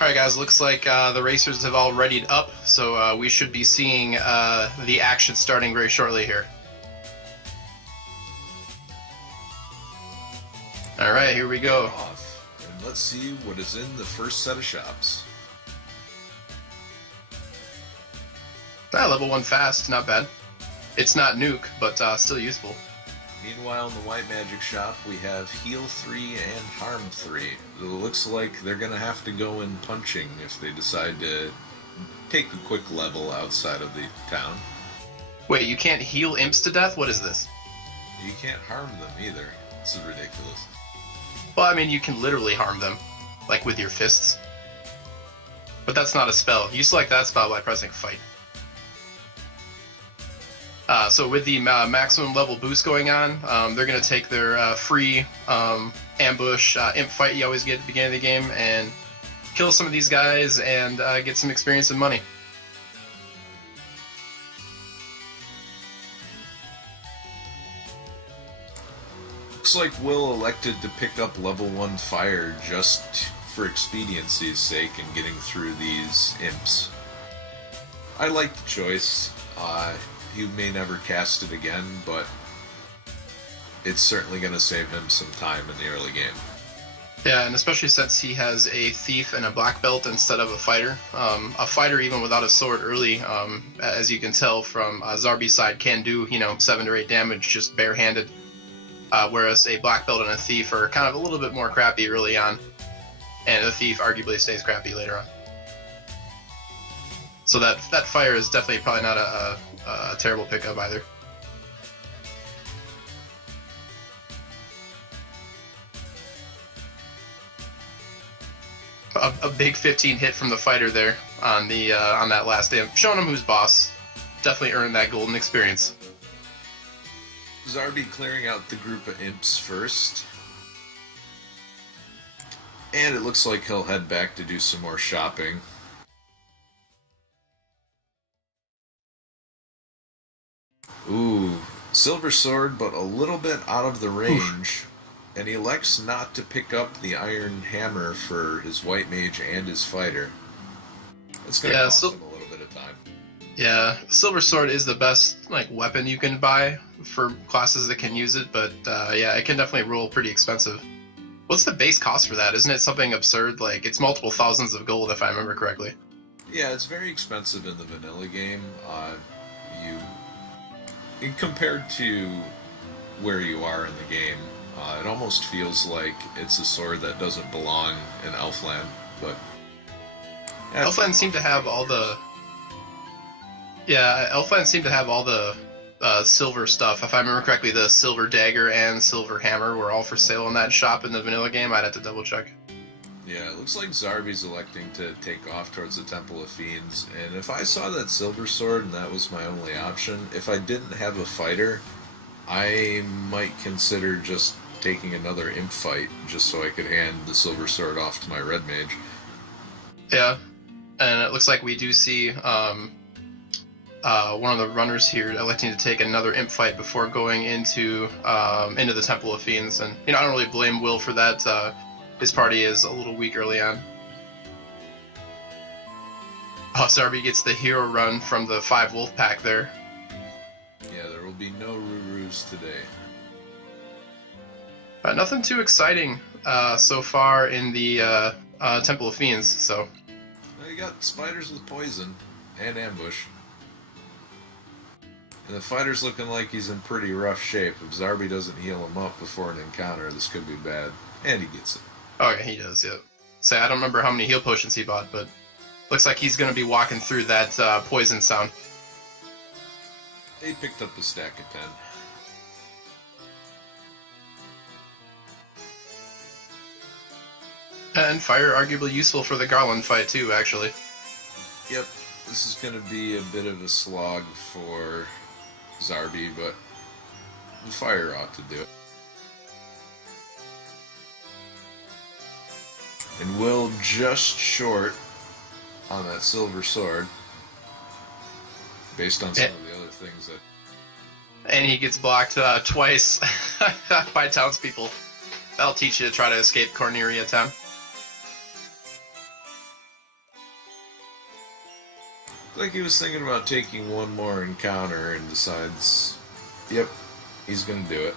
Alright guys, looks like the racers have all readied up, so we should be seeing the action starting very shortly here. Alright, here we go. And let's see what is in the first set of shops. Level 1 fast, not bad. It's not nuke, but still useful. Meanwhile, in the White Magic shop, we have Heal 3 and Harm 3. It looks like they're going to have to go in punching if they decide to take a quick level outside of the town. Wait, you can't heal imps to death? What is this? You can't harm them either. This is ridiculous. Well, I mean, you can literally harm them, like with your fists. But that's not a spell. You select that spell by pressing fight. So with the maximum level boost going on, they're going to take their free ambush imp fight you always get at the beginning of the game and kill some of these guys and get some experience and money. Looks like Will elected to pick up level 1 fire just for expediency's sake and getting through these imps. I like the choice. He may never cast it again, but it's certainly going to save him some time in the early game. Yeah, and especially since he has a thief and a black belt instead of a fighter. A fighter, even without a sword early, as you can tell from Zarby's side, can do 7 to 8 damage just barehanded. Whereas a black belt and a thief are kind of a little bit more crappy early on, and the thief arguably stays crappy later on. So that fire is definitely probably not a terrible pickup either. A big 15 hit from the fighter there on the on that last imp, showing him who's boss. Definitely earned that golden experience. Zarby clearing out the group of imps first. And it looks like he'll head back to do some more shopping. Ooh, silver sword, but a little bit out of the range. Oof. And he elects not to pick up the iron hammer for his white mage and his fighter. It's going to cost him a little bit of time. Yeah, silver sword is the best weapon you can buy for classes that can use it, but yeah, it can definitely roll pretty expensive. What's the base cost for that? Isn't it something absurd? Like, it's multiple thousands of gold if I remember correctly. Yeah, it's very expensive in the vanilla game. Compared to where you are in the game, it almost feels like it's a sword that doesn't belong in Elfland, but... Elfland seemed to have all the... Yeah, Elfland seemed to have all the silver stuff. If I remember correctly, the silver dagger and silver hammer were all for sale in that shop in the vanilla game. I'd have to double check. Yeah, it looks like Zarby's electing to take off towards the Temple of Fiends, and if I saw that silver sword and that was my only option, if I didn't have a fighter, I might consider just taking another imp fight just so I could hand the silver sword off to my red mage. Yeah, and it looks like we do see one of the runners here electing to take another imp fight before going into the Temple of Fiends, and I don't really blame Will for that. His party is a little weak early on. Oh, Zarby gets the hero run from the 5 wolf pack there. Yeah, there will be no Rurus today. Nothing too exciting so far in the Temple of Fiends, so... Well, you got spiders with poison and ambush. And the fighter's looking like he's in pretty rough shape. If Zarby doesn't heal him up before an encounter, this could be bad. And he gets it. Oh yeah, he does, yeah. So I don't remember how many heal potions he bought, but looks like he's going to be walking through that poison sound. He picked up a stack of 10. And fire arguably useful for the Garland fight too, actually. Yep, this is going to be a bit of a slog for Zarby, but the fire ought to do it. And Will just short on that silver sword, based on some of the other things that... And he gets blocked twice by townspeople. That'll teach you to try to escape Corneria town. Like he was thinking about taking one more encounter and decides, yep, he's gonna do it.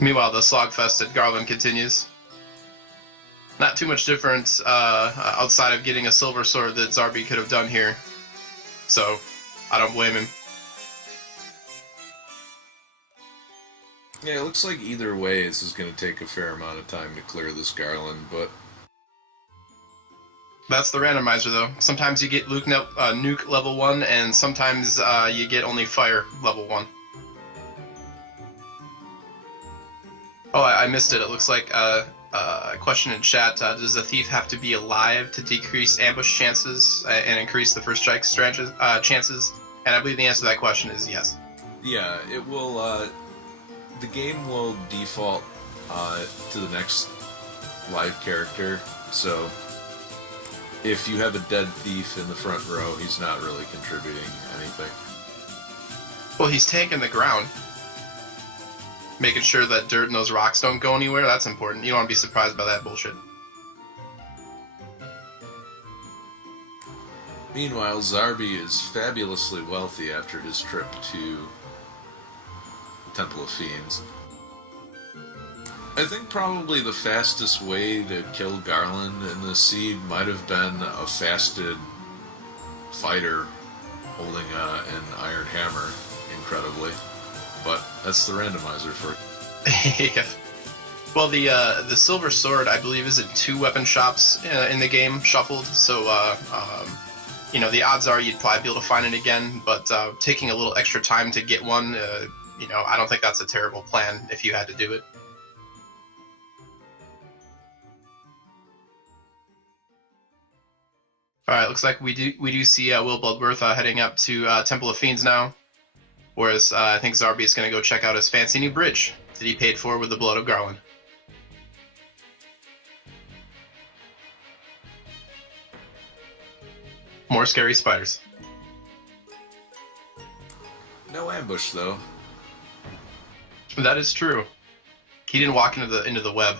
Meanwhile, the slogfest at Garland continues. Not too much difference outside of getting a silver sword that Zarby could have done here. So, I don't blame him. Yeah, it looks like either way this is going to take a fair amount of time to clear this Garland, but... That's the randomizer, though. Sometimes you get nuke level 1, and sometimes you get only fire level 1. Oh, I missed it. It looks like a question in chat. Does the thief have to be alive to decrease ambush chances and increase the first strike chances? And I believe the answer to that question is yes. Yeah, it will... the game will default to the next live character, so if you have a dead thief in the front row, he's not really contributing anything. Well, he's tanking the ground. Making sure that dirt and those rocks don't go anywhere, that's important. You don't want to be surprised by that bullshit. Meanwhile, Zarby is fabulously wealthy after his trip to Temple of Fiends. I think probably the fastest way to kill Garland in this seed might have been a fasted fighter holding an iron hammer, incredibly. But that's the randomizer for it. Yeah. Well, the silver sword, I believe, is in 2 weapon shops in the game, shuffled, so, you know, the odds are you'd probably be able to find it again, but taking a little extra time to get one, you know, I don't think that's a terrible plan if you had to do it. Alright, looks like we do see WillBloodworth heading up to Temple of Fiends now. Whereas I think Zarby is going to go check out his fancy new bridge that he paid for with the blood of Garland. More scary spiders. No ambush, though. That is true. He didn't walk into the web.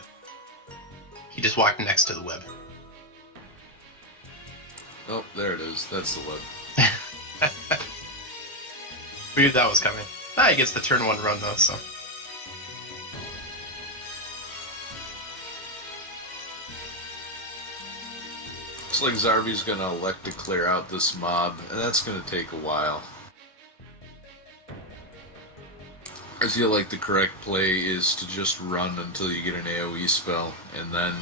He just walked next to the web. Oh, there it is. That's the web. We knew that was coming. He gets the turn 1 run, though, so... Looks like Zarby's gonna elect to clear out this mob, and that's gonna take a while. I feel like the correct play is to just run until you get an AoE spell, and then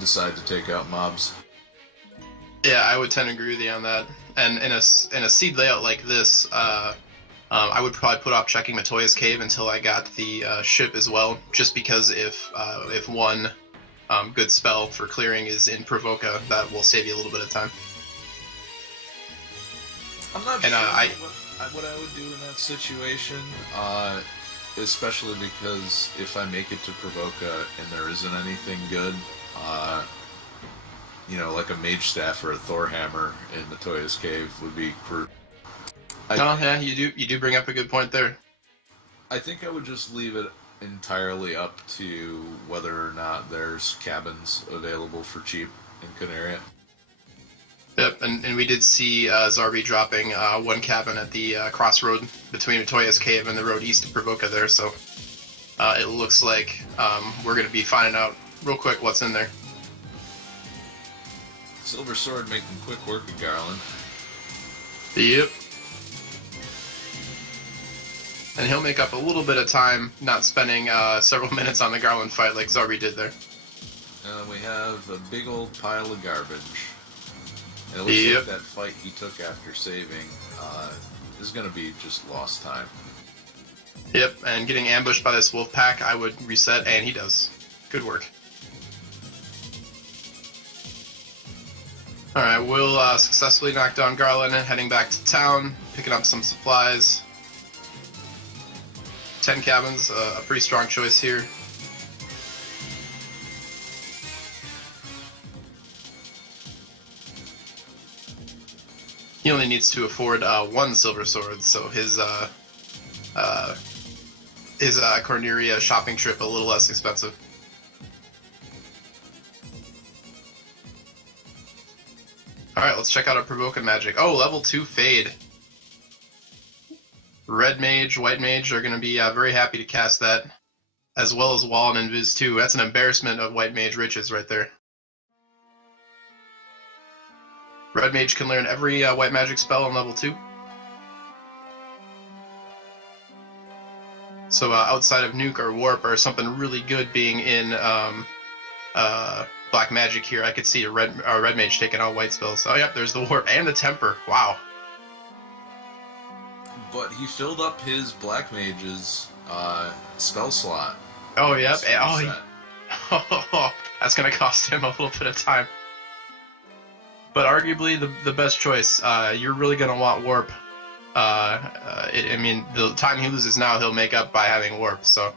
decide to take out mobs. Yeah, I would tend to agree with you on that. And in a seed layout like this, I would probably put off checking Matoya's Cave until I got the ship as well, just because if one good spell for clearing is in Provoca, that will save you a little bit of time. I'm not sure what I would do in that situation, especially because if I make it to Provoca and there isn't anything good, you know, like a Mage Staff or a Thor Hammer in Matoya's Cave would be crucial. Yeah, you do bring up a good point there. I think I would just leave it entirely up to whether or not there's cabins available for cheap in Canaria. Yep, and we did see Zarby dropping 1 cabin at the crossroad between Matoya's Cave and the road east of Provoca there, so it looks like we're going to be finding out real quick what's in there. Silver Sword making quick work of Garland. Yep. And he'll make up a little bit of time not spending several minutes on the Garland fight like Zarby did there. And we have a big old pile of garbage. And it looks like that fight he took after saving is going to be just lost time. Yep, and getting ambushed by this wolf pack, I would reset, and he does. Good work. Alright, we'll successfully knock down Garland and heading back to town, picking up some supplies. 10 cabins, a pretty strong choice here. He only needs to afford 1 silver sword, so his Corneria shopping trip a little less expensive. Alright, let's check out our Provoke Magic. Oh, level 2 Fade. Red Mage, White Mage are going to be very happy to cast that, as well as Wall and Invis too. That's an embarrassment of White Mage riches right there. Red Mage can learn every White Magic spell on level 2. So outside of Nuke or Warp or something really good being in Black Magic here, I could see a Red Mage taking all White spells. Oh yep, there's the Warp and the Temper. Wow. But he filled up his Black Mage's spell slot. Oh yep. That's gonna cost him a little bit of time. But arguably the best choice. You're really gonna want Warp. I mean, the time he loses now, he'll make up by having Warp. So.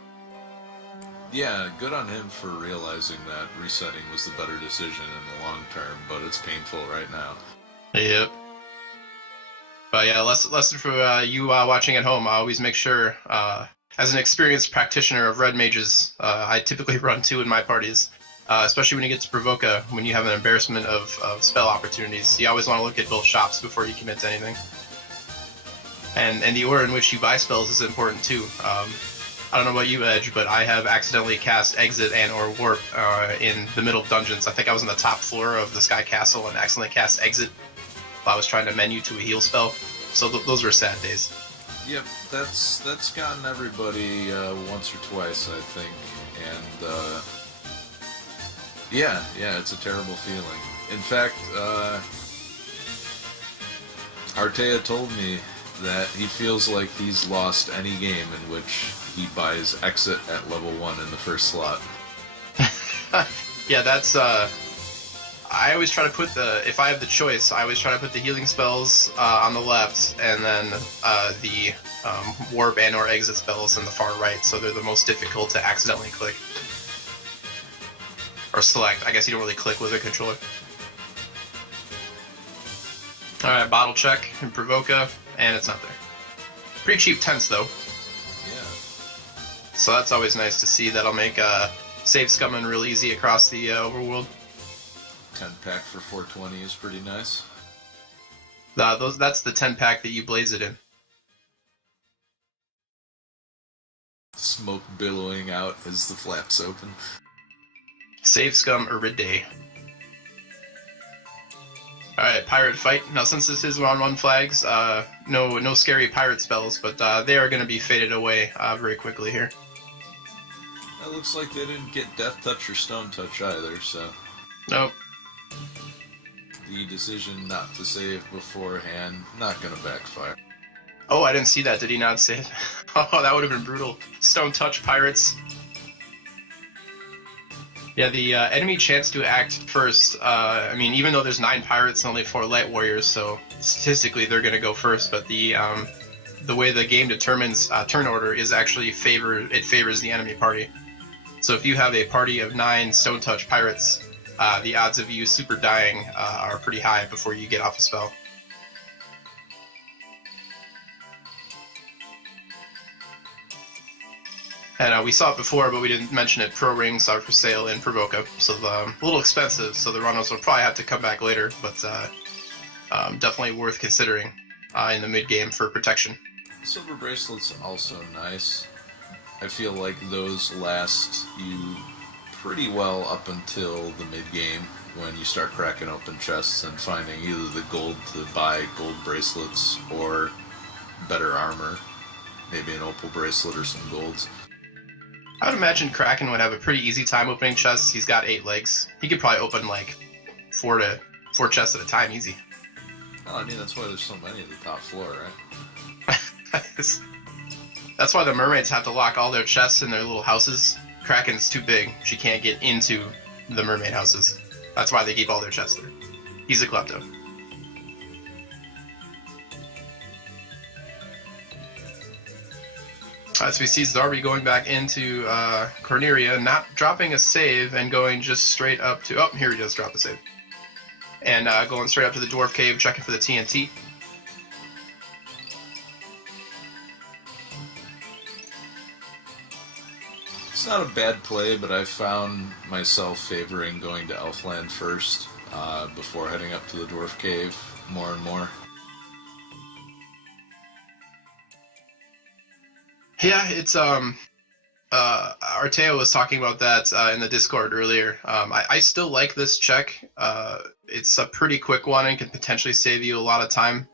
Yeah, good on him for realizing that resetting was the better decision in the long term, but it's painful right now. Yep. But yeah, lesson for you watching at home. I always make sure, as an experienced practitioner of Red Mages, I typically run 2 in my parties. Especially when you get to Provoca, when you have an embarrassment of spell opportunities. You always want to look at both shops before you commit to anything. And the order in which you buy spells is important too. I don't know about you, Edge, but I have accidentally cast Exit and or Warp in the middle of dungeons. I think I was on the top floor of the Sky Castle and accidentally cast Exit while I was trying to menu to a heal spell. So those were sad days. Yep, that's gotten everybody once or twice, I think. And yeah, it's a terrible feeling. In fact, Artea told me that he feels like he's lost any game in which he buys Exit at level 1 in the first slot. Yeah, that's I always try to put if I have the choice, I always try to put the healing spells on the left, and then the Warp and or Exit spells on the far right, so they're the most difficult to accidentally click. Or select. I guess you don't really click with a controller. Alright, Bottle check and Provoca, and it's not there. Pretty cheap tents though. Yeah. So that's always nice to see. That'll make save scumming real easy across the overworld. 10-pack for 420 is pretty nice. That's the 10-pack that you blaze it in. Smoke billowing out as the flaps open. Save scum Iridae. Alright, pirate fight. Now since this is 1-1 flags, no scary pirate spells, but they are going to be faded away very quickly here. It looks like they didn't get Death Touch or Stone Touch either, so... Nope. The decision not to save beforehand, not gonna backfire. Oh, I didn't see that. Did he not save? Oh, that would have been brutal. Stone Touch pirates. Yeah, the enemy chance to act first, I mean, even though there's 9 pirates and only 4 light warriors, so statistically they're going to go first, but the way the game determines turn order is actually favors the enemy party. So if you have a party of 9 Stone Touch pirates, the odds of you super dying are pretty high before you get off a spell. And we saw it before, but we didn't mention it. Pro rings are for sale in Provoca, so a little expensive. So the runners will probably have to come back later, but definitely worth considering in the mid game for protection. Silver bracelets also nice. I feel like those last you pretty well up until the mid game when you start cracking open chests and finding either the gold to buy gold bracelets or better armor, maybe an opal bracelet or some golds. I would imagine Kraken would have a pretty easy time opening chests. He's got 8 legs. He could probably open like 4 chests at a time, easy. Well, I mean, that's why there's so many at the top floor, right? That's why the mermaids have to lock all their chests in their little houses. Kraken's too big. She can't get into the mermaid houses. That's why they keep all their chests there. He's a klepto. So we see Zarby going back into Corneria, not dropping a save and going just straight up to... Oh, here he does drop a save. And going straight up to the Dwarf Cave, checking for the TNT. It's not a bad play, but I found myself favoring going to Elfland first. before heading up to the dwarf cave more and more. Yeah, it's Arteo was talking about that in the Discord earlier. I still like this check. It's a pretty quick one and can potentially save you a lot of time.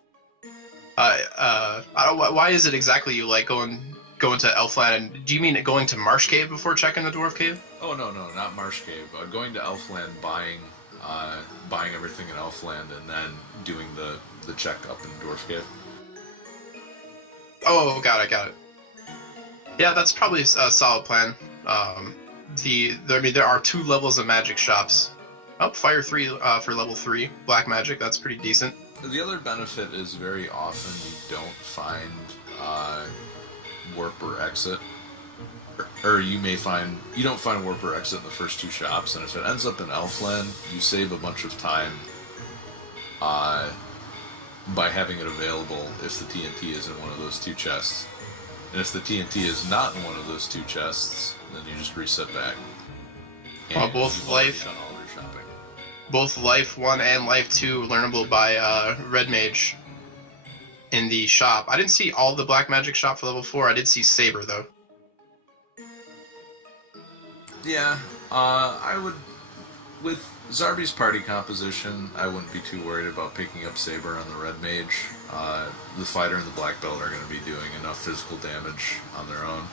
Why is it exactly you like going to Elfland? And do you mean going to Marsh Cave before checking the Dwarf Cave? Oh no, not Marsh Cave. Going to Elfland, buying everything in Elfland, and then doing the check up in Dwarf Cave. Oh, got it. Yeah, that's probably a solid plan. There are 2 levels of magic shops. Oh, Fire 3 for level 3. Black magic, that's pretty decent. The other benefit is very often you don't find warp or exit. Or you don't find warp or exit in the first 2 shops, and if it ends up in Elfland, you save a bunch of time by having it available if the TNT is in one of those 2 chests. And if the TNT is not in one of those 2 chests, then you just reset back. And both life, done all your shopping. Both Life 1 and Life 2 learnable by Red Mage in the shop. I didn't see all the black magic shop for level 4. I did see Saber though. Yeah, I would. With Zarby's party composition, I wouldn't be too worried about picking up Saber on the Red Mage. The Fighter and the Black Belt are going to be doing enough physical damage on their own.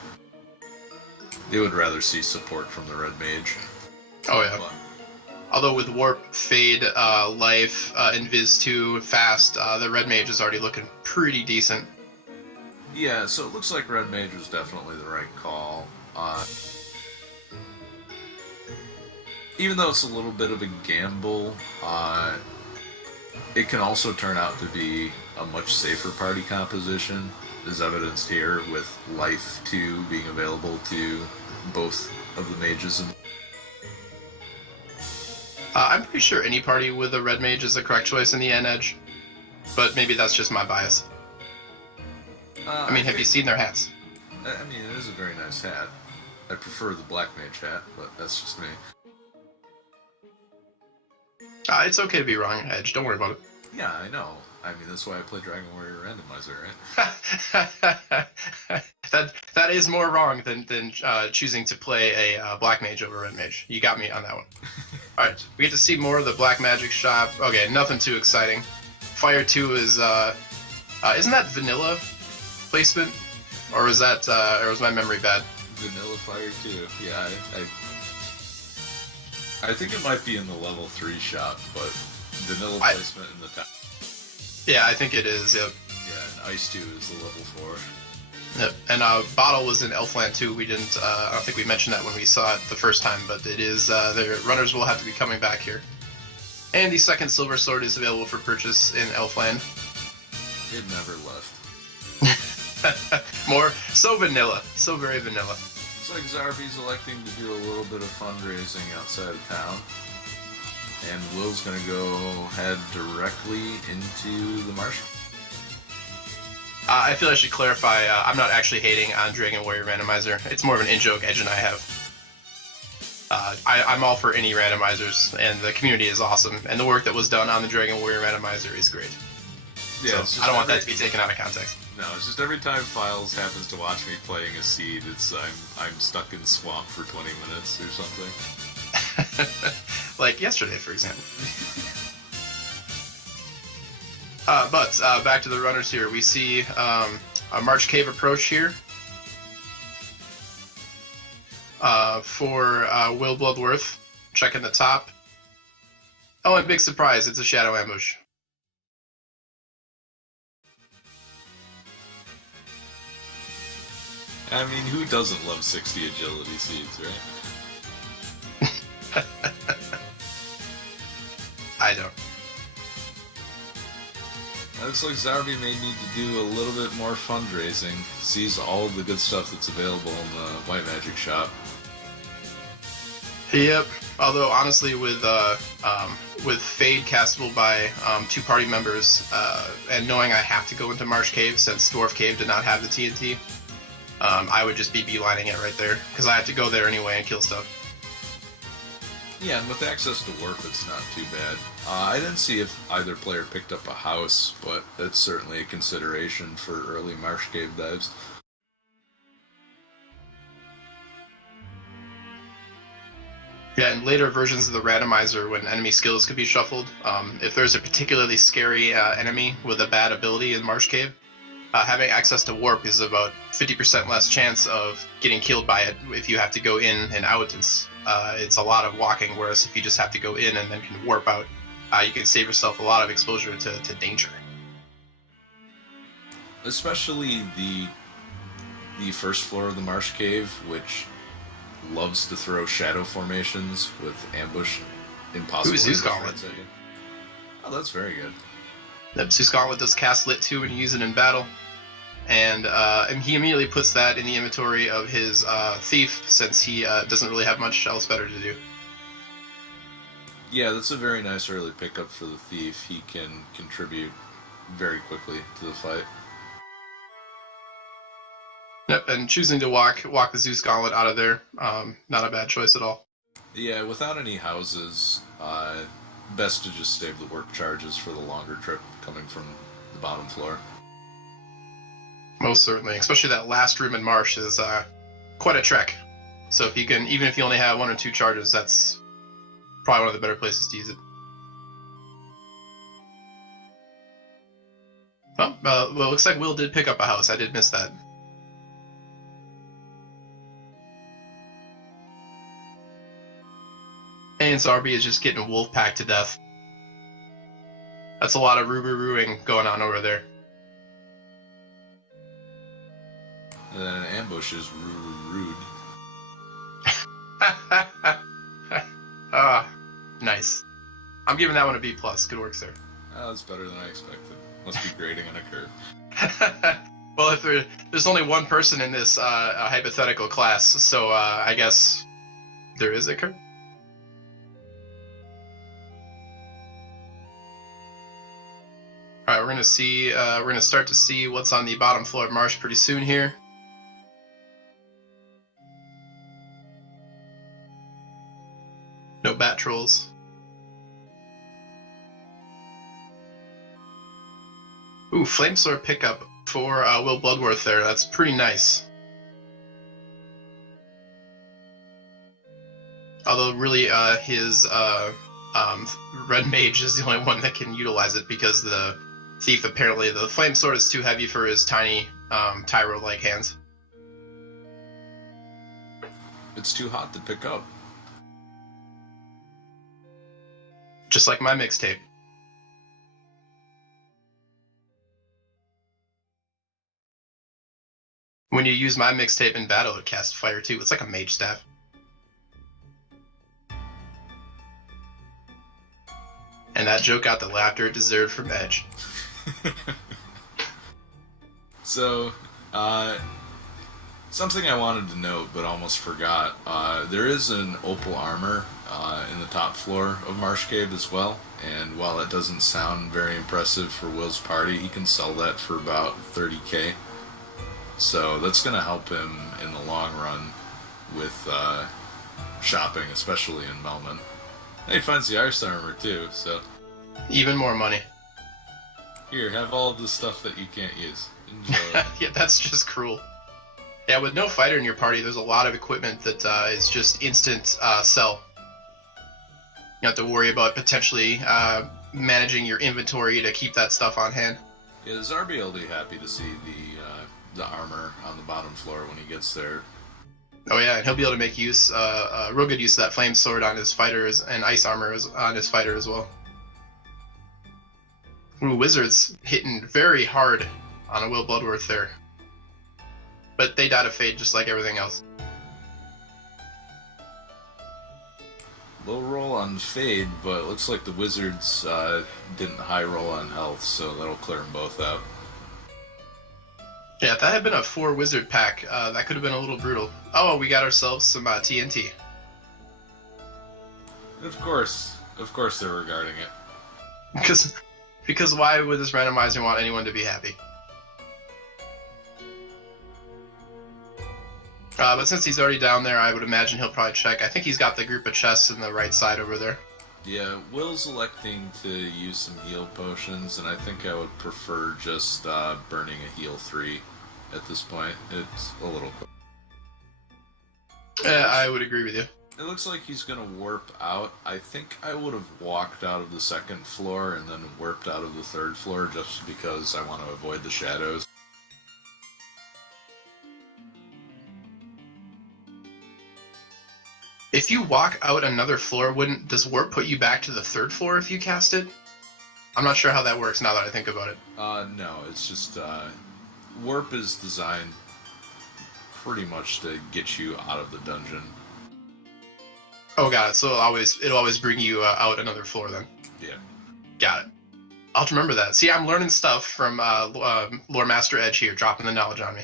They would rather see support from the Red Mage. Oh yeah. But although with Warp, Fade, Life, Invis 2, Fast, the Red Mage is already looking pretty decent. Yeah, so it looks like Red Mage was definitely the right call. Even though it's a little bit of a gamble, it can also turn out to be a much safer party composition, as evidenced here with Life 2 being available to both of the mages. I'm pretty sure any party with a Red Mage is the correct choice in the N Edge, but maybe that's just my bias. Have you seen their hats? I mean, it is a very nice hat. I prefer the Black Mage hat, but that's just me. It's okay to be wrong, Edge. Don't worry about it. Yeah, I know. I mean, that's why I play Dragon Warrior Randomizer, right? that is more wrong than choosing to play a Black Mage over Red Mage. You got me on that one. Alright, we get to see more of the Black Magic shop. Okay, nothing too exciting. Fire 2 is, isn't that vanilla placement? Or was that, or was my memory bad? Vanilla Fire 2, yeah, I think it might be in the level 3 shop, but vanilla placement in the top. Yeah, I think it is, yep. Yeah, and Ice 2 is the level 4. Yep, and Bottle was in Elfland too. We didn't, I don't think we mentioned that when we saw it the first time, but it is, their runners will have to be coming back here. And the second Silver Sword is available for purchase in Elfland. It never left. So vanilla, so very vanilla. Looks like Zarby's electing to do a little bit of fundraising outside of town. And Will's gonna go head directly into the marsh. I feel I should clarify, I'm not actually hating on Dragon Warrior Randomizer. It's more of an in-joke Edge and I have. I'm all for any randomizers, and the community is awesome, and the work that was done on the Dragon Warrior Randomizer is great. Yeah, so I don't want that to be taken out of context. No, it's just every time Files happens to watch me playing a seed, it's I'm stuck in swamp for 20 minutes or something. Like yesterday, for example. But back to the runners here. We see a March Cave approach here for WillBloodworth. Checking the top. Oh, and big surprise, it's a shadow ambush. I mean, who doesn't love 60 agility seeds, right? I don't. It looks like Zarby may need to do a little bit more fundraising. Sees all of the good stuff that's available in the White Magic shop. Yep. Although honestly, with Fade castable by 2 party members, and knowing I have to go into Marsh Cave since Dwarf Cave did not have the TNT, I would just be beelining it right there because I have to go there anyway and kill stuff. Yeah, and with access to warp, it's not too bad. I didn't see if either player picked up a house, but that's certainly a consideration for early Marsh Cave dives. Yeah, in later versions of the randomizer, when enemy skills could be shuffled, if there's a particularly scary enemy with a bad ability in Marsh Cave, having access to warp is about 50% less chance of getting killed by it if you have to go in and out. It's a lot of walking, whereas if you just have to go in and then can warp out, you can save yourself a lot of exposure to danger. Especially the first floor of the Marsh Cave, which loves to throw shadow formations with ambush impossible. Ooh, Zeus Gauntlet. Oh, that's very good. The Zeus Gauntlet does cast Lit 2 when you use it in battle. And he immediately puts that in the inventory of his Thief, since he doesn't really have much else better to do. Yeah, that's a very nice early pickup for the Thief. He can contribute very quickly to the fight. Yep, and choosing to walk the Zeus Gauntlet out of there, not a bad choice at all. Yeah, without any houses, best to just save the warp charges for the longer trip coming from the bottom floor. Most certainly, especially that last room in Marsh is quite a trek. So if you can, even if you only have 1 or 2 charges, that's probably one of the better places to use it. Oh, well, it looks like Will did pick up a house. I did miss that. And Zarby is just getting wolf-packed to death. That's a lot of Rubu-Ruing going on over there. And then an ambush is rude. Nice. I'm giving that one a B+. Good work, sir. Oh, that's better than I expected. Must be grading on a curve. Well, if there's only one person in this hypothetical class, so I guess there is a curve. All right, we're gonna start to see what's on the bottom floor of Marsh pretty soon here. No bat trolls. Ooh, Flamesword pickup for WillBloodworth there. That's pretty nice. Although really his Red Mage is the only one that can utilize it, because the Thief, apparently the Flamesword is too heavy for his tiny Tyro-like hands. It's too hot to pick up. Just like my mixtape. When you use my mixtape in battle, it casts fire too. It's like a mage staff. And that joke got the laughter it deserved from Edge. So, something I wanted to note but almost forgot. There is an opal armor in the top floor of Marsh Cave as well, and while it doesn't sound very impressive for Will's party, he can sell that for about 30k. So that's going to help him in the long run with shopping, especially in Melman. And he finds the ice armor too, so... Even more money. Here, have all of the stuff that you can't use. Enjoy. Yeah, that's just cruel. Yeah, with no fighter in your party, there's a lot of equipment that is just instant sell. You don't have to worry about potentially managing your inventory to keep that stuff on hand. Yeah, Zarby will be happy to see the armor on the bottom floor when he gets there. Oh yeah, and he'll be able to make use, real good use of that flame sword on his fighters, and ice armor on his fighter as well. Ooh, Wizards hitting very hard on a WillBloodworth there. But they died of fate just like everything else. Low roll on Fade, but it looks like the Wizards didn't high roll on health, so that'll clear them both out. Yeah, if that had been a 4 Wizard pack, that could have been a little brutal. Oh, we got ourselves some TNT. Of course they're regarding it. Because why would this randomizer want anyone to be happy? But since he's already down there, I would imagine he'll probably check. I think he's got the group of chests in the right side over there. Yeah, Will's electing to use some heal potions, and I think I would prefer just burning a heal 3 at this point. It's a little quick. I would agree with you. It looks like he's going to warp out. I think I would have walked out of the 2nd floor and then warped out of the 3rd floor just because I want to avoid the shadows. If you walk out another floor, does warp put you back to the 3rd floor if you cast it? I'm not sure how that works now that I think about it. No, it's just warp is designed pretty much to get you out of the dungeon. Oh, got it. So it'll always bring you out another floor then. Yeah. Got it. I'll have to remember that. See, I'm learning stuff from Lore Master Edge here, dropping the knowledge on me.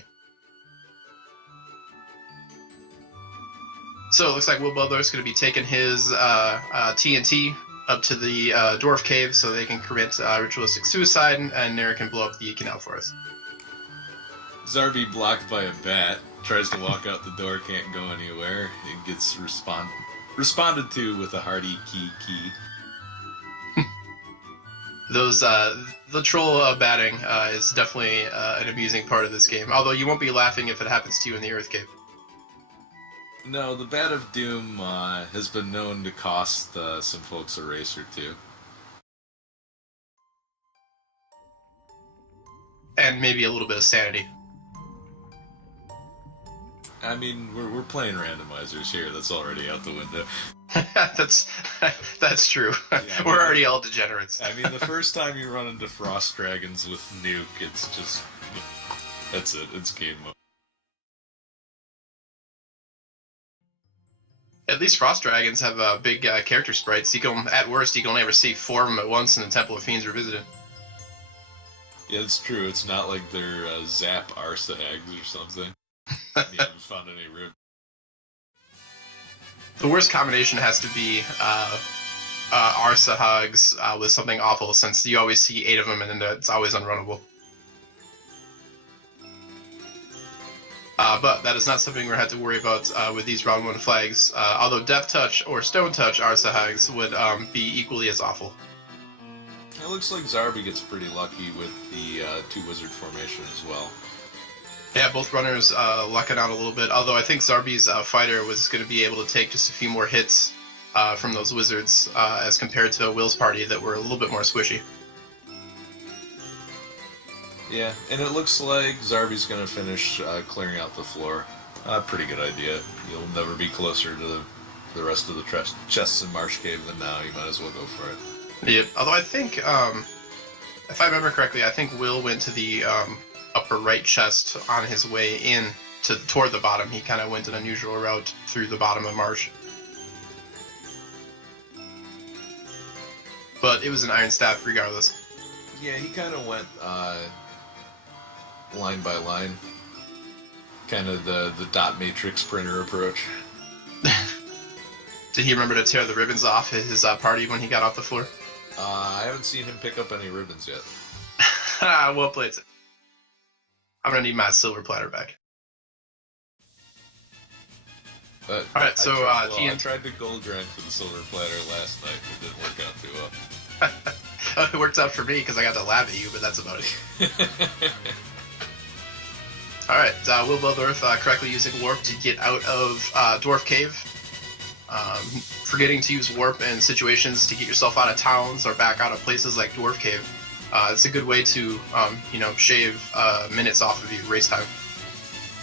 So it looks like WillBloodworth's going to be taking his TNT up to the dwarf cave so they can commit ritualistic suicide, and Nera can blow up the canal for us. Zarby, blocked by a bat, tries to walk out the door, can't go anywhere, and gets responded to with a hearty key. The troll batting is definitely an amusing part of this game, although you won't be laughing if it happens to you in the Earth Cave. No, the Bat of Doom has been known to cost some folks a race or two. And maybe a little bit of sanity. I mean, we're playing randomizers here. That's already out the window. that's true. Yeah, we're already all degenerates. I mean, the first time you run into Frost Dragons with Nuke, it's just... That's it. It's game mode. At least Frost Dragons have big character sprites. At worst, you can only ever see 4 of them at once in the Temple of Fiends Revisited. Yeah, it's true. It's not like they're Zap Arsa Hags or something. You haven't found any rib. The worst combination has to be Arsa Hags with something awful, since you always see 8 of them and then it's always unrunnable. But that is not something we're going to have to worry about with these round 1 flags, although Death Touch or Stone Touch Arsa Hags would be equally as awful. It looks like Zarby gets pretty lucky with the 2-wizard formation as well. Yeah, both runners lucking out a little bit, although I think Zarby's fighter was going to be able to take just a few more hits from those wizards as compared to Will's party that were a little bit more squishy. Yeah, and it looks like Zarby's going to finish clearing out the floor. Pretty good idea. You'll never be closer to the rest of the chests in Marsh Cave than now. You might as well go for it. Yeah, although I think, if I remember correctly, I think Will went to the upper right chest on his way in toward the bottom. He kind of went an unusual route through the bottom of Marsh. But it was an Iron Staff regardless. Yeah, he kind of went line by line. Kind of the dot matrix printer approach. Did he remember to tear the ribbons off his party when he got off the floor? I haven't seen him pick up any ribbons yet. Well played. I'm gonna need my silver platter back. Alright, so I tried to gold grind for the silver platter last night, but it didn't work out too well. It worked out for me because I got to laugh at you, but that's about it. Alright, WillBloodworth correctly using Warp to get out of Dwarf Cave. Forgetting to use Warp in situations to get yourself out of towns or back out of places like Dwarf Cave. It's a good way to, shave minutes off of your race time.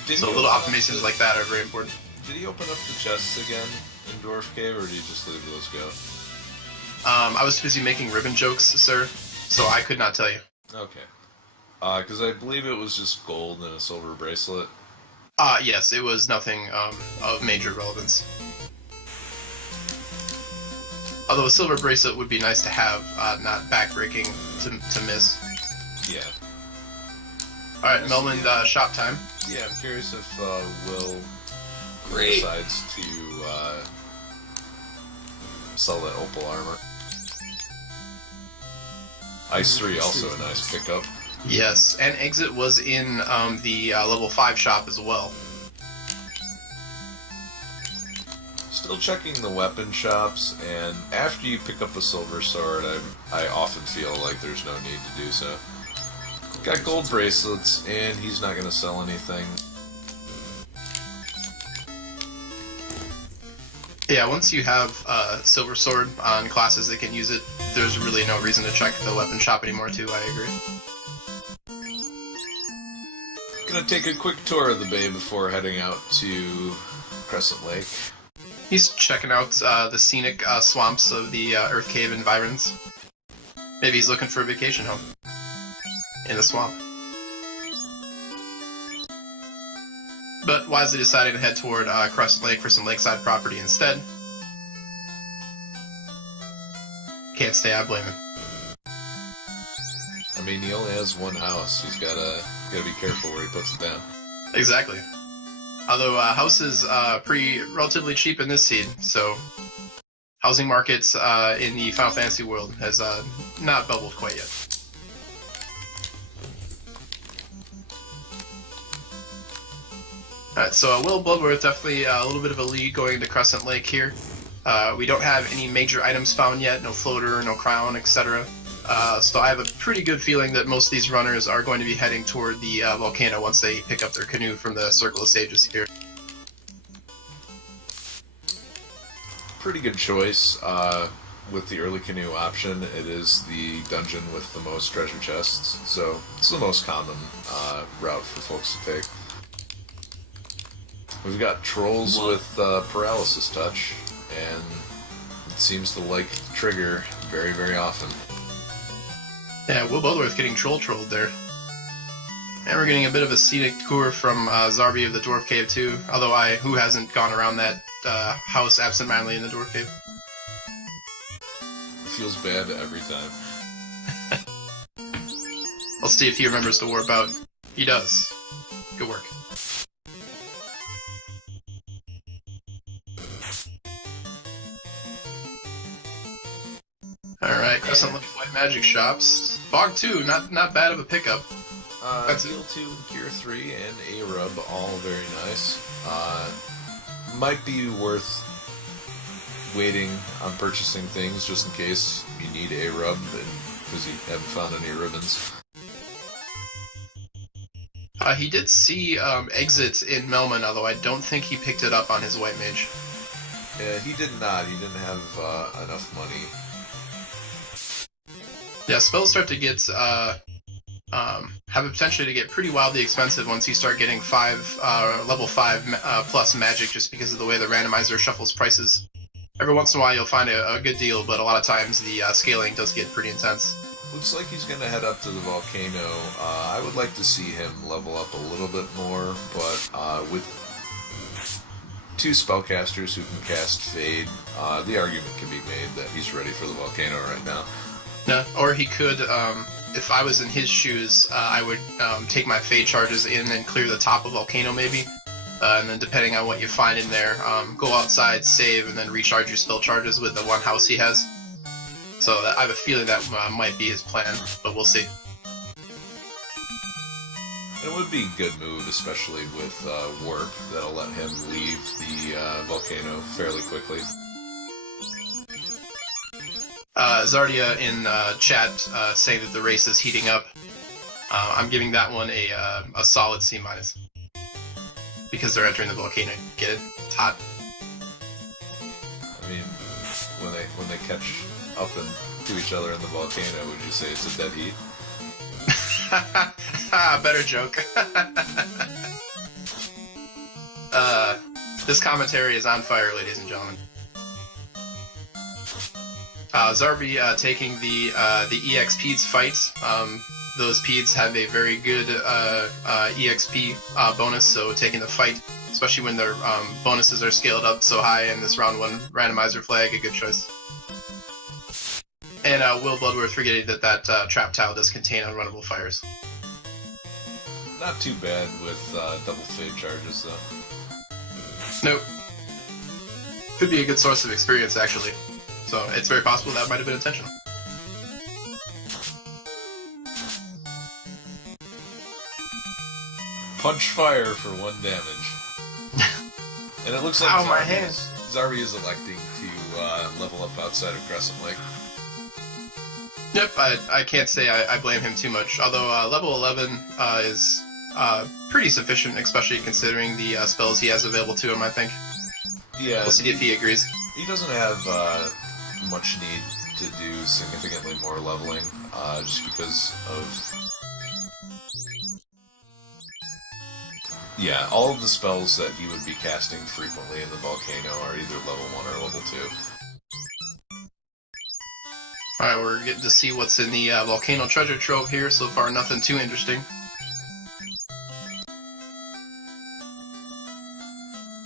So little optimizations like that are very important. Did he open up the chests again in Dwarf Cave, or did he just leave those go? I was busy making ribbon jokes, sir, so I could not tell you. Okay. Because I believe it was just gold and a silver bracelet. Yes, it was nothing of major relevance. Although a silver bracelet would be nice to have, not backbreaking to miss. Yeah. Alright, Melman, shop time. Yeah, I'm curious if Will decides to sell that opal armor. Ice 3 also a nice pickup. Yes, and Exit was in the level 5 shop as well. Still checking the weapon shops, and after you pick up a silver sword, I often feel like there's no need to do so. Got gold bracelets, and he's not going to sell anything. Yeah, once you have silver sword on classes that can use it, there's really no reason to check the weapon shop anymore too, I agree. Gonna take a quick tour of the bay before heading out to Crescent Lake. He's checking out the scenic swamps of the Earth Cave environs. Maybe he's looking for a vacation home in the swamp. But wisely deciding to head toward Crescent Lake for some lakeside property instead. Can't say I blame him. I mean, he only has one house. He's gotta be careful where he puts it down. Exactly. Although house is relatively cheap in this seed, so housing markets in the Final Fantasy world has not bubbled quite yet. Alright, so WillBloodworth definitely a little bit of a lead going into Crescent Lake here. We don't have any major items found yet, no floater, no crown, etc. So I have a pretty good feeling that most of these runners are going to be heading toward the volcano once they pick up their canoe from the Circle of Sages here. Pretty good choice with the early canoe option. It is the dungeon with the most treasure chests, so it's the most common route for folks to take. We've got trolls with paralysis touch, and it seems to like the trigger very, very often. Yeah, WillBloodworth getting trolled there. And we're getting a bit of a scenic tour from Zarby of the Dwarf Cave too, although who hasn't gone around that house absentmindedly in the Dwarf Cave? It feels bad every time. Let's see if he remembers to warp out. He does. Good work. Alright, Crescent Lake White Magic Shops. Fog 2, not bad of a pickup. Heal 2, Cure 3, and A-Rub, all very nice. Might be worth waiting on purchasing things just in case you need A-Rub, because you haven't found any ribbons. He did see Exit in Melman, although I don't think he picked it up on his White Mage. Yeah, he did not. He didn't have enough money. Yeah, spells start to get have a potential to get pretty wildly expensive once you start getting level 5 plus magic, just because of the way the randomizer shuffles prices. Every once in a while you'll find a good deal, but a lot of times the scaling does get pretty intense. Looks like he's going to head up to the volcano. I would like to see him level up a little bit more, but with 2 spellcasters who can cast Fade, the argument can be made that he's ready for the volcano right now. Yeah, or he could, if I was in his shoes, I would take my Fade charges in and clear the top of Volcano maybe, and then depending on what you find in there, go outside, save, and then recharge your spell charges with the one house he has. So I have a feeling that might be his plan, but we'll see. It would be a good move, especially with Warp, that'll let him leave the volcano fairly quickly. Zardia in chat saying that the race is heating up. I'm giving that one a solid C-, because they're entering the volcano. Get it? It's hot. I mean, when they catch up to each other in the volcano, would you say it's a dead heat? Better joke. This commentary is on fire, ladies and gentlemen. Zarby taking the EX Peds fight. Those Peds have a very good EXP bonus, so taking the fight, especially when their bonuses are scaled up so high in this round 1 randomizer flag, a good choice. And WillBloodworth forgetting that trap tile does contain unrunnable fires. Not too bad with double Fade charges, though. Nope. Could be a good source of experience, actually. So it's very possible that might have been intentional. Punch fire for 1 damage. And it looks like Ow, my hand. Zarby is electing to level up outside of Crescent Lake. Yep, I can't say I blame him too much. Although level 11 is pretty sufficient, especially considering the spells he has available to him, I think. Yeah. We'll see if he agrees. He doesn't have much need to do significantly more leveling, just because of... Yeah, all of the spells that he would be casting frequently in the volcano are either level 1 or level 2. Alright, we're getting to see what's in the volcano treasure trove here. So far, nothing too interesting.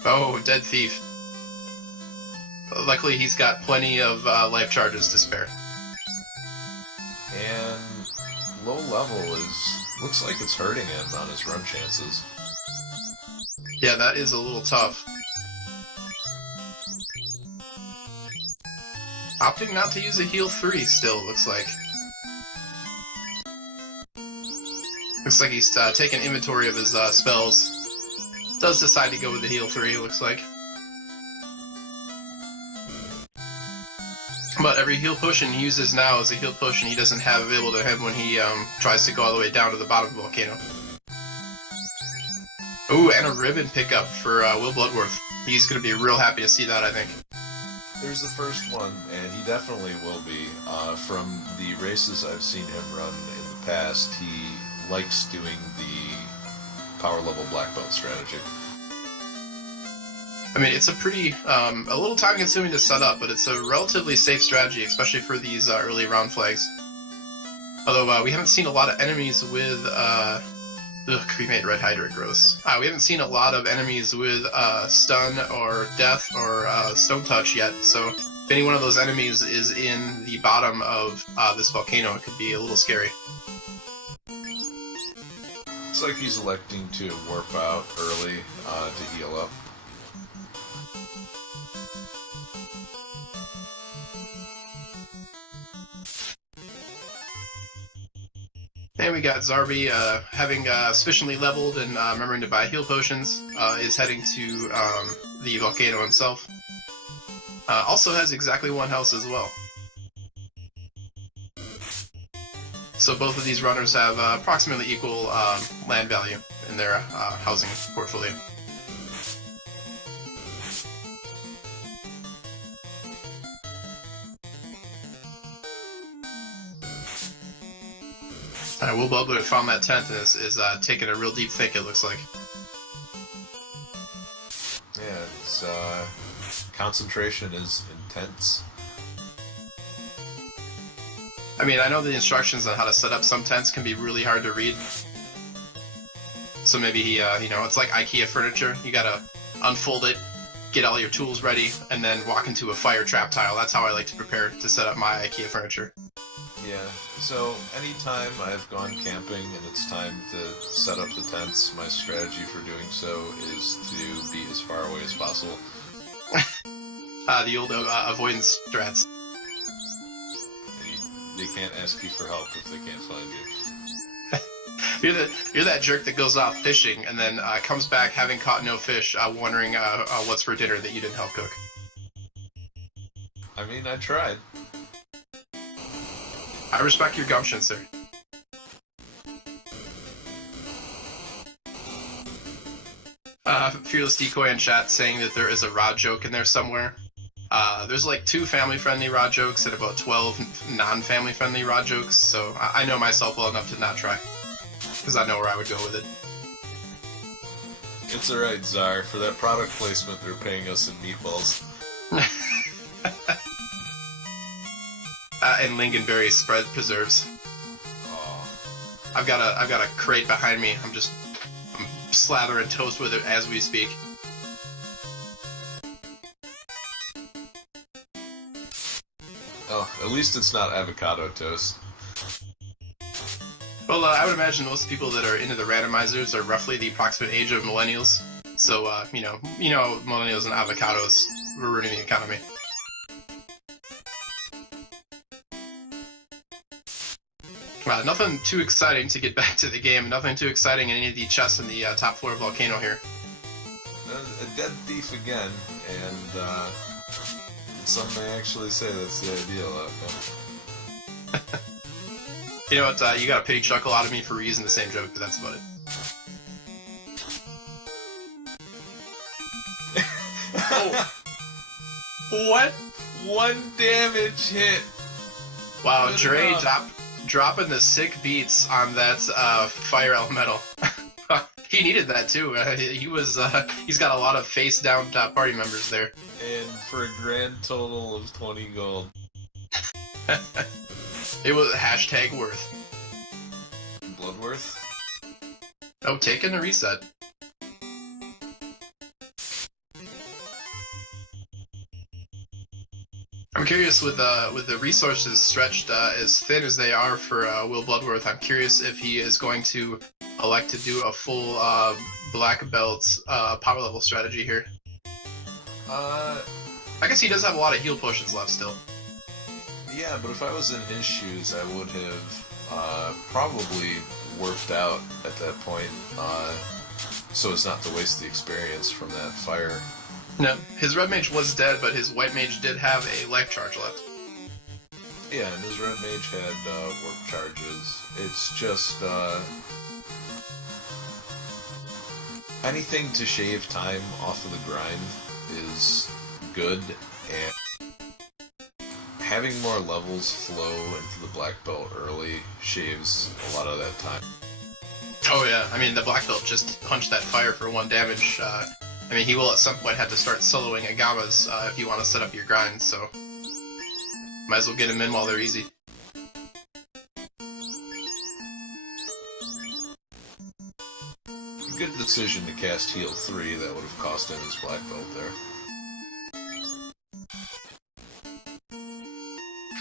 Oh, dead thief. Luckily, he's got plenty of life charges to spare. And low level looks like it's hurting him on his run chances. Yeah, that is a little tough. Opting not to use a heal 3 still, looks like. Looks like he's taking inventory of his spells. Does decide to go with the heal 3, it looks like. But every heal potion he uses now is a heal potion he doesn't have available to him when he tries to go all the way down to the bottom of the volcano. Ooh, and a ribbon pickup for WillBloodworth. He's going to be real happy to see that, I think. There's the first one, and he definitely will be. From the races I've seen him run in the past, he likes doing the power level black belt strategy. I mean, it's a pretty, a little time consuming to set up, but it's a relatively safe strategy, especially for these early round flags. Although, we haven't seen a lot of enemies with, cremate red hydra, gross. We haven't seen a lot of enemies with, stun or death or, stone touch yet, so if any one of those enemies is in the bottom of, this volcano, it could be a little scary. It's like he's electing to warp out early, to heal up. And we got Zarby, having sufficiently leveled and remembering to buy heal potions, is heading to the volcano himself. Also has exactly 1 house as well. So both of these runners have approximately equal land value in their housing portfolio. WillBloodworth found that tent and is taking a real deep think, it looks like. Yeah, it's, concentration is intense. I mean, I know the instructions on how to set up some tents can be really hard to read. So maybe he, it's like IKEA furniture. You gotta unfold it, get all your tools ready, and then walk into a fire trap tile. That's how I like to prepare to set up my IKEA furniture. Yeah, so anytime I've gone camping and it's time to set up the tents, my strategy for doing so is to be as far away as possible. The old avoidance strats. They can't ask you for help if they can't find you. You're that jerk that goes off fishing and then comes back having caught no fish, wondering what's for dinner that you didn't help cook. I mean, I tried. I respect your gumption, sir. Fearless Decoy in chat saying that there is a rod joke in there somewhere. There's like 2 family-friendly rod jokes and about 12 non-family-friendly rod jokes, so I know myself well enough to not try. Because I know where I would go with it. It's alright, Czar. For that product placement, they're paying us in meatballs. And lingonberry spread preserves. Oh. I've got a crate behind me. I'm slathering toast with it as we speak. Oh, at least it's not avocado toast. Well, I would imagine most people that are into the randomizers are roughly the approximate age of millennials. So, millennials and avocados were ruining the economy. Nothing too exciting to get back to the game. Nothing too exciting in any of the chests in the top floor volcano here. dead thief again, and some may actually say that's the ideal outcome. You know what? You got a pity chuckle out of me for reusing the same joke, but that's about it. Oh. What? 1 damage hit. Wow, Dre dropping the sick beats on that fire elemental. He needed that too. He's got a lot of face down party members there. And for a grand total of 20 gold. It was hashtag worth. Bloodworth? Oh, taking the reset. I'm curious with the resources stretched as thin as they are for WillBloodworth. I'm curious if he is going to elect to do a full black belt power level strategy here. I guess he does have a lot of heal potions left still. Yeah, but if I was in his shoes, I would have probably worked out at that point, so as not to waste the experience from that fire. No, his red mage was dead, but his white mage did have a life charge left. Yeah, and his red mage had warp charges. It's just anything to shave time off of the grind is good, and having more levels flow into the black belt early shaves a lot of that time. Oh yeah, I mean the black belt just punched that fire for 1 damage. I mean he will at some point have to start soloing Agamas if you want to set up your grind, so might as well get him in while they're easy. Good decision to cast heal 3, that would have cost him his black belt there.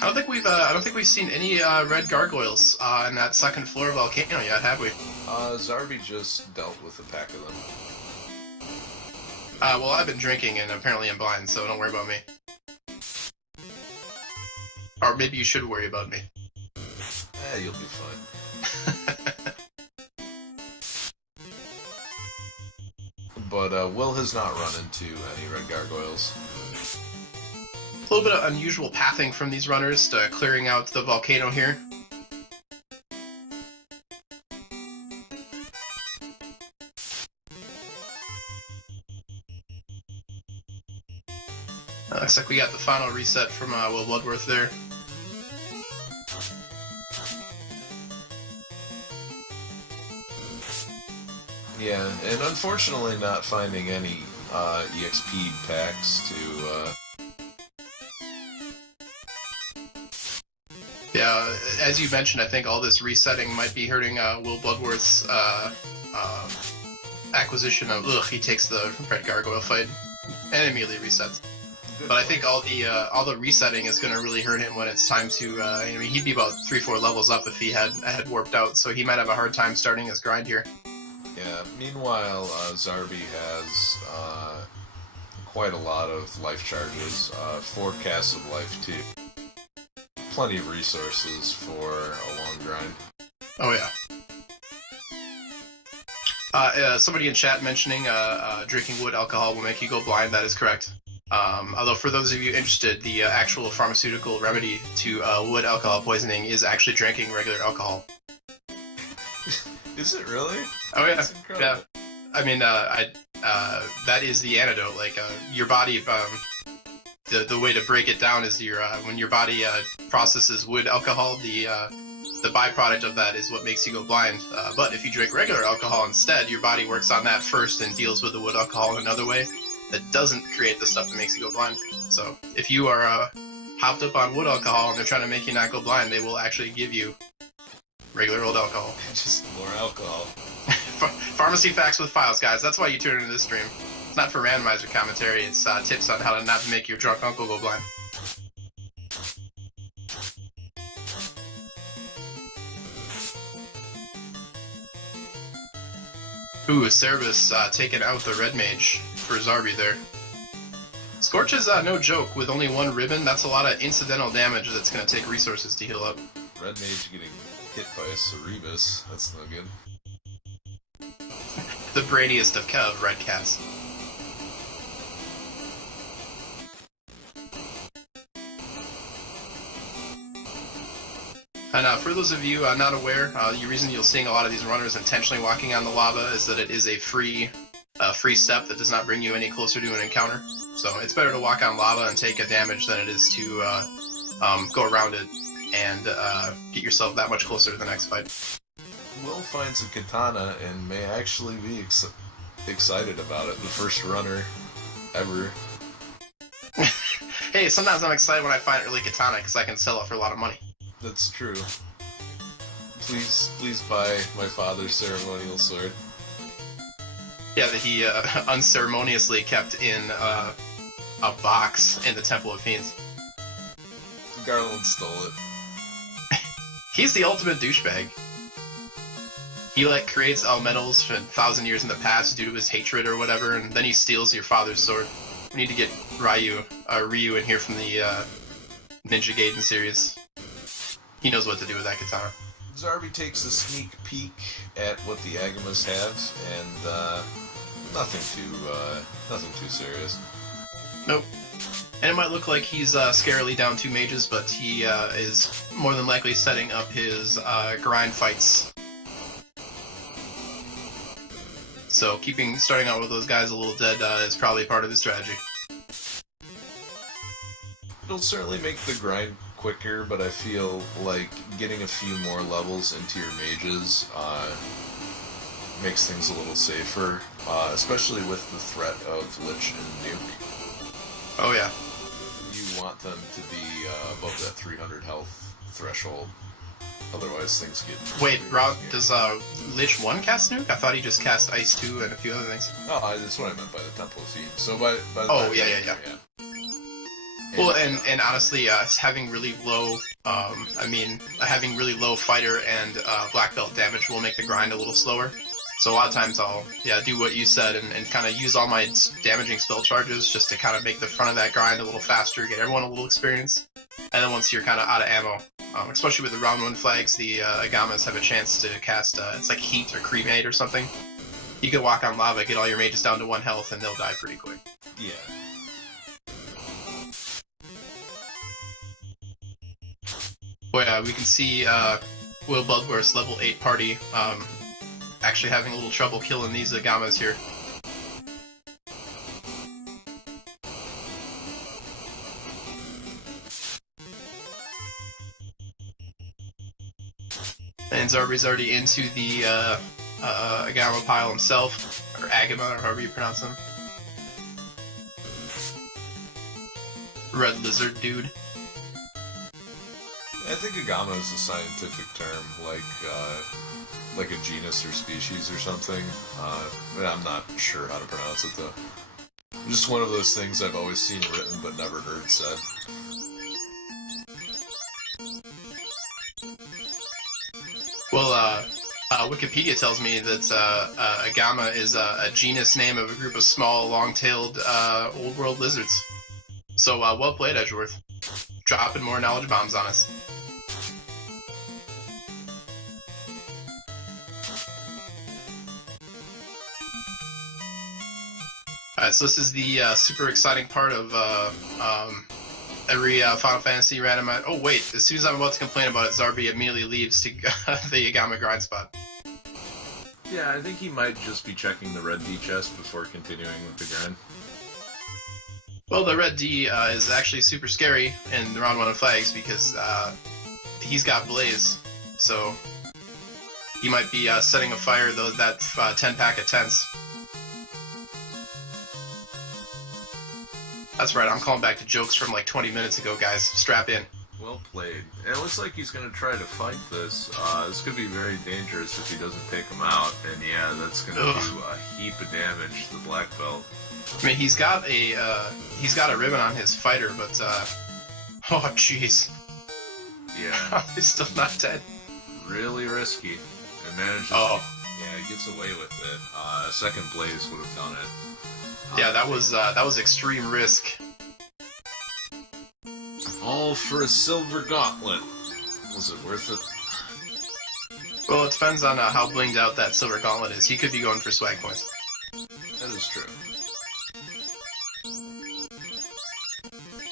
I don't think we've seen any red gargoyles in that second floor volcano yet, have we? Zarby just dealt with a pack of them. Well, I've been drinking and apparently I'm blind, so don't worry about me. Or maybe you should worry about me. You'll be fine. But Will has not run into any red gargoyles. A little bit of unusual pathing from these runners to clearing out the volcano here. Looks like we got the final reset from WillBloodworth there. Yeah, and unfortunately not finding any EXP packs to... Yeah, as you mentioned, I think all this resetting might be hurting WillBloodworth's acquisition of... Ugh, he takes the red gargoyle fight and immediately resets. But I think all the resetting is going to really hurt him when it's time to. I mean, he'd be about 3-4 levels up if he had warped out, so he might have a hard time starting his grind here. Yeah. Meanwhile, Zarby has quite a lot of life charges, 4 casts of life too. Plenty of resources for a long grind. Oh yeah. Somebody in chat mentioning drinking wood alcohol will make you go blind. That is correct. Although for those of you interested, the actual pharmaceutical remedy to wood alcohol poisoning is actually drinking regular alcohol. Is it really? Oh yeah, That's incredible. yeah. I mean, that is the antidote. Like your body, the way to break it down is when your body processes wood alcohol, the byproduct of that is what makes you go blind. But if you drink regular alcohol instead, your body works on that first and deals with the wood alcohol in another way that doesn't create the stuff that makes you go blind. So if you are hopped up on wood alcohol and they're trying to make you not go blind, they will actually give you regular old alcohol. Just more alcohol. Pharmacy facts with files, guys. That's why you tune into this stream. It's not for randomizer commentary. It's tips on how to not make your drunk uncle go blind. Ooh, Cerebus taking out the red mage for Zarby there. Scorch is no joke. With only 1 ribbon, that's a lot of incidental damage that's going to take resources to heal up. Red mage getting hit by a Cerebus. That's no good. The brainiest of red cats. And for those of you not aware, the reason you're seeing a lot of these runners intentionally walking on the lava is that it is a free step that does not bring you any closer to an encounter. So it's better to walk on lava and take a damage than it is to go around it and get yourself that much closer to the next fight. Will finds a katana and may actually be excited about it. The first runner ever. Hey, sometimes I'm excited when I find early katana because I can sell it for a lot of money. That's true. Please buy my father's ceremonial sword. Yeah, that he unceremoniously kept in a box in the Temple of Fiends. Garland stole it. He's the ultimate douchebag. He creates elementals for 1,000 years in the past due to his hatred or whatever, and then he steals your father's sword. We need to get Ryu in here from the Ninja Gaiden series. He knows what to do with that katana. Zarby takes a sneak peek at what the Agamas have, and nothing too serious. Nope. And it might look like he's scarily down 2 mages, but he is more than likely setting up his grind fights. So starting out with those guys a little dead is probably part of the strategy. It'll certainly make the grind quicker, but I feel like getting a few more levels into your mages makes things a little safer, especially with the threat of Lich and Nuke. Oh yeah. You want them to be above that 300 health threshold, otherwise things get... Wait, does Lich 1 cast Nuke? I thought he just cast Ice 2 and a few other things. Oh, that's what I meant by the Temple of Fiends. So by the oh, yeah. Well, and honestly, having really low, having really low fighter and black belt damage will make the grind a little slower. So a lot of times I'll, do what you said and kind of use all my damaging spell charges just to kind of make the front of that grind a little faster, get everyone a little experience. And then once you're kind of out of ammo, especially with the round 1 flags, the Agamas have a chance to cast, it's like Heat or Cremate or something. You can walk on lava, get all your mages down to 1 health, and they'll die pretty quick. Yeah. Well, yeah, we can see WillBloodworth's level 8 party actually having a little trouble killing these Agamas here. And Zarby's already into the Agama pile himself, or Agama, or however you pronounce him. Red lizard dude. I think Agama is a scientific term, like a genus or species or something. I'm not sure how to pronounce it though. Just one of those things I've always seen written but never heard said. Well, Wikipedia tells me that Agama is a genus name of a group of small, long-tailed, old-world lizards. So, well played, Edgeworth. Dropping more knowledge bombs on us. Alright, so this is the super exciting part of every Final Fantasy randomizer. Oh wait, as soon as I'm about to complain about it, Zarby immediately leaves to the Agama grind spot. Yeah, I think he might just be checking the red D chest before continuing with the grind. Well, the red D is actually super scary in the round 1 of flags because he's got Blaze, so he might be setting afire that 10-pack of tents. That's right, I'm calling back to jokes from like 20 minutes ago, guys. Strap in. Well played. And it looks like he's going to try to fight this. This could be very dangerous if he doesn't take him out. And yeah, that's going to do a heap of damage to the black belt. I mean, he's got a ribbon on his fighter, but oh jeez. Yeah. He's still not dead. Really risky. And manages. Oh. Yeah, he gets away with it. Second Blaze would have done it. Yeah, that was extreme risk. All for a silver gauntlet. Was it worth it? Well, it depends on how blinged out that silver gauntlet is. He could be going for swag points. That is true.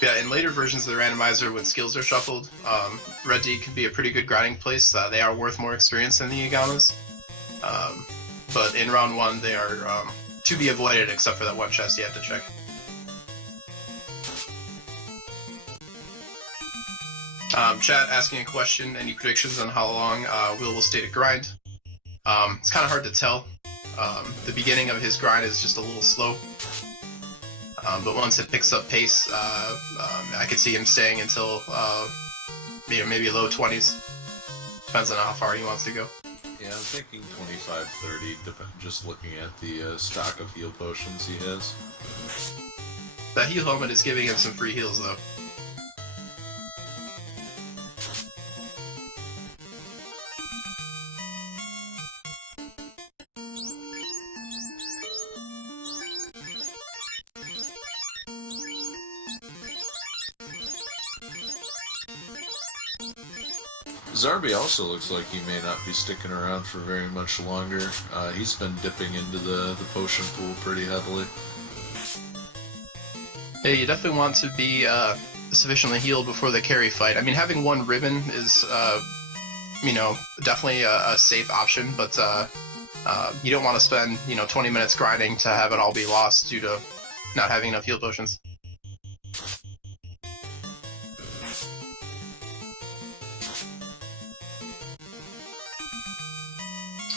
Yeah, in later versions of the randomizer, when skills are shuffled, Red D can be a pretty good grinding place. They are worth more experience than the Yagamas. But in round 1, they are to be avoided, except for that one chest you have to check. Chat asking a question, any predictions on how long will stay to grind? It's kind of hard to tell. The beginning of his grind is just a little slow. But once it picks up pace, I could see him staying until maybe low 20s. Depends on how far he wants to go. Yeah, I'm thinking 25, 30, just looking at the stock of heal potions he has. That heal helmet is giving him some free heals, though. Zarby also looks like he may not be sticking around for very much longer. He's been dipping into the potion pool pretty heavily. Yeah, you definitely want to be sufficiently healed before the carry fight. I mean, having one ribbon is, definitely a safe option, but you don't want to spend, 20 minutes grinding to have it all be lost due to not having enough heal potions.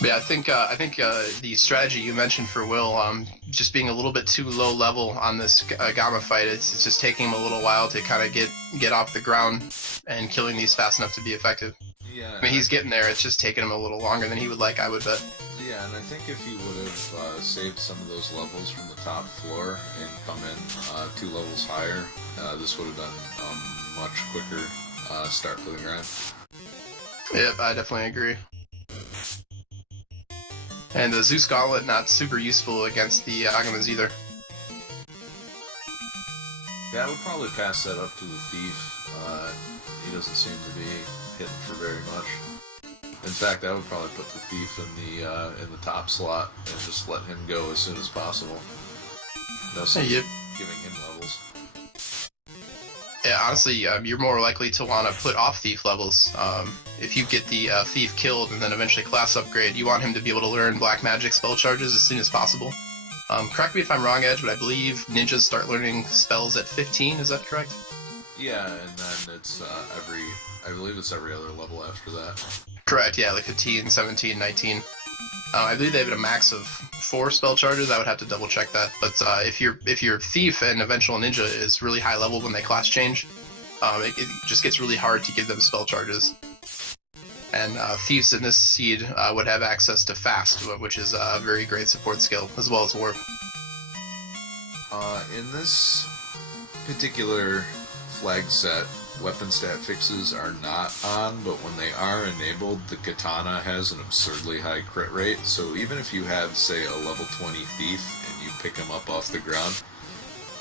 Yeah, I think the strategy you mentioned for Will, just being a little bit too low level on this Gamma fight, it's just taking him a little while to kind of get off the ground and killing these fast enough to be effective. Yeah. I mean, he's getting there. It's just taking him a little longer than he would like, I would bet. Yeah, and I think if he would have saved some of those levels from the top floor and come in 2 levels higher, this would have been a much quicker start for the grind. Yep, I definitely agree. And the Zeus Gauntlet, not super useful against the Agamas either. Yeah, I would probably pass that up to the Thief. He doesn't seem to be hitting for very much. In fact, I would probably put the Thief in the top slot and just let him go as soon as possible. No sense giving him levels. Yeah, honestly, you're more likely to want to put off Thief levels. If you get the Thief killed and then eventually class upgrade, you want him to be able to learn Black Magic spell charges as soon as possible. Correct me if I'm wrong, Edge, but I believe ninjas start learning spells at 15, is that correct? Yeah, and then it's I believe it's every other level after that. Correct, yeah, like 15, 17, 19. I believe they have a max of 4 spell charges. I would have to double check that. But if your Thief and Eventual Ninja is really high level when they class change, it just gets really hard to give them spell charges. And Thieves in this seed would have access to Fast, which is a very great support skill, as well as Warp. In this particular flag set, weapon stat fixes are not on, but when they are enabled, the katana has an absurdly high crit rate, so even if you have, say, a level 20 Thief and you pick him up off the ground,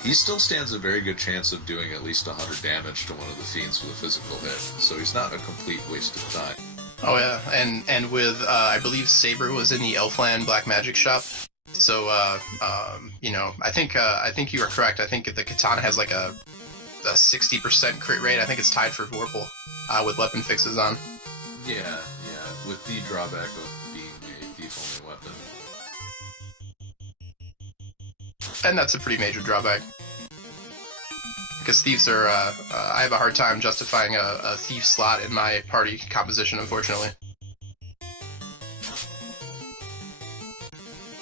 he still stands a very good chance of doing at least 100 damage to one of the fiends with a physical hit, so he's not a complete waste of time. Oh yeah, and with, I believe Saber was in the Elfland Black Magic shop, so, I think you are correct. I think the katana has like a 60% crit rate. I think it's tied for Vorpal with weapon fixes on. Yeah, with the drawback of being a thief-only weapon. And that's a pretty major drawback. Because thieves are, I have a hard time justifying a thief slot in my party composition, unfortunately.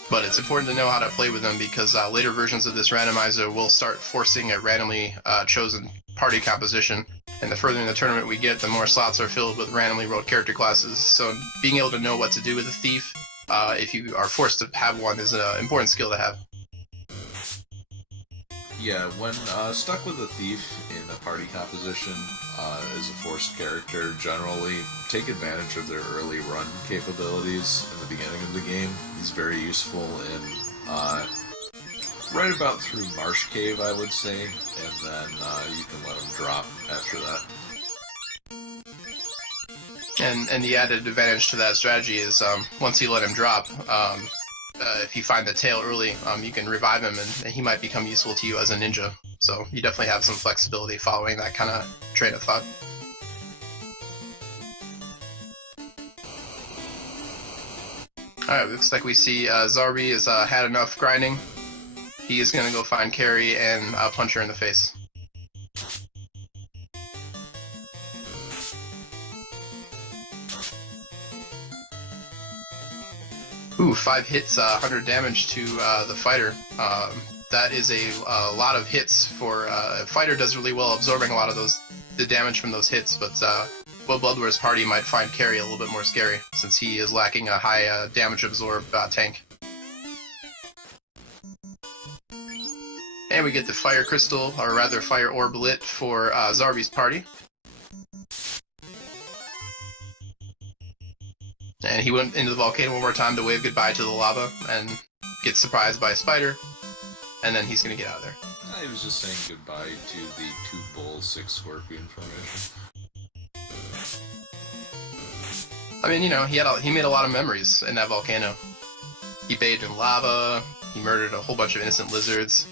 But it's important to know how to play with them, because later versions of this randomizer will start forcing a randomly chosen party composition, and the further in the tournament we get, the more slots are filled with randomly rolled character classes, so being able to know what to do with a thief, if you are forced to have one, is an important skill to have. Yeah, when stuck with a thief in a party composition as a forced character, generally take advantage of their early run capabilities in the beginning of the game. He's very useful in right about through Marsh Cave, I would say, and then you can let him drop after that. And the added advantage to that strategy is once you let him drop, if you find the tail early, you can revive him, and he might become useful to you as a ninja. So you definitely have some flexibility following that kind of train of thought. Alright, looks like we see Zarby has had enough grinding. He is going to go find Carrie and punch her in the face. Ooh, 5 hits, 100 damage to the fighter. That is a lot of hits for a fighter. Does really well absorbing a lot of the damage from those hits, but WillBloodworth's party might find Carrie a little bit more scary since he is lacking a high damage absorb tank. And we get the fire crystal, or rather fire orb lit for Zarby's party. And he went into the volcano one more time to wave goodbye to the lava and gets surprised by a spider, and then he's going to get out of there. He was just saying goodbye to the 2 bull, 6 scorpion formation. I mean, you know, he made a lot of memories in that volcano. He bathed in lava, he murdered a whole bunch of innocent lizards.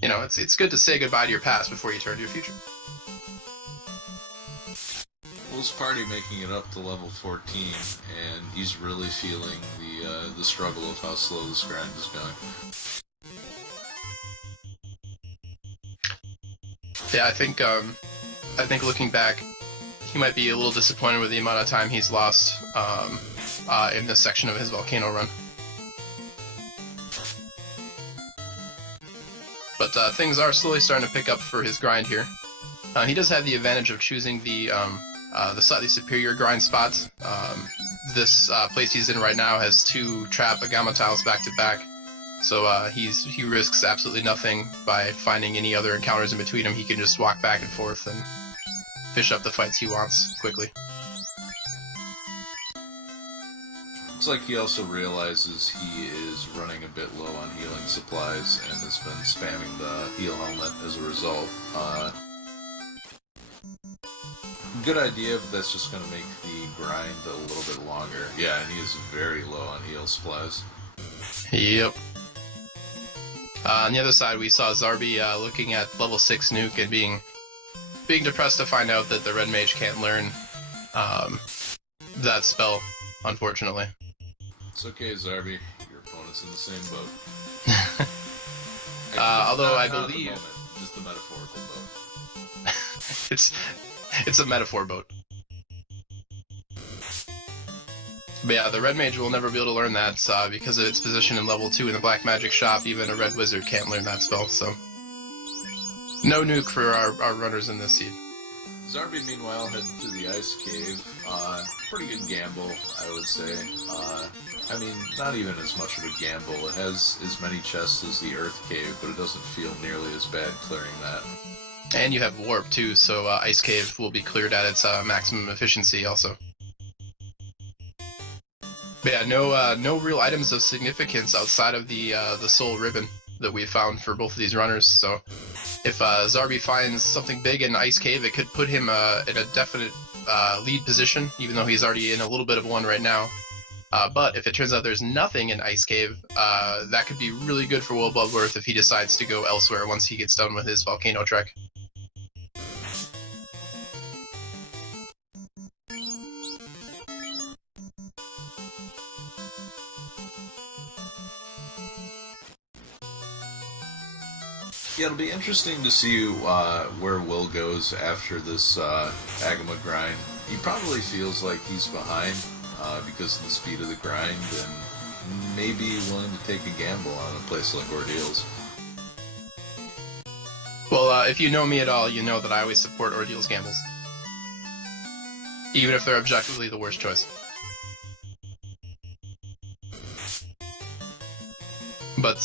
You know, it's good to say goodbye to your past before you turn to your future. Will's party making it up to level 14, and he's really feeling the struggle of how slow this grind is going. Yeah, I think looking back, he might be a little disappointed with the amount of time he's lost in this section of his volcano run. But things are slowly starting to pick up for his grind here. He does have the advantage of choosing the slightly superior grind spots. This place he's in right now has 2 trap Agama tiles back to back, so he risks absolutely nothing by finding any other encounters in between him. He can just walk back and forth and fish up the fights he wants quickly. Looks like he also realizes he is running a bit low on healing supplies and has been spamming the heal helmet as a result. Good idea, but that's just going to make the grind a little bit longer. Yeah, and he is very low on heal supplies. Yep. On the other side, we saw Zarby looking at level 6 nuke and being depressed to find out that the red mage can't learn that spell, unfortunately. It's okay, Zarby. Your opponent's in the same boat. Actually, although I not at the believe... moment, just the metaphorical boat. It's a metaphor boat. But yeah, the red mage will never be able to learn that because of its position in level 2 in the black magic shop. Even a red wizard can't learn that spell, so no nuke for our runners in this seed. Zarby, meanwhile, heads to the ice cave. Pretty good gamble, I would say. I mean, not even as much of a gamble. It has as many chests as the earth cave, but it doesn't feel nearly as bad clearing that. And you have warp too, so ice cave will be cleared at its maximum efficiency also. But yeah, no real items of significance outside of the soul ribbon that we found for both of these runners. So if Zarby finds something big in ice cave, it could put him in a definite lead position, even though he's already in a little bit of one right now. But if it turns out there's nothing in ice cave, that could be really good for WillBloodworth if he decides to go elsewhere once he gets done with his volcano trek. Yeah, it'll be interesting to see where Will goes after this Agama grind. He probably feels like he's behind because of the speed of the grind, and maybe willing to take a gamble on a place like Ordeals. Well, if you know me at all, you know that I always support Ordeals gambles. Even if they're objectively the worst choice. But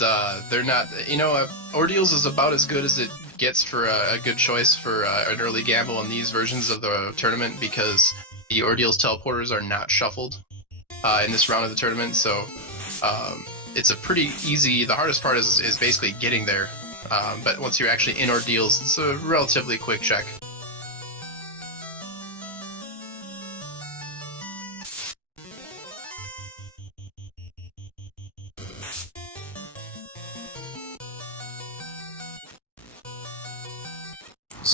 they're not, you know, Ordeals is about as good as it gets for a good choice for an early gamble in these versions of the tournament, because the Ordeals teleporters are not shuffled in this round of the tournament, so it's a pretty easy, the hardest part is basically getting there, but once you're actually in Ordeals, it's a relatively quick check.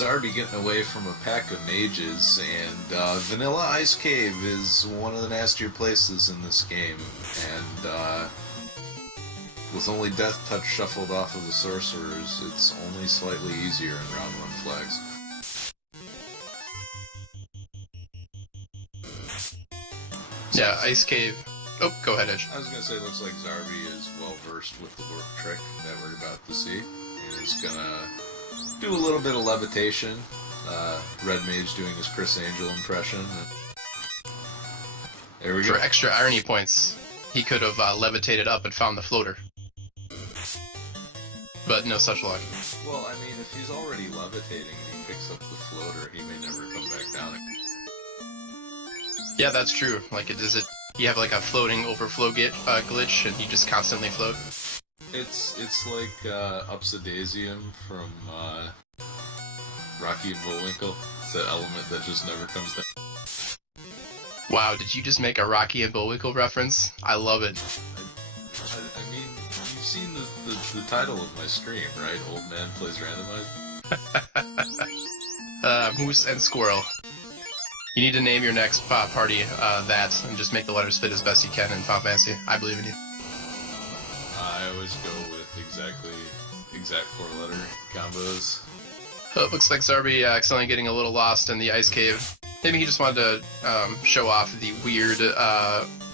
Zarby getting away from a pack of mages, and Vanilla Ice Cave is one of the nastier places in this game, and with only Death Touch shuffled off of the sorcerers, it's only slightly easier in round 1 flags. Yeah, Ice Cave. Oh, go ahead, Edge. I was going to say, it looks like Zarby is well versed with the warp trick that we're about to see. And he's going to do a little bit of levitation. Red Mage doing his Chris Angel impression. There we go. For extra irony points, he could have levitated up and found the floater. But no such luck. Well, I mean, if he's already levitating and he picks up the floater, he may never come back down again. Yeah, that's true. Like, you have like a floating overflow glitch, and you just constantly float? It's like Upsidasium from Rocky and Bullwinkle. It's that element that just never comes down. Wow, did you just make a Rocky and Bullwinkle reference? I love it. I mean, you've seen the title of my stream, right? Old Man Plays Randomizer? Moose and Squirrel. You need to name your next party that, and just make the letters fit as best you can in Final Fantasy. I believe in you. I always go with exact 4-letter combos. Oh, it looks like Zarby accidentally getting a little lost in the ice cave. Maybe he just wanted to show off the weird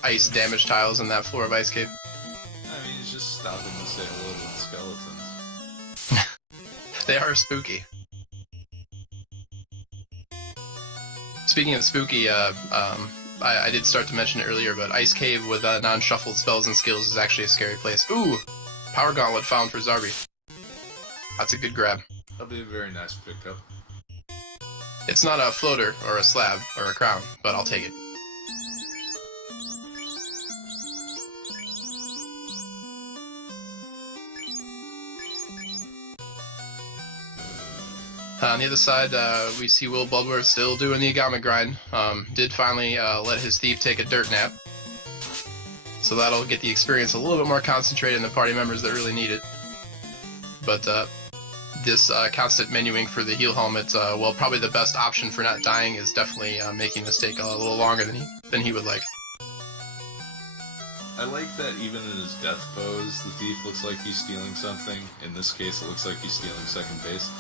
ice damage tiles in that floor of Ice Cave. I mean, he's just stopping to say hello to the skeletons. They are spooky. Speaking of spooky, I did start to mention it earlier, but Ice Cave with non-shuffled spells and skills is actually a scary place. Ooh! Power Gauntlet found for Zarby. That's a good grab. That'll be a very nice pickup. It's not a floater, or a slab, or a crown, but I'll take it. On the other side, we see WillBloodworth still doing the Agama grind. Did finally let his thief take a dirt nap. So that'll get the experience a little bit more concentrated in the party members that really need it. But this constant menuing for the heal helmet, well, probably the best option for not dying is definitely making this take a little longer than he would like. I like that even in his death pose, the thief looks like he's stealing something. In this case, it looks like he's stealing second base.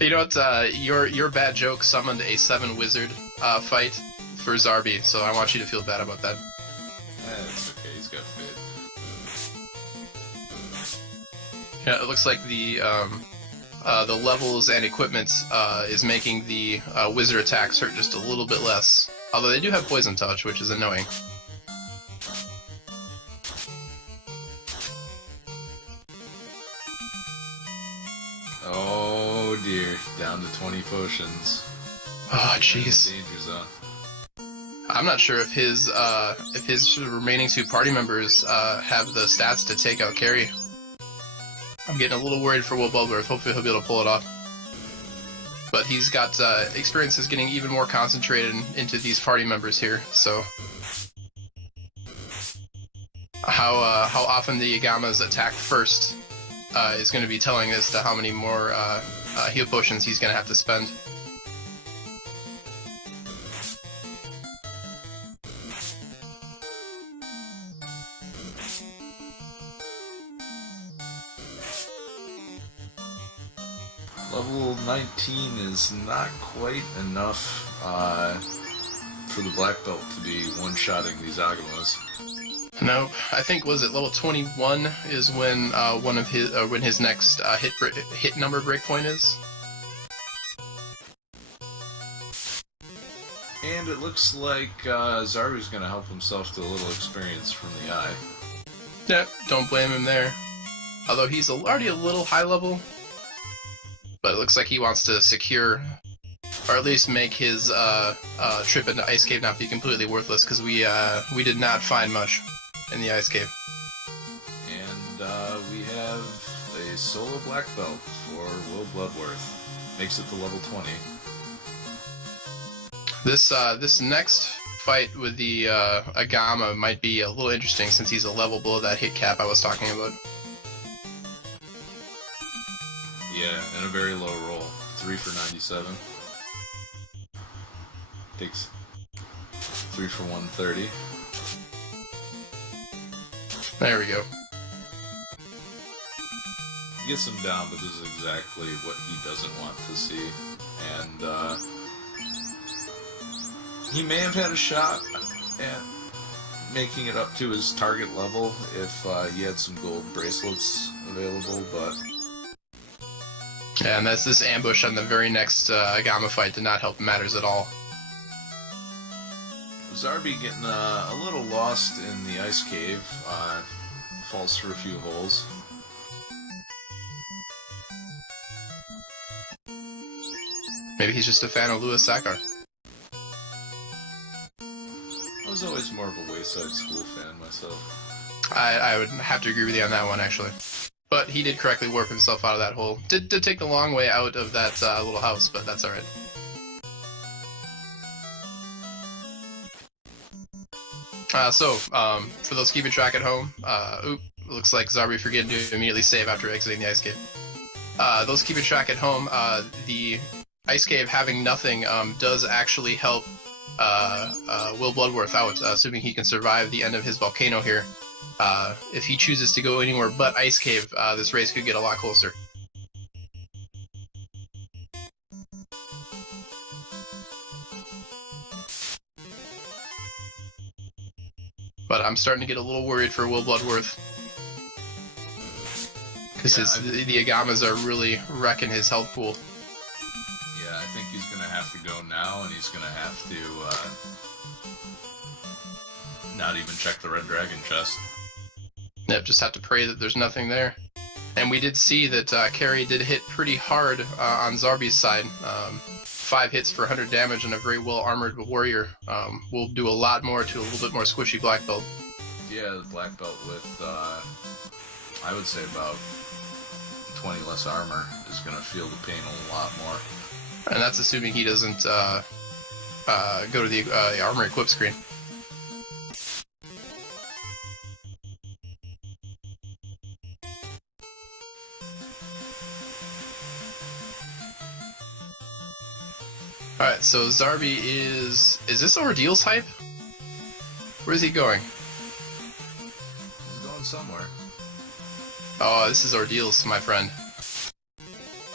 You know what? Your bad joke summoned a 7 wizard fight for Zarby, so I want you to feel bad about that. It's okay, he's got fit. Yeah, it looks like the levels and equipment is making the wizard attacks hurt just a little bit less. Although they do have poison touch, which is annoying. Oh dear, down to 20 potions. Oh jeez. Danger zone. I'm not sure if his remaining 2 party members have the stats to take out Carrie. I'm getting a little worried for WillBloodworth. Hopefully he'll be able to pull it off. But he's got experiences getting even more concentrated into these party members here, so how often the Agamas attack first is going to be telling us to how many more heal potions he's going to have to spend. Level 19 is not quite enough for the black belt to be one-shotting these Agamas. Nope. I think, was it level 21 is when when his next hit number breakpoint is. And it looks like Zarby's going to help himself to a little experience from the eye. Yeah, don't blame him there. Although he's already a little high level. But it looks like he wants to secure, or at least make his trip into Ice Cave not be completely worthless, because we did not find much in the Ice Cave. And we have a solo black belt for WillBloodworth. Makes it to level 20. This next fight with the Agama might be a little interesting, since he's a level below that hit cap I was talking about. Yeah, and a very low roll. 3 for 97. Takes 3 for 130. There we go. Gets him down, but this is exactly what he doesn't want to see. And he may have had a shot at making it up to his target level if he had some gold bracelets available, but... Yeah, and that's this ambush on the very next Agama fight did not help matters at all. Zarby getting a little lost in the ice cave, falls through a few holes. Maybe he's just a fan of Louis Sakar. I was always more of a Wayside School fan myself. I would have to agree with you on that one, actually. But he did correctly warp himself out of that hole. Did take the long way out of that little house, but that's alright. For those keeping track at home, looks like Zarby forgetting to immediately save after exiting the ice cave. Those keeping track at home, the ice cave having nothing does actually help WillBloodworth out, assuming he can survive the end of his volcano here. If he chooses to go anywhere but ice cave, this race could get a lot closer. But I'm starting to get a little worried for WillBloodworth. Because the Agamas are really wrecking his health pool. Yeah, I think he's going to have to go now, and he's going to have to not even check the Red Dragon chest. Yep, just have to pray that there's nothing there. And we did see that Carrie did hit pretty hard on Zarby's side. 5 hits for 100 damage and a very well-armored warrior. Will do a lot more to a little bit more squishy black belt. Yeah, the black belt with, I would say about 20 less armor is going to feel the pain a lot more. And that's assuming he doesn't go to the armor equip screen. Alright, so Zarby is this Ordeal's hype? Where's he going? He's going somewhere. Oh, this is Ordeal's, my friend.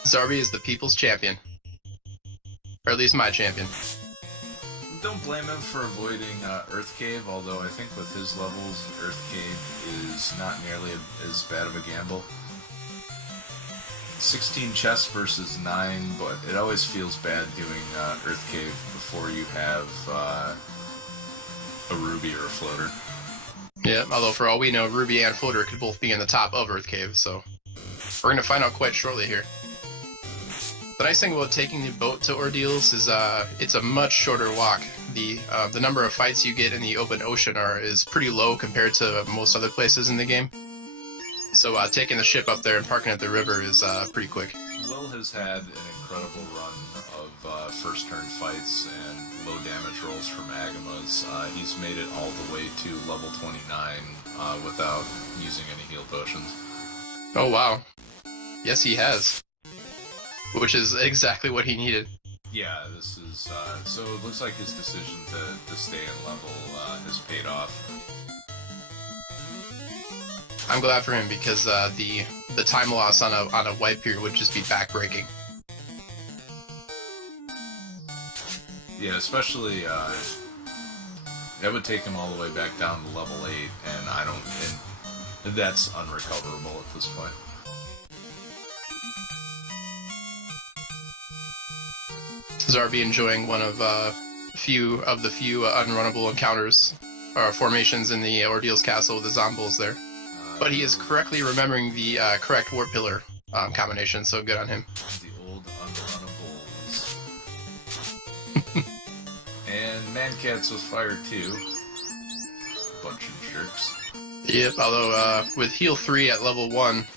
Zarby is the people's champion. Or at least my champion. Don't blame him for avoiding Earth Cave, although I think with his levels, Earth Cave is not nearly as bad of a gamble. 16 chests versus 9, but it always feels bad doing Earth Cave before you have a Ruby or a Floater. Yeah, although for all we know, Ruby and Floater could both be in the top of Earth Cave, so we're going to find out quite shortly here. The nice thing about taking the boat to Ordeal's is it's a much shorter walk. The number of fights you get in the open ocean is pretty low compared to most other places in the game. So taking the ship up there and parking at the river is pretty quick. Will has had an incredible run of first turn fights and low damage rolls from Agamas. He's made it all the way to level 29 without using any heal potions. Oh wow. Yes, he has. Which is exactly what he needed. Yeah, this is... so it looks like his decision to stay in level has paid off. I'm glad for him because the time loss on a wipe here would just be backbreaking. Yeah, especially that would take him all the way back down to level 8, and that's unrecoverable at this point. Zarby enjoying one of the few unrunnable encounters or formations in the Ordeal's castle with the Zombuls there. But he is correctly remembering the correct Warp Pillar combination, so good on him. The old unrunnables. And Mancats with fire too. Bunch of jerks. Yep, although with heal 3 at level 1,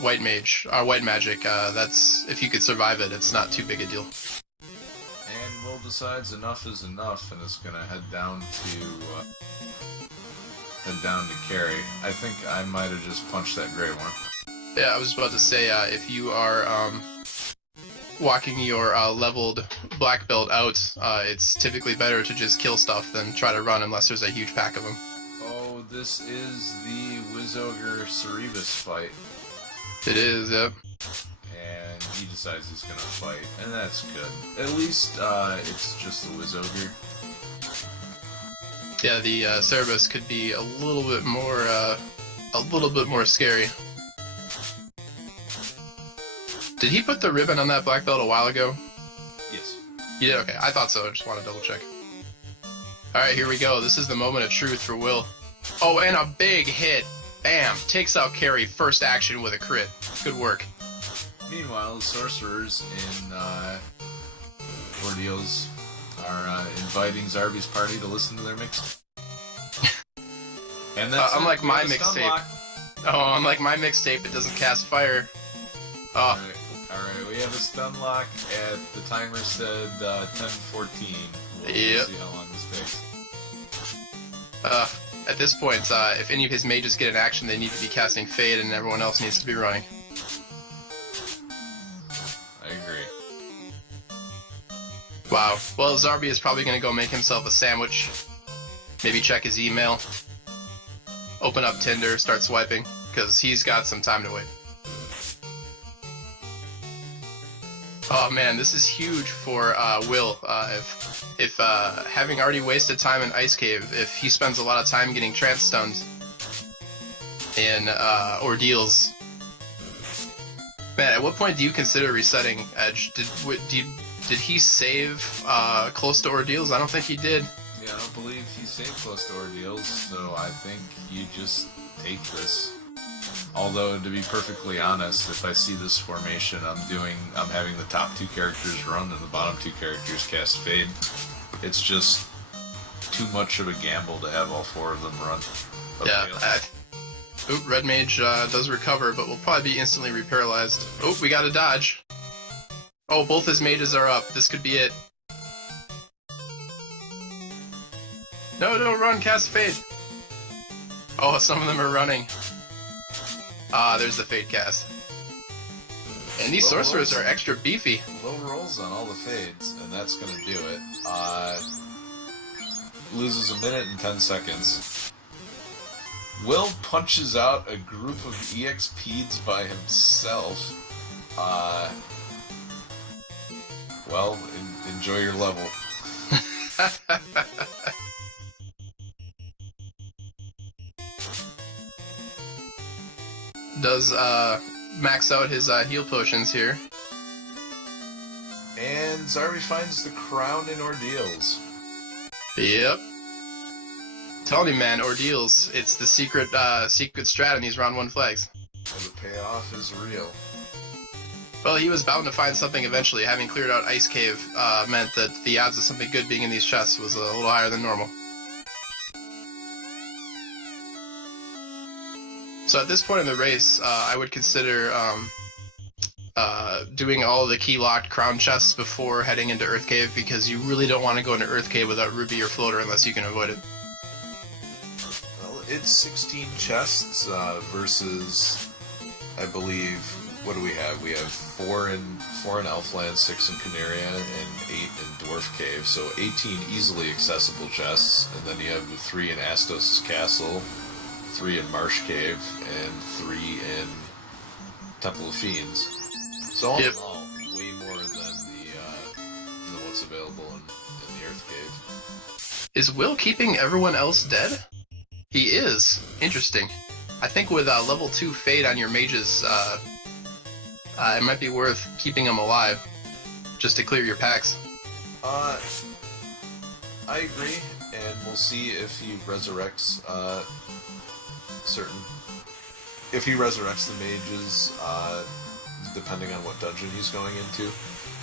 White Magic, that's, if you could survive it, it's not too big a deal. And Will decides enough is enough and is gonna head down to Carrie. I think I might have just punched that Grey Worm. Yeah, I was about to say, if you are walking your leveled black belt out, it's typically better to just kill stuff than try to run unless there's a huge pack of them. Oh, this is the Wizogre Cerebus fight. It is, yep. And he decides he's gonna fight, and that's good. At least it's just the Wizogre. Yeah, the Cerebus could be a little bit more scary. Did he put the ribbon on that black belt a while ago? Yes. He did? Okay, I thought so. I just want to double check. Alright, here we go. This is the moment of truth for Will. Oh, and a big hit. Bam! Takes out Carrie first action with a crit. Good work. Meanwhile, the sorcerers in Ordeals are inviting Zarby's party to listen to their mix. And that's unlike my mixtape. Oh, unlike my mixtape, it doesn't cast fire. Oh. Alright, we have a stun lock at the timer said 10:14. We'll see how long this takes. At this point, if any of his mages get an action, they need to be casting Fade, and everyone else needs to be running. I agree. Wow. Well, Zarby is probably going to go make himself a sandwich. Maybe check his email. Open up Tinder, start swiping, because he's got some time to wait. Oh man, this is huge for Will. If having already wasted time in Ice Cave, if he spends a lot of time getting trance stunned in Ordeals, man, at what point do you consider resetting Edge? Did he save close to Ordeals? I don't think he did. Yeah, I don't believe he saved close to Ordeals, so I think you just take this. Although, to be perfectly honest, if I see this formation, I'm having the top two characters run and the bottom two characters cast Fade. It's just too much of a gamble to have all four of them run. Yeah. Oop, Red Mage does recover, but will probably be instantly reparalyzed. Oh, we got a dodge. Oh, both his mages are up. This could be it. No, don't run, cast Fade. Oh, some of them are running. Ah, there's the Fade cast. And these sorcerers are extra beefy. Low rolls on all the Fades, and that's gonna do it. Loses a minute and 10 seconds. Will punches out a group of EXPs by himself. Well, enjoy your level. Does max out his heal potions here. And Zarby finds the crown in Ordeals. Yep. Telling you, man, Ordeals, it's the secret strat in these round 1 flags. And the payoff is real. Well, he was bound to find something eventually. Having cleared out Ice Cave meant that the odds of something good being in these chests was a little higher than normal. So at this point in the race, I would consider doing all the key-locked crown chests before heading into Earth Cave, because you really don't want to go into Earth Cave without Ruby or Floater unless you can avoid it. Well, it's 16 chests versus, I believe, what do we have? We have 4 in Elfland, 6 in Canaria, and 8 in Dwarf Cave. So 18 easily accessible chests, and then you have the 3 in Astos Castle, 3 in Marsh Cave, and 3 in Temple of Fiends. So all in all, way more than what's available in the Earth Cave. Is Will keeping everyone else dead? He is. Interesting. I think with level 2 Fade on your mages, it might be worth keeping them alive, just to clear your packs. I agree, and we'll see if he resurrects if he resurrects the mages, depending on what dungeon he's going into.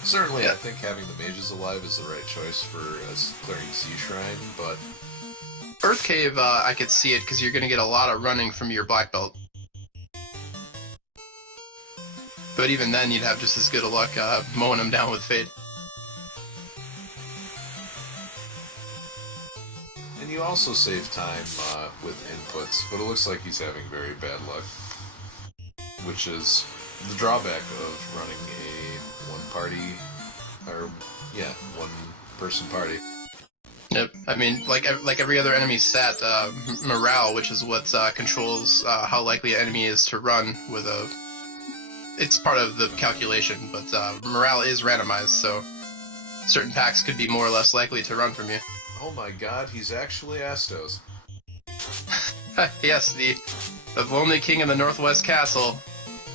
Certainly, I think having the mages alive is the right choice for clearing Sea Shrine, but Earth Cave, I could see it, because you're going to get a lot of running from your black belt. But even then, you'd have just as good a luck mowing them down with Fade. And you also save time with inputs, but it looks like he's having very bad luck. which is the drawback of running a one-party, or one-person party. Yep. I mean, like every other enemy stat, morale, which is what controls how likely an enemy is to run with a... It's part of the calculation, but morale is randomized, so certain packs could be more or less likely to run from you. Oh my god, he's actually Astos. Yes, the lonely king in the Northwest Castle.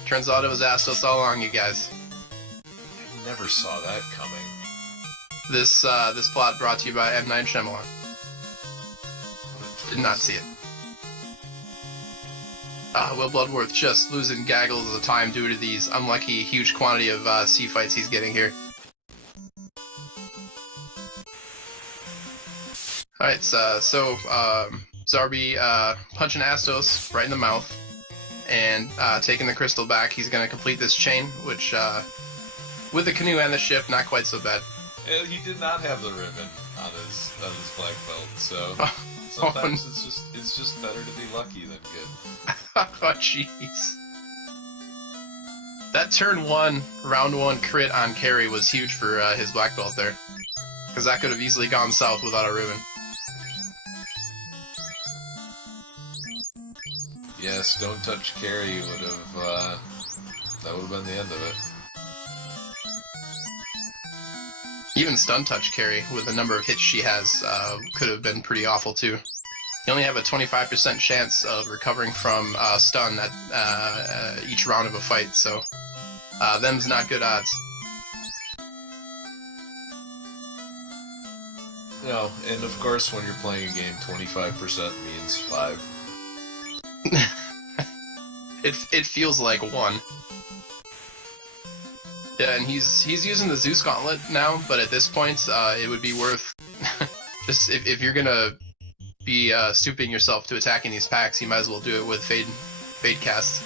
Turns out it was Astos all along, you guys. I never saw that coming. This plot brought to you by M. Night Shyamalan. Did not see it. WillBloodworth just losing gaggles of time due to these unlucky huge quantity of sea fights he's getting here. Alright, so Zarby punching Astos right in the mouth and taking the crystal back. He's going to complete this chain, which with the canoe and the ship, not quite so bad. He did not have the ribbon on his black belt, so sometimes it's just better to be lucky than good. Oh jeez. That turn 1, round 1 crit on carry was huge for his black belt there, because that could have easily gone south without a ribbon. Yes, don't touch carry would have that would have been the end of it. Even stun touch carry, with the number of hits she has, could have been pretty awful too. You only have a 25% chance of recovering from stun at each round of a fight, so them's not good odds. No, and of course when you're playing a game, 25% means 5. It feels like 1. Yeah, and he's using the Zeus Gauntlet now, but at this point, it would be worth just if you're gonna be stooping yourself to attacking these packs, you might as well do it with Fade Cast.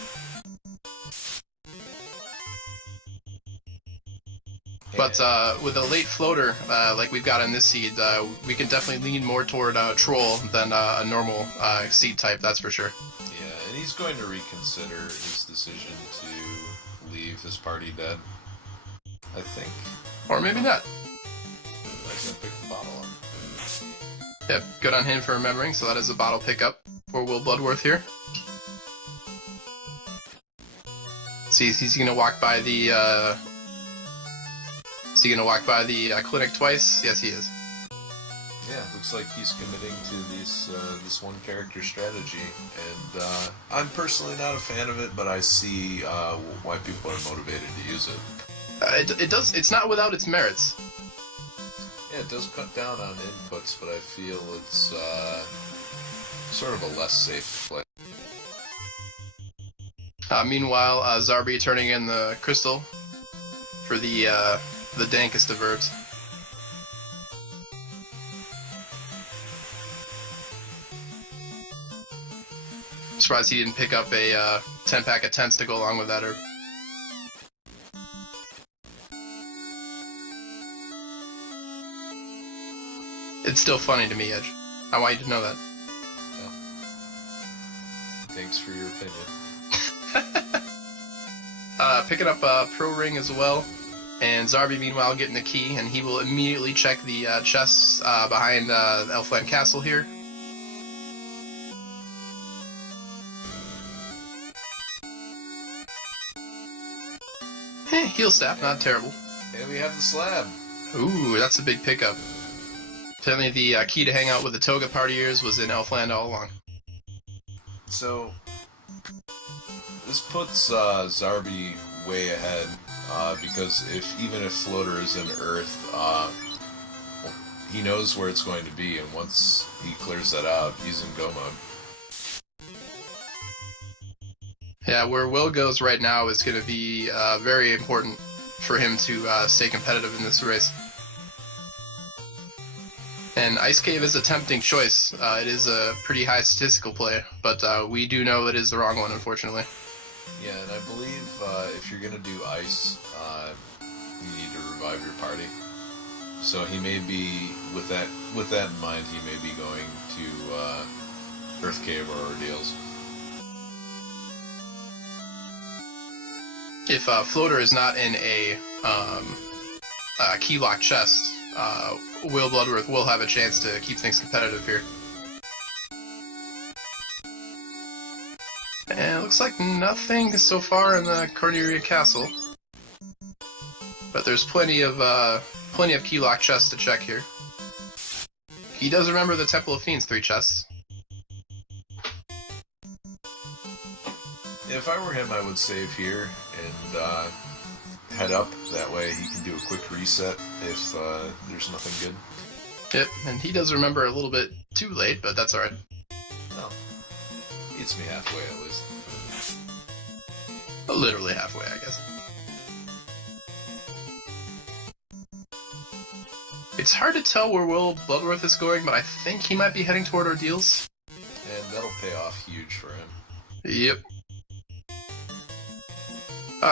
But with a late floater like we've got in this seed, we can definitely lean more toward Troll than a normal seed type, that's for sure. Yeah, and he's going to reconsider his decision to leave his party dead, I think. Or maybe not. He's gonna pick the bottle up. Yep, good on him for remembering, so that is a bottle pickup for WillBloodworth here. See, he's gonna walk by the, is he gonna walk by the clinic twice? Yes, he is. Yeah, looks like he's committing to this one character strategy, and I'm personally not a fan of it, but I see why people are motivated to use it. It does. It's not without its merits. Yeah, it does cut down on inputs, but I feel it's sort of a less safe play. Meanwhile, Zarby turning in the crystal for the dankest of verbs. I'm surprised he didn't pick up a 10-pack of tents to go along with that herb. It's still funny to me, Edge. I want you to know that. Oh. Thanks for your opinion. Picking up Pro Ring as well, and Zarby meanwhile getting the key, and he will immediately check the chests behind Elfland Castle here. Hey, heal staff, not terrible. And we have the slab. Ooh, that's a big pickup. Apparently the key to hang out with the toga partiers was in Elfland all along. So, this puts Zarby way ahead, because even if Floater is in Earth, he knows where it's going to be, and once he clears that out, he's in go mode. Yeah, where Will goes right now is going to be very important for him to stay competitive in this race. And Ice Cave is a tempting choice. It is a pretty high statistical play, but we do know it is the wrong one, unfortunately. Yeah, and I believe if you're going to do Ice, you need to revive your party. So he may be, with that in mind, he may be going to Earth Cave or Ordeals. If Floater is not in a key lock chest, WillBloodworth will have a chance to keep things competitive here. And it looks like nothing so far in the Corneria Castle, but there's plenty of key lock chests to check here. He does remember the Temple of Fiends 3 chests. If I were him, I would save here and head up. That way he can do a quick reset if there's nothing good. Yep, and he does remember a little bit too late, but that's alright. Oh. It's me halfway at least. Literally halfway, I guess. It's hard to tell where WillBloodworth is going, but I think he might be heading toward Ordeals. And that'll pay off huge for him. Yep.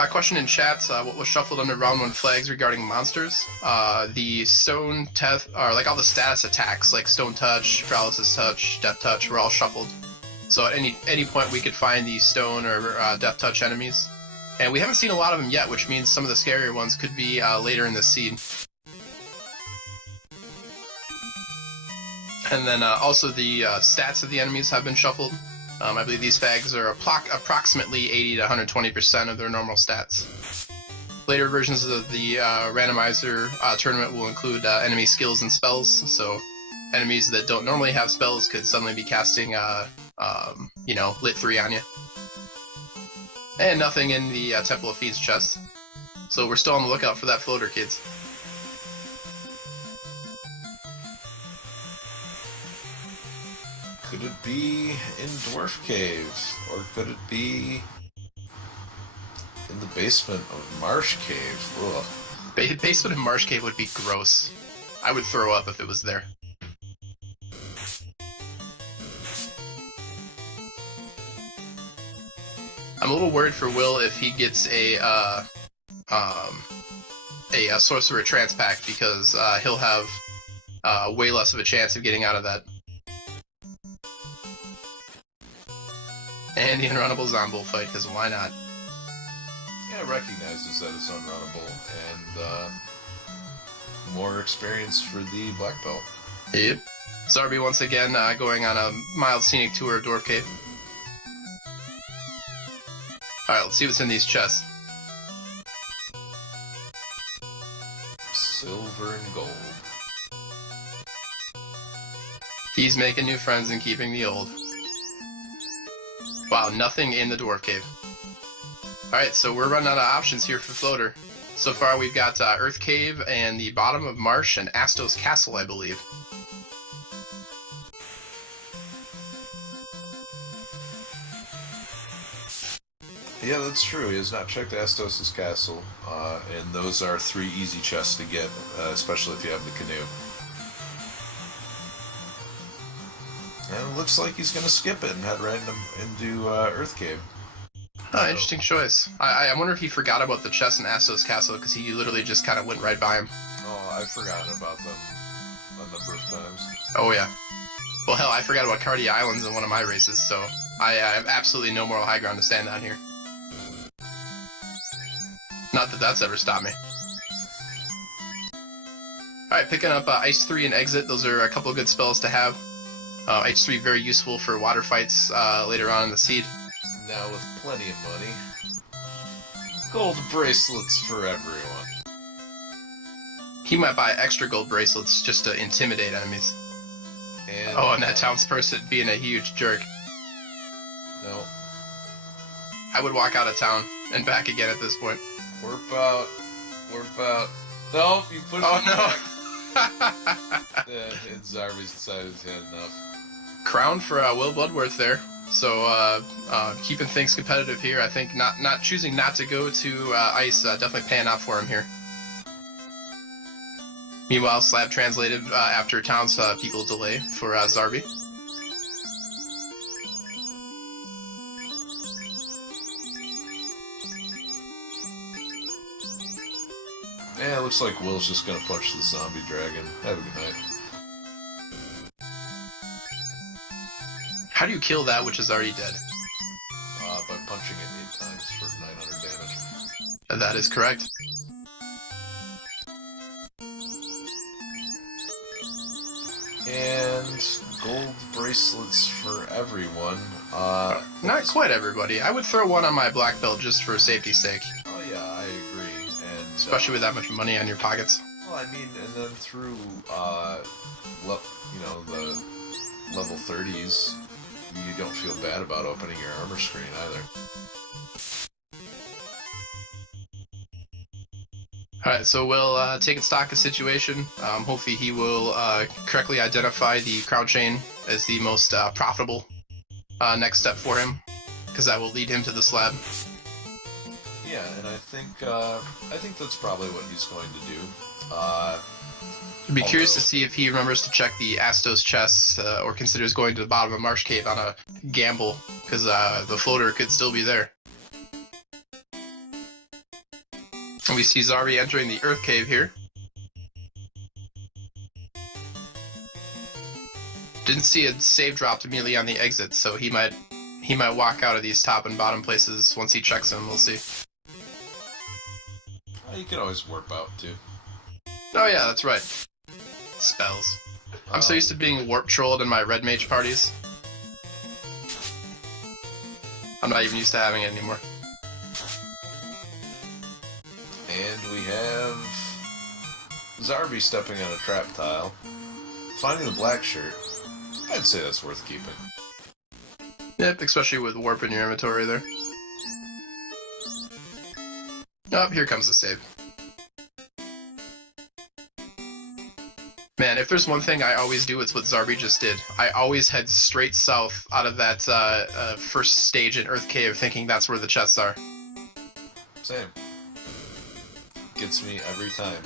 Question in chat, what was shuffled under round 1 flags regarding monsters? The stone death, or like all the status attacks, like stone touch, paralysis touch, death touch, were all shuffled. So at any point we could find the stone or death touch enemies. And we haven't seen a lot of them yet, which means some of the scarier ones could be later in the seed. And then also the stats of the enemies have been shuffled. I believe these fags are approximately 80 to 120% of their normal stats. Later versions of the Randomizer tournament will include enemy skills and spells, so enemies that don't normally have spells could suddenly be casting, Lit 3 on you. And nothing in the Temple of Fiends chest. So we're still on the lookout for that floater, kids. Could it be in Dwarf Cave? Or could it be in the basement of Marsh Cave? Ugh. Basement of Marsh Cave would be gross. I would throw up if it was there. I'm a little worried for Will if he gets a Sorcerer Trance Pack, because he'll have way less of a chance of getting out of that. And the unrunnable Zombo fight, because why not? Yeah, it recognizes that it's unrunnable, and more experience for the Black Belt. Yep. Zarby once again going on a mild scenic tour of Dwarf Cave. Alright, let's see what's in these chests. Silver and gold. He's making new friends and keeping the old. Wow, nothing in the Dwarf Cave. Alright, so we're running out of options here for Floater. So far we've got Earth Cave and the bottom of Marsh and Astos Castle, I believe. Yeah, that's true. He has not checked Astos' castle, and those are 3 easy chests to get, especially if you have the canoe. And it looks like he's going to skip it and head right into Earth Cave. Oh, interesting choice. I wonder if he forgot about the chest in Astos Castle, because he literally just kind of went right by him. Oh, I've forgotten about them a number of times. Oh, yeah. Well, hell, I forgot about Cardi Islands in one of my races, so I have absolutely no moral high ground to stand on here. Not that that's ever stopped me. Alright, picking up Ice 3 and Exit. Those are a couple of good spells to have. Ice 3 very useful for water fights later on in the seed. Now with plenty of money. Gold bracelets for everyone. He might buy extra gold bracelets just to intimidate enemies. And that townsperson being a huge jerk. No. I would walk out of town and back again at this point. Warp out. Warp out. No, you pushed Oh, it no. back. And Zarby's decided he's had enough. Crown for WillBloodworth there. So keeping things competitive here. I think not choosing not to go to Ice definitely paying off for him here. Meanwhile, Slab translated after townspeople delay for Zarby. Yeah, it looks like Will's just gonna punch the zombie dragon. Have a good night. How do you kill that which is already dead? By punching it 8 times for 900 damage. That is correct. And gold bracelets for everyone. Not quite everybody. I would throw one on my black belt just for safety's sake. Oh yeah, I agree. And especially with that much money on your pockets. Well, I mean, and then through, the level 30s, you don't feel bad about opening your armor screen either. Alright, so we'll take stock of the situation. Hopefully he will correctly identify the crown chain as the most profitable next step for him, because that will lead him to the slab. Yeah, and I think that's probably what he's going to do. I'd be curious to see if he remembers to check the Astos chests or considers going to the bottom of Marsh Cave on a gamble, because the floater could still be there. And we see Zarby entering the Earth Cave here. Didn't see a save dropped immediately on the exit, so he might walk out of these top and bottom places once he checks them. We'll see. You can always warp out too. Oh yeah, that's right. Spells. I'm so used to being warp trolled in my red mage parties. I'm not even used to having it anymore. And we have Zarby stepping on a trap tile. Finding the black shirt. I'd say that's worth keeping. Yep, especially with warp in your inventory there. Oh, here comes the save. Man, if there's one thing I always do, it's what Zarby just did. I always head straight south out of that first stage in Earth Cave, thinking that's where the chests are. Same. Gets me every time.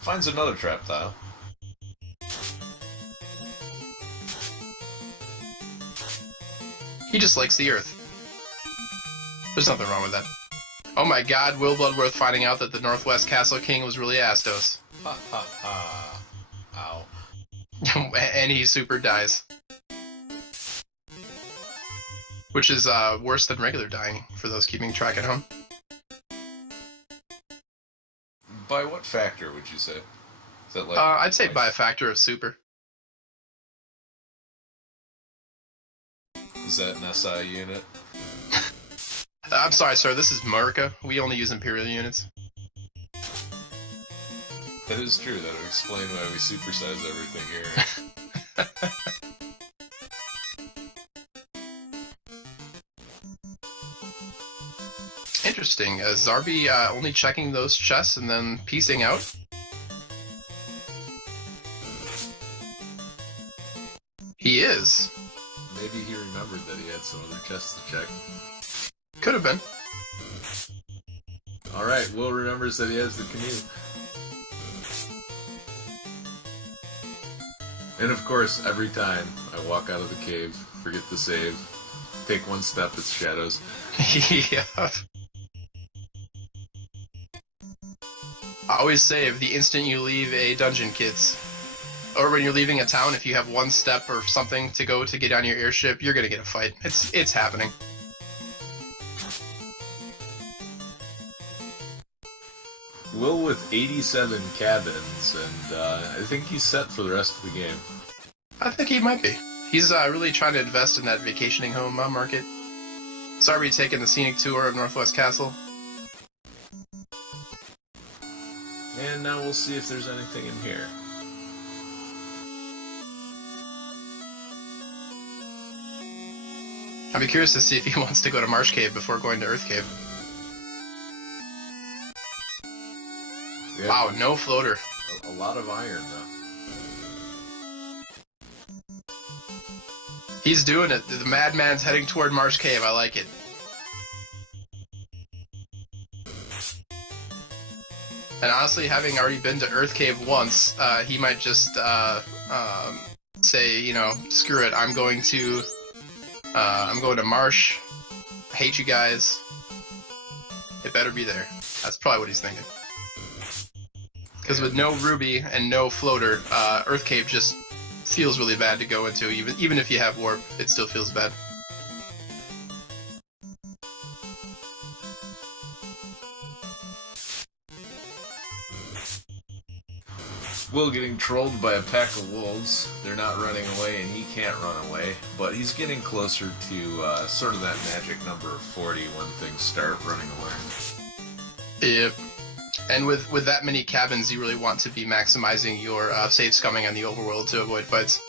Finds another trap tile. He just likes the Earth. There's nothing wrong with that. Oh my god, WillBloodworth finding out that the Northwest Castle King was really Astos. Ha ha ha. Ow. And he super dies. Which is worse than regular dying, for those keeping track at home. By what factor would you say? Is that like I'd say by a factor of super. Is that an SI unit? I'm sorry, sir, this is America. We only use Imperial units. That is true. That would explain why we supersize everything here. Interesting. Zarby only checking those chests and then piecing out. He is. Maybe he remembered that he had some other chests to check. Could have been. Alright, Will remembers that he has the canoe. And of course, every time I walk out of the cave, forget to save, take one step, it's shadows. Yeah. Always save the instant you leave a dungeon, kids. Or when you're leaving a town, if you have one step or something to go to get on your airship, you're gonna get a fight. It's happening. Will with 87 cabins, and I think he's set for the rest of the game. I think he might be. He's really trying to invest in that vacationing home market. Zarby taking the scenic tour of Northwest Castle. And now we'll see if there's anything in here. I'd be curious to see if he wants to go to Marsh Cave before going to Earth Cave. Yeah, wow, no floater. A lot of iron, though. He's doing it. The madman's heading toward Marsh Cave. I like it. And honestly, having already been to Earth Cave once, he might just say, you know, screw it. I'm going to Marsh. I hate you guys. It better be there. That's probably what he's thinking. Because with no ruby and no floater, Earth Cave just feels really bad to go into. Even if you have warp, it still feels bad. Will getting trolled by a pack of wolves. They're not running away, and he can't run away. But he's getting closer to sort of that magic number of 40 when things start running away. Yep. And with that many cabins, you really want to be maximizing your safe scumming on the overworld to avoid fights.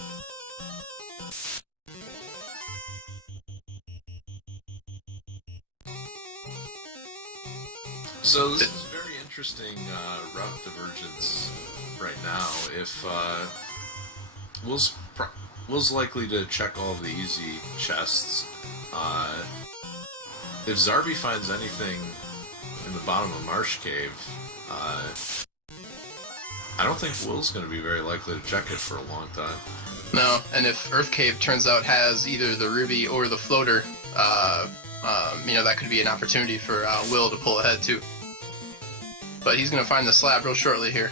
So this is very interesting route divergence right now. If Will's likely to check all of the easy chests. If Zarby finds anything in the bottom of Marsh Cave, I don't think Will's going to be very likely to check it for a long time. No, and if Earth Cave turns out has either the ruby or the floater, that could be an opportunity for Will to pull ahead too. But he's going to find the slab real shortly here.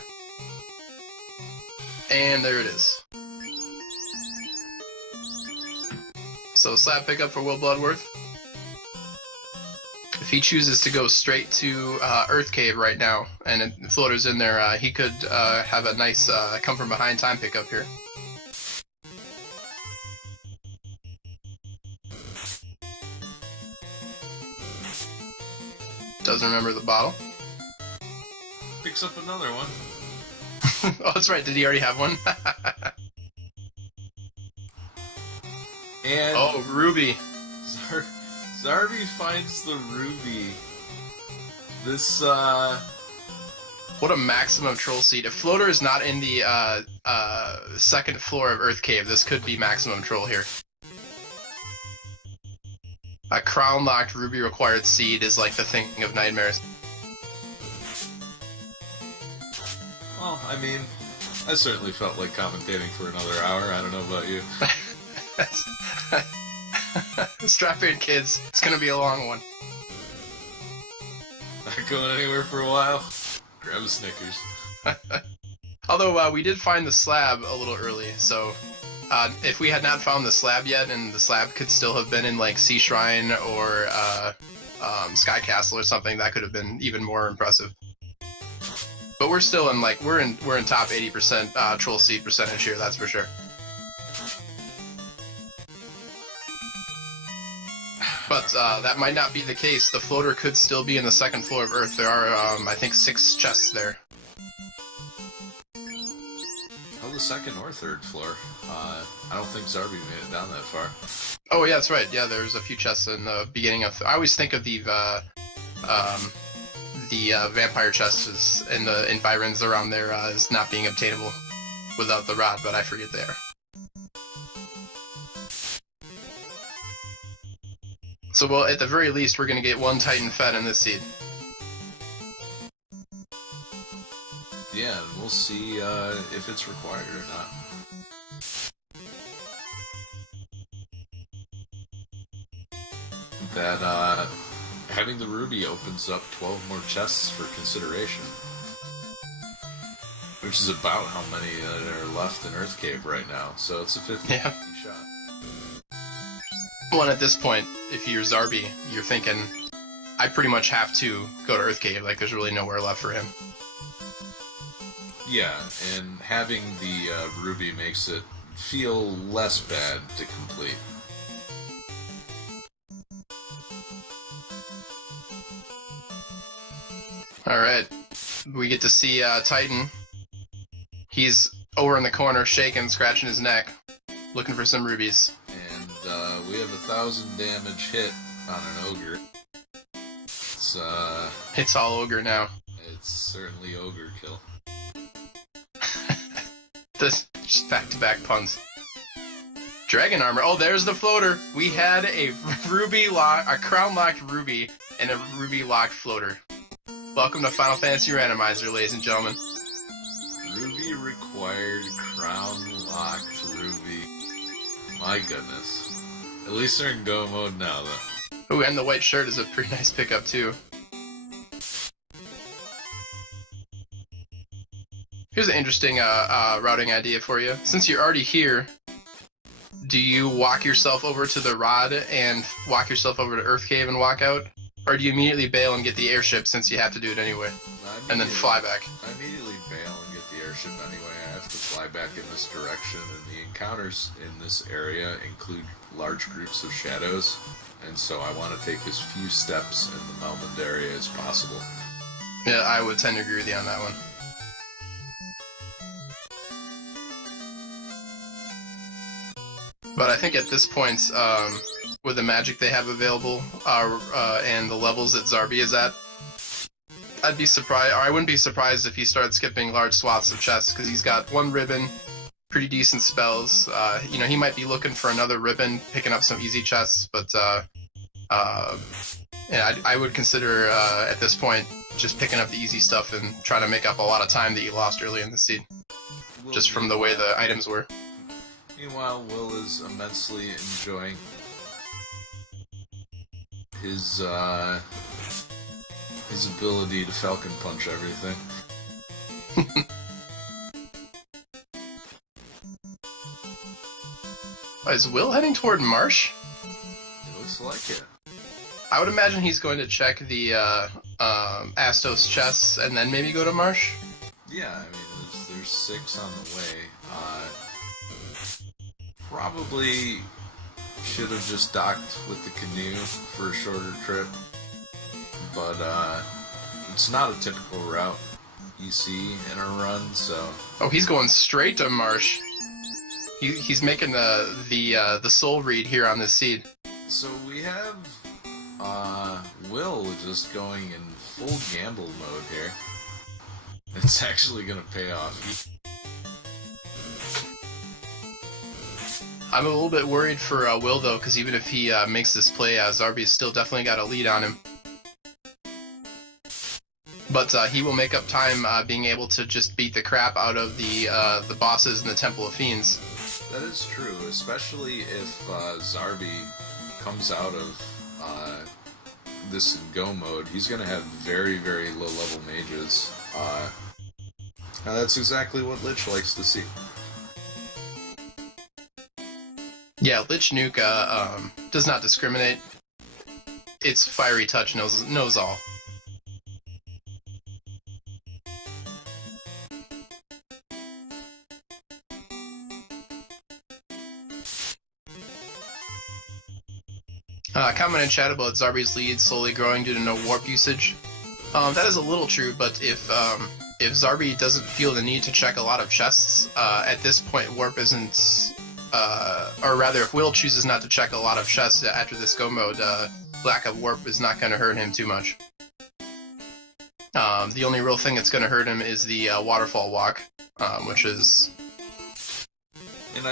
And there it is. So slab pickup for WillBloodworth. If he chooses to go straight to Earth Cave right now, and the floater's in there, he could have a nice come from behind time pickup here. Doesn't remember the bottle. Picks up another one. Oh, that's right. Did he already have one? And oh, ruby. Zarby finds the ruby. This, What a maximum troll seed. If floater is not in the second floor of Earth Cave, this could be maximum troll here. A crown-locked ruby required seed is like the thing of nightmares. Well, I mean, I certainly felt like commentating for another hour. I don't know about you. Strap in, kids. It's gonna be a long one. Not going anywhere for a while. Grab a Snickers. Although we did find the slab a little early, so if we had not found the slab yet, and the slab could still have been in like Sea Shrine or Sky Castle or something, that could have been even more impressive. But we're still in like we're in top 80% troll seed percentage here, that's for sure. But that might not be the case. The floater could still be in the second floor of Earth. There are, I think, 6 chests there. Oh, the second or third floor. I don't think Zarby made it down that far. Oh, yeah, that's right. Yeah, there's a few chests in the beginning of... I always think of the vampire chests in the environs around there as not being obtainable without the rod, but I forget they are. So, well, at the very least, we're going to get 1 Titan fed in this seed. Yeah, and we'll see if it's required or not. That, having the ruby opens up 12 more chests for consideration. Which is about how many are left in Earth Cave right now, so it's a 50-50 shot. Well, and at this point, if you're Zarby, you're thinking, I pretty much have to go to Earth Cave, like there's really nowhere left for him. Yeah, and having the ruby makes it feel less bad to complete. Alright, we get to see Titan. He's over in the corner, shaking, scratching his neck, looking for some rubies. And we have 1,000 damage hit on an ogre. It's all ogre now. It's certainly ogre kill. This just back-to-back puns. Dragon armor. Oh, there's the floater. We had a crown-locked ruby, and a ruby-locked floater. Welcome to Final Fantasy Randomizer, ladies and gentlemen. Ruby required crown-locked ruby. My goodness. At least they're in go mode now, though. Ooh, and the white shirt is a pretty nice pickup, too. Here's an interesting routing idea for you. Since you're already here, do you walk yourself over to the rod and walk yourself over to Earth Cave and walk out? Or do you immediately bail and get the airship since you have to do it anyway? And then fly back? I immediately bail and get the airship anyway. I have to fly back in this direction, and the encounters in this area include large groups of shadows, and so I want to take as few steps in the Melmond area as possible. Yeah, I would tend to agree with you on that one. But I think at this point, with the magic they have available and the levels that Zarby is at, I'd be surprised, or I wouldn't be surprised if he started skipping large swaths of chests, because he's got one ribbon, pretty decent spells. You know, he might be looking for another ribbon, picking up some easy chests, but yeah, I would consider at this point just picking up the easy stuff and trying to make up a lot of time that you lost early in the seed, just from the way the items were. Meanwhile, Will is immensely enjoying his ability to Falcon Punch everything. Is Will heading toward Marsh? It looks like it. I would imagine he's going to check the Astos chests and then maybe go to Marsh. Yeah, I mean, there's 6 on the way. Probably should have just docked with the canoe for a shorter trip, but it's not a typical route you see in a run, so... Oh, he's going straight to Marsh. He's making the soul read here on this seed. So we have Will just going in full gamble mode here. It's actually going to pay off. I'm a little bit worried for Will, though, because even if he makes this play, Zarby's still definitely got a lead on him. But he will make up time being able to just beat the crap out of the bosses in the Temple of Fiends. That is true, especially if Zarby comes out of this go mode. He's going to have very, very low-level mages. Now that's exactly what Lich likes to see. Yeah, Lich Nuke does not discriminate. Its fiery touch knows all. Comment in chat about Zarby's lead slowly growing due to no warp usage. That is a little true, but if Zarby doesn't feel the need to check a lot of chests, at this point warp isn't... or rather, if Will chooses not to check a lot of chests after this go mode, lack of warp is not going to hurt him too much. The only real thing that's going to hurt him is the waterfall walk, which is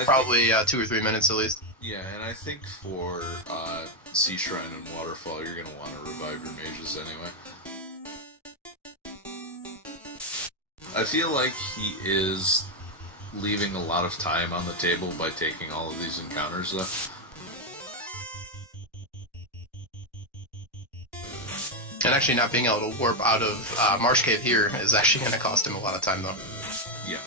probably 2 or 3 minutes at least. Yeah, and I think for Sea Shrine and Waterfall, you're going to want to revive your mages anyway. I feel like he is leaving a lot of time on the table by taking all of these encounters, though. And actually not being able to warp out of Marsh Cave here is actually going to cost him a lot of time, though. Yeah.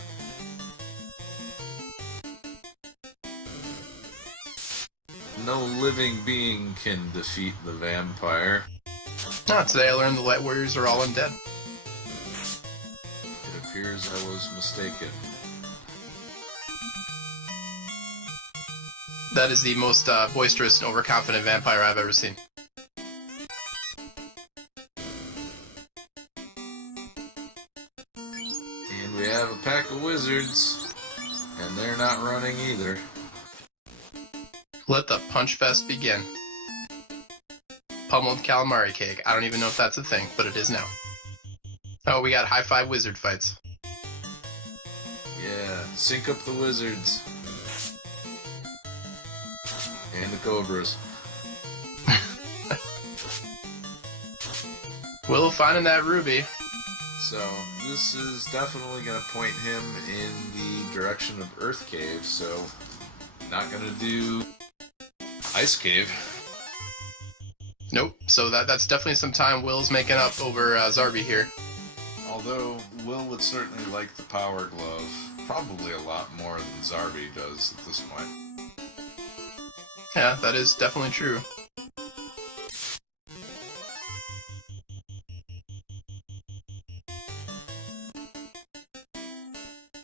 No living being can defeat the vampire. Today I learned the Light Warriors are all undead. It appears I was mistaken. That is the most boisterous and overconfident vampire I've ever seen. And we have a pack of wizards, and they're not running either. Let the punch fest begin. Pummeled calamari cake. I don't even know if that's a thing, but it is now. Oh, we got high five wizard fights. Yeah, sync up the wizards. And the cobras. Will finding that ruby. So, this is definitely going to point him in the direction of Earth Cave, so not going to do Ice Cave. Nope, so that's definitely some time Will's making up over Zarby here. Although, Will would certainly like the Power Glove probably a lot more than Zarby does at this point. Yeah, that is definitely true.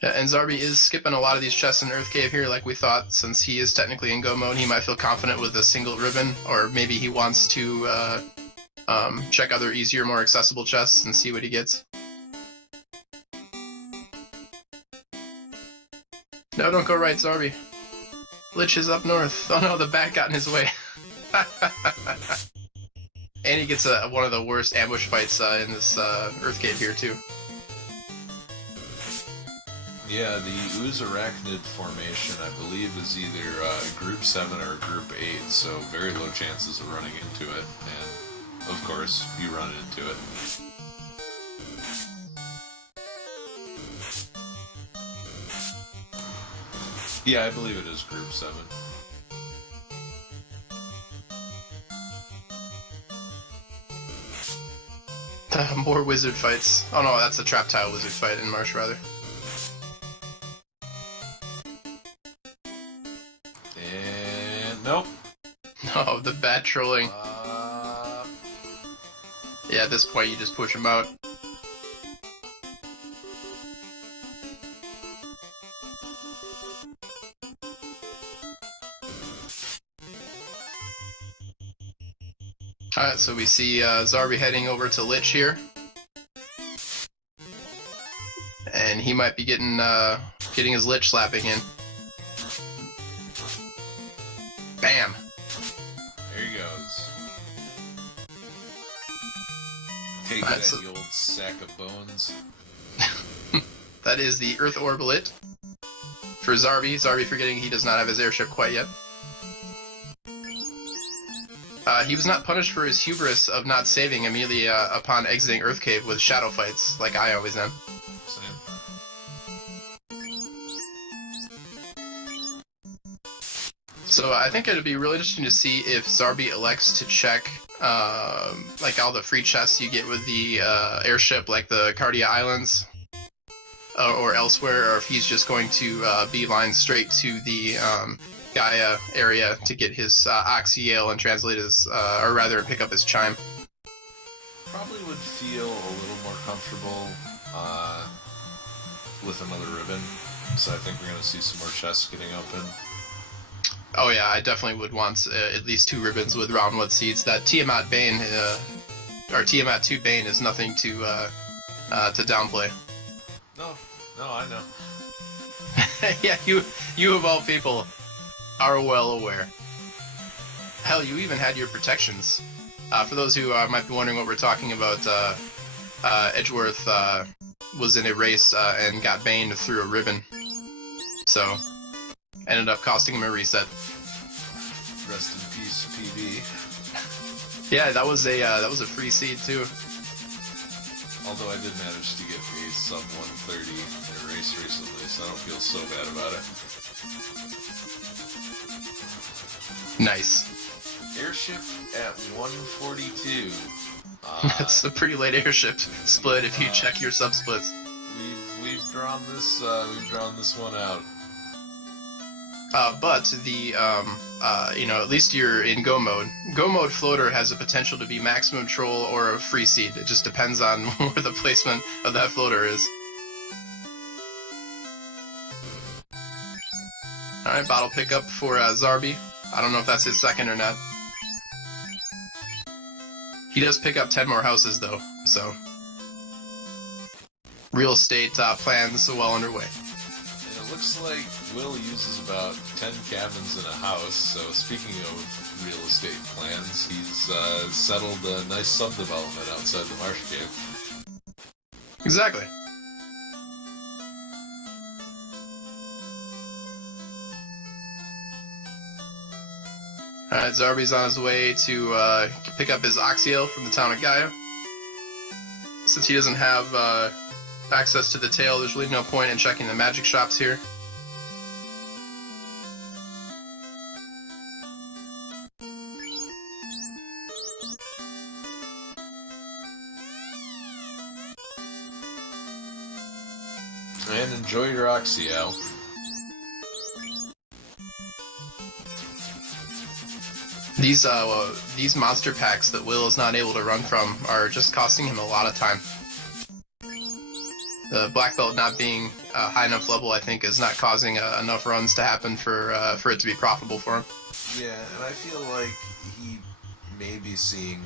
Yeah, and Zarby is skipping a lot of these chests in Earth Cave here, like we thought. Since he is technically in go mode, he might feel confident with a single ribbon, or maybe he wants to check other easier, more accessible chests and see what he gets. No, don't go right, Zarby. Lich is up north. Oh no, the bat got in his way. And he gets one of the worst ambush fights in this Earth Cave here, too. Yeah, the Ooze Arachnid formation, I believe, is either Group 7 or Group 8, so very low chances of running into it, and, of course, you run into it. Yeah, I believe it is Group 7. More wizard fights. Oh no, that's a trap tile wizard fight in Marsh, rather. And nope. No, the bad trolling. Yeah, at this point you just push him out. Alright, so we see Zarby heading over to Lich here. And he might be getting his Lich slapping in. Bam! There he goes. Take that, you old sack of bones. That is the Earth Orbilit for Zarby. Zarby forgetting he does not have his airship quite yet. He was not punished for his hubris of not saving immediately upon exiting Earth Cave with shadow fights, like I always am. Same. So I think it'd be really interesting to see if Zarby elects to check like all the free chests you get with the airship, like the Cardia Islands or elsewhere, or if he's just going to beeline straight to the Gaia area to get his Oxyale and translate his, or rather pick up his chime. Probably would feel a little more comfortable with another ribbon, so I think we're going to see some more chests getting open. Oh yeah, I definitely would want at least 2 ribbons with Roundwood Seeds. That Tiamat Bane, or Tiamat 2 Bane is nothing to downplay. No, I know. Yeah, you of all people are well aware. Hell, you even had your protections. For those who might be wondering what we're talking about, Edgeworth was in a race and got baned through a ribbon. So, ended up costing him a reset. Rest in peace, PB. Yeah, that was a free seed too. Although I did manage to get a sub 130 in a race recently, so I don't feel so bad about it. Nice. Airship at 142. That's a pretty late airship split if you check your sub splits. We've drawn this one out. But the at least you're in go mode. Go mode floater has the potential to be maximum troll or a free seed. It just depends on where the placement of that floater is. Alright, bottle pickup for Zarby. I don't know if that's his second or not. He does pick up 10 more houses though, so real estate plans well underway. And it looks like Will uses about 10 cabins in a house, so speaking of real estate plans, he's settled a nice subdevelopment outside the Marsh Cave. Exactly. Alright, Zarby's on his way to pick up his Oxyale from the town of Gaia. Since he doesn't have access to the tail, there's really no point in checking the magic shops here. And enjoy your Oxyale. These monster packs that Will is not able to run from are just costing him a lot of time. The black belt not being high enough level, I think, is not causing enough runs to happen for it to be profitable for him. Yeah, and I feel like he may be seeing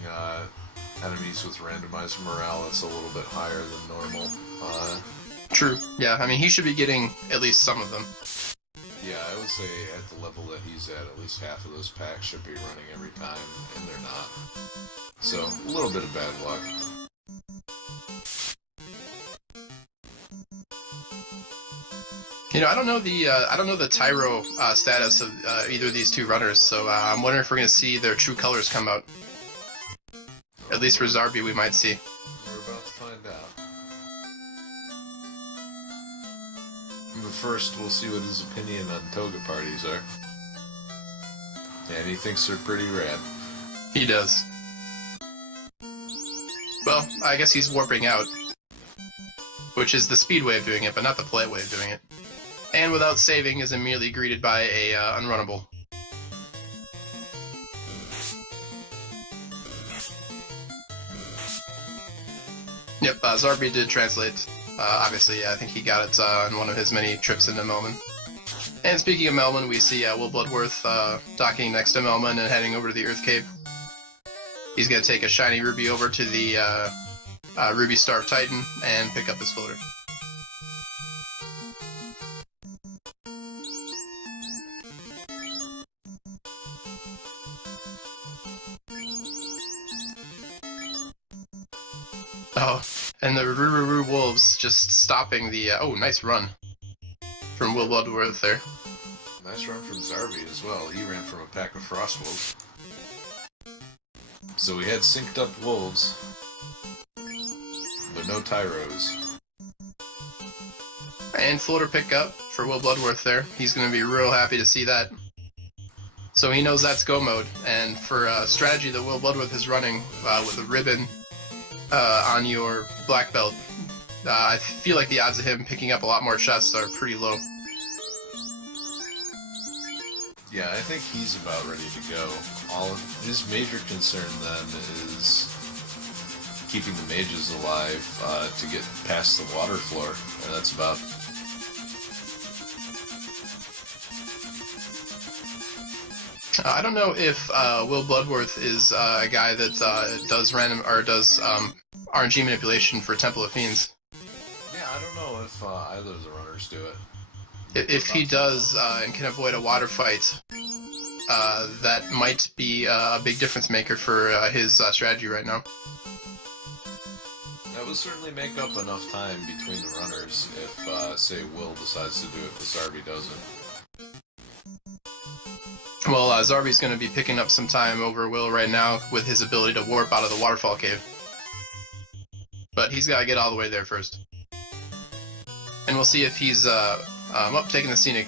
enemies with randomizer morale that's a little bit higher than normal. True. Yeah, I mean, he should be getting at least some of them. Yeah, I would say at the level that he's at least half of those packs should be running every time, and they're not. So, a little bit of bad luck. You know, I don't know the Tyro status of either of these two runners, so I'm wondering if we're going to see their true colors come out. At least for Zarby, we might see. We're about to find out. But first, we'll see what his opinion on toga parties are. And he thinks they're pretty rad. He does. Well, I guess he's warping out, which is the speed way of doing it, but not the play way of doing it. And without saving is immediately greeted by a unrunnable. Yep, Zarby did translate. Obviously, I think he got it on one of his many trips into Melman. And speaking of Melman, we see WillBloodworth docking next to Melman and heading over to the Earth Cave. He's going to take a shiny ruby over to the Ruby Star of Titan and pick up his floater. Oh, and the Rururu Wolves just stopping the... oh, nice run from WillBloodworth there. Nice run from Zarby as well. He ran from a pack of Frost Wolves. So we had synced up Wolves, but no Tyros. And floater pickup for WillBloodworth there. He's going to be real happy to see that. So he knows that's go mode, and for a strategy that WillBloodworth is running with a ribbon on your black belt, I feel like the odds of him picking up a lot more chests are pretty low. Yeah, I think he's about ready to go. His major concern then is keeping the mages alive to get past the water floor, and that's about... I don't know if WillBloodworth is a guy that does random or does RNG manipulation for Temple of Fiends. Yeah, I don't know if either of the runners do it. If he does and can avoid a water fight, that might be a big difference maker for his strategy right now. That would certainly make up enough time between the runners if, say, Will decides to do it, but Zarby doesn't. Well, Zarby's going to be picking up some time over Will right now with his ability to warp out of the waterfall cave. But he's got to get all the way there first. And we'll see if he's taking the scenic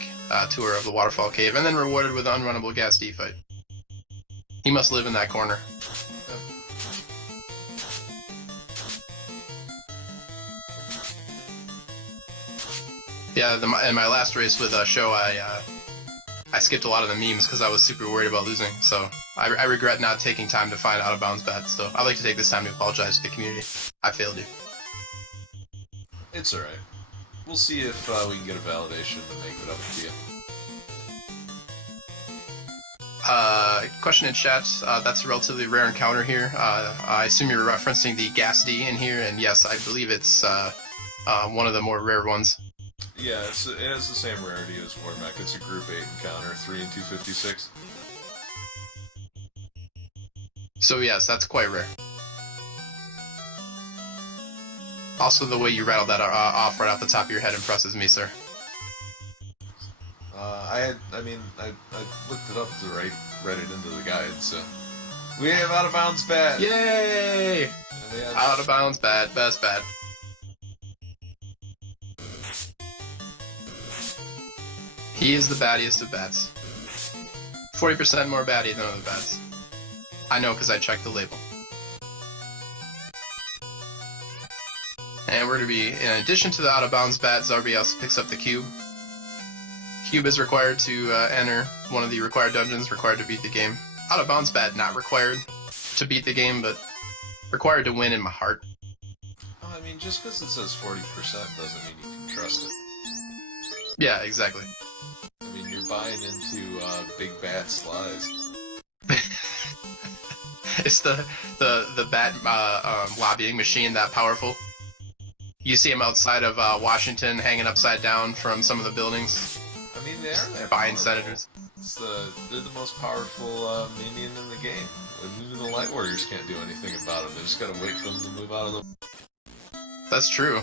tour of the waterfall cave and then rewarded with an unrunnable gas D fight. He must live in that corner. Yeah, in my last race with Show, I skipped a lot of the memes because I was super worried about losing, so I regret not taking time to find out of bounds bats, so I'd like to take this time to apologize to the community. I failed you. It's alright. We'll see if we can get a validation to make it up to you. Question in chat, that's a relatively rare encounter here. I assume you're referencing the Gas D in here, and yes, I believe it's one of the more rare ones. Yeah, it has the same rarity as Warmech. It's a Group 8 encounter, 3 and 256. So yes, that's quite rare. Also, the way you rattled that off right off the top of your head impresses me, sir. I looked it up to read it into the guide, so... We have Out of Bounds Bat! Yay! Out of Bounds Bat, best bat. He is the battiest of bats. 40% more batty than other bats. I know because I checked the label. And we're going to be, in addition to the out-of-bounds bat, Zarby also picks up the cube. Cube is required to enter one of the required dungeons, required to beat the game. Out-of-bounds bat not required to beat the game, but required to win in my heart. I mean, just because it says 40% doesn't mean you can trust it. Yeah, exactly. I mean, you're buying into big bat slides. Is the bat lobbying machine that powerful? You see him outside of Washington hanging upside down from some of the buildings. I mean, they are that buying powerful. senators. They're the most powerful minion in the game. Even the Light Warriors can't do anything about them. They just gotta wait for them to move out of the... That's true.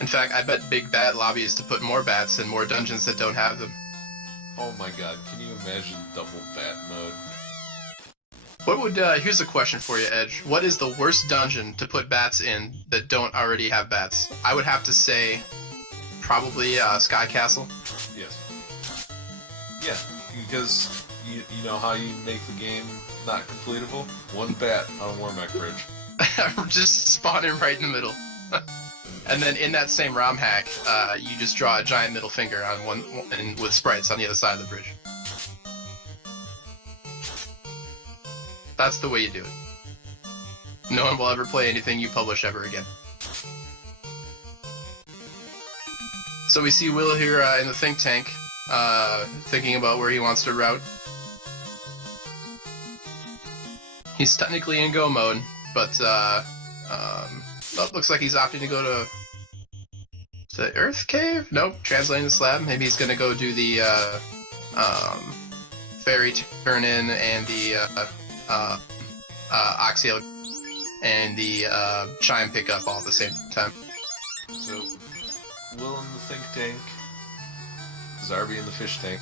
In fact, I bet Big Bat lobbies to put more bats in more dungeons that don't have them. Oh my god, can you imagine double bat mode? What would, here's a question for you, Edge. What is the worst dungeon to put bats in that don't already have bats? I would have to say, probably, Sky Castle. Yes. Yeah, because you know how you make the game not completable? One bat on a Warmech bridge. Just spawning right in the middle. And then in that same ROM hack, you just draw a giant middle finger on one and with sprites on the other side of the bridge. That's the way you do it. No one will ever play anything you publish ever again. So we see Will here in the think tank, thinking about where he wants to route. He's technically in go mode, but looks like he's opting to go to Earth Cave? Nope, translating the slab. Maybe he's gonna go do the ferry turn in and the Oxio and the chime pickup all at the same time. So, Will in the think tank, Zarby in the fish tank.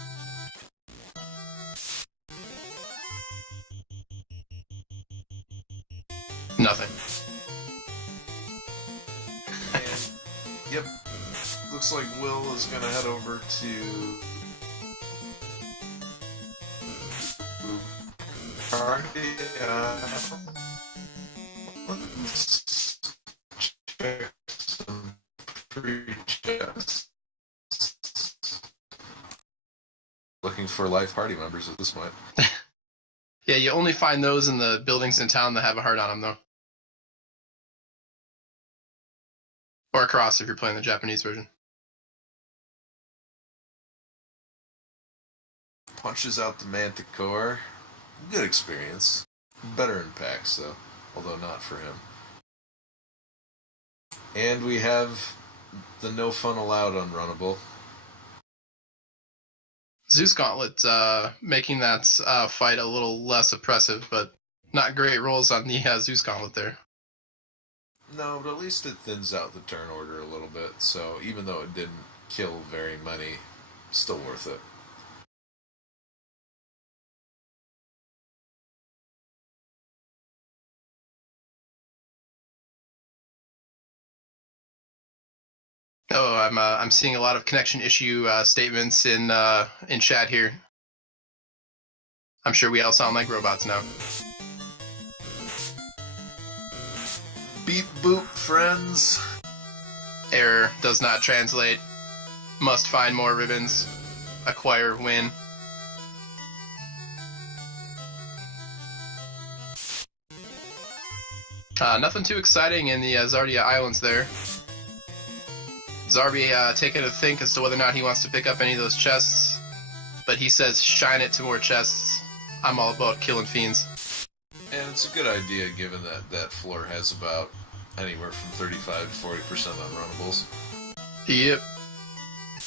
Nothing. And, yep, looks like Will is gonna head over to... Let's check some pre-chests. Looking for live party members at this point. Yeah, you only find those in the buildings in town that have a heart on them, though. Or a cross if you're playing the Japanese version. Punches out the Manticore. Good experience. Better in packs, though. Although not for him. And we have the no fun allowed unrunnable. Zeus Gauntlet making that fight a little less oppressive, but not great rolls on the Zeus Gauntlet there. No, but at least it thins out the turn order a little bit, so even though it didn't kill very many, still worth it. Oh, I'm seeing a lot of connection issue statements in chat here. I'm sure we all sound like robots now. Beep boop, friends. Error, does not translate. Must find more ribbons. Acquire win. Nothing too exciting in the Zardia Islands there. Zarby taking a think as to whether or not he wants to pick up any of those chests, but he says shine it to more chests. I'm all about killing fiends. And it's a good idea given that that floor has about anywhere from 35 to 40% unrunnables. Yep. A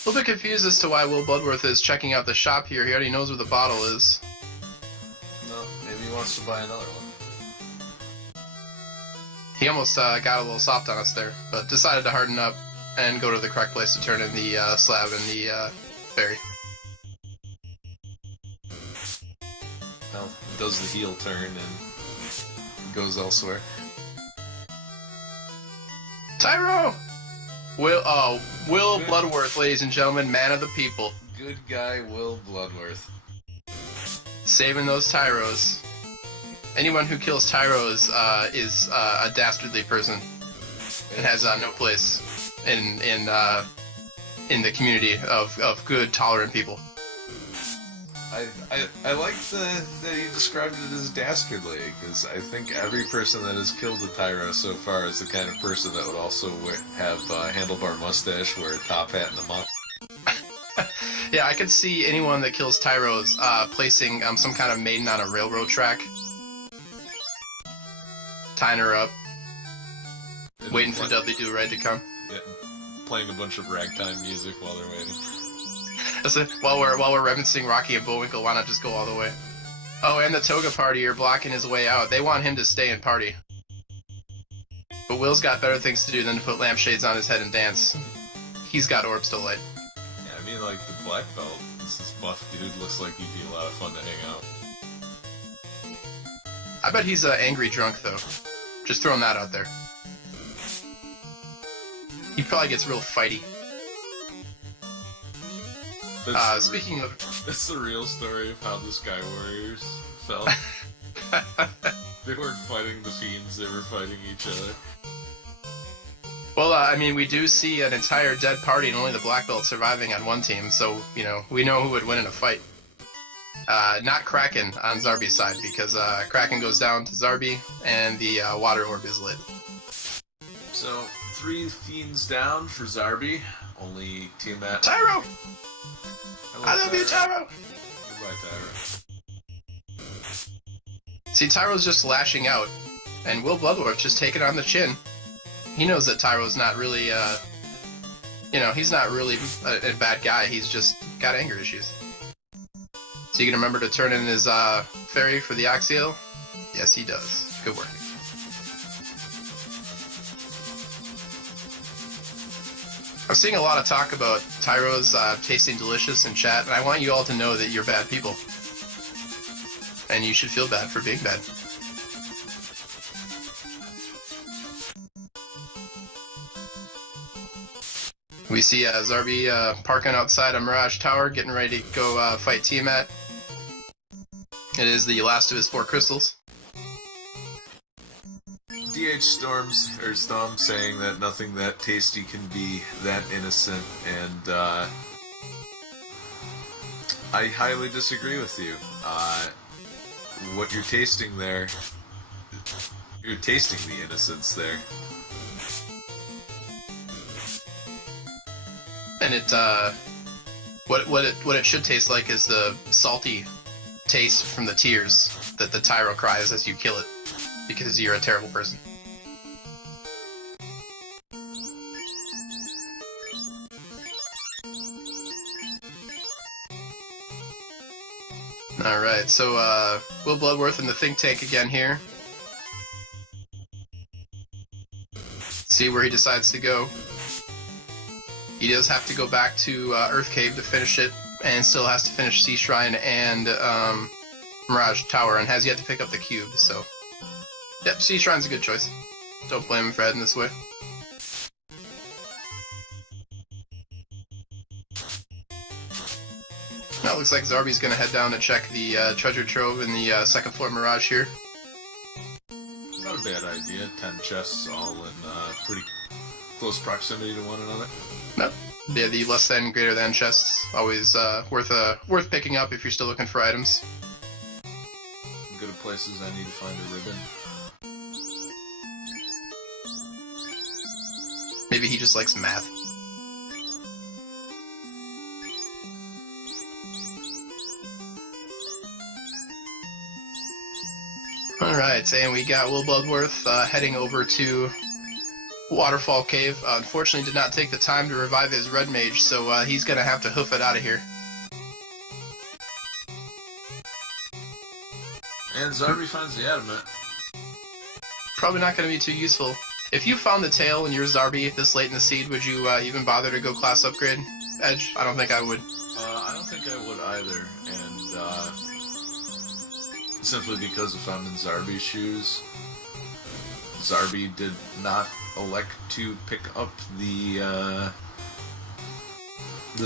little bit confused as to why WillBloodworth is checking out the shop here. He already knows where the bottle is. No, maybe he wants to buy another one. He almost got a little soft on us there, but decided to harden up and go to the correct place to turn in the slab and the ferry. Well, does the heel turn and goes elsewhere. Tyro! WillBloodworth, ladies and gentlemen, man of the people. Good guy WillBloodworth. Saving those Tyros. Anyone who kills Tyros is a dastardly person and has no place in the community of good, tolerant people. I like that you described it as dastardly, because I think every person that has killed a Tyro so far is the kind of person that would also have a handlebar mustache, wear a top hat, and a mop. Yeah, I could see anyone that kills Tyros placing some kind of maiden on a railroad track, tying her up, And waiting for Dudley Do Right to come. Yeah, playing a bunch of ragtime music while they're waiting. So, while we're referencing Rocky and Bullwinkle, why not just go all the way? Oh, and the Toga Party are blocking his way out. They want him to stay and party. But Will's got better things to do than to put lampshades on his head and dance. He's got orbs to light. Yeah, I mean, like, the black belt, this buff dude looks like he'd be a lot of fun to hang out. I bet he's an angry drunk, though. Just throwing that out there. He probably gets real fighty. Speaking of... That's the real story of how the Sky Warriors felt. They weren't fighting the fiends, they were fighting each other. Well, I mean, we do see an entire dead party and only the black belt surviving on one team, so, you know, we know who would win in a fight. Not Kraken on Zarby's side, because Kraken goes down to Zarby, and the water orb is lit. So, 3 fiends down for Zarby, only Tiamat. Tyro! I love you, Tyro! Goodbye, Tyro. See, Tyro's just lashing out, and WillBloodworth just taking it on the chin. He knows that Tyro's not really, you know, he's not really a bad guy, he's just got anger issues. So you can remember to turn in his fairy for the Axial? Yes, he does. Good work. I'm seeing a lot of talk about Tyros tasting delicious in chat, and I want you all to know that you're bad people. And you should feel bad for being bad. We see Zarby parking outside a Mirage Tower, getting ready to go fight Tiamat. It is the last of his 4 crystals. DH Storm saying that nothing that tasty can be that innocent, and I highly disagree with you. What you're tasting there, you're tasting the innocence there. And it, what it should taste like is the salty taste from the tears that the Tyro cries as you kill it, because you're a terrible person. Alright, so, WillBloodworth in the think tank again here. See where he decides to go. He does have to go back to Earth Cave to finish it, and still has to finish Sea Shrine and Mirage Tower, and has yet to pick up the cube, so... Yep, Sea Shrine's a good choice. Don't blame him for heading this way. Now it looks like Zarby's gonna head down to check the treasure trove in the 2nd floor Mirage here. Not a bad idea. 10 chests all in pretty close proximity to one another. Nope. Yeah, the less than, greater than chests, always worth picking up if you're still looking for items. Go to places I need to find a ribbon. Maybe he just likes math. Alright, and we got WillBloodworth heading over to Waterfall Cave. Unfortunately did not take the time to revive his red mage, so he's gonna have to hoof it out of here. And Zarby finds the adamant. Probably not gonna be too useful. If you found the tail in your Zarby this late in the seed, would you even bother to go class upgrade Edge? I don't think I would. I don't think I would either, and simply because if I'm in Zarby's shoes, Zarby did not elect to pick up the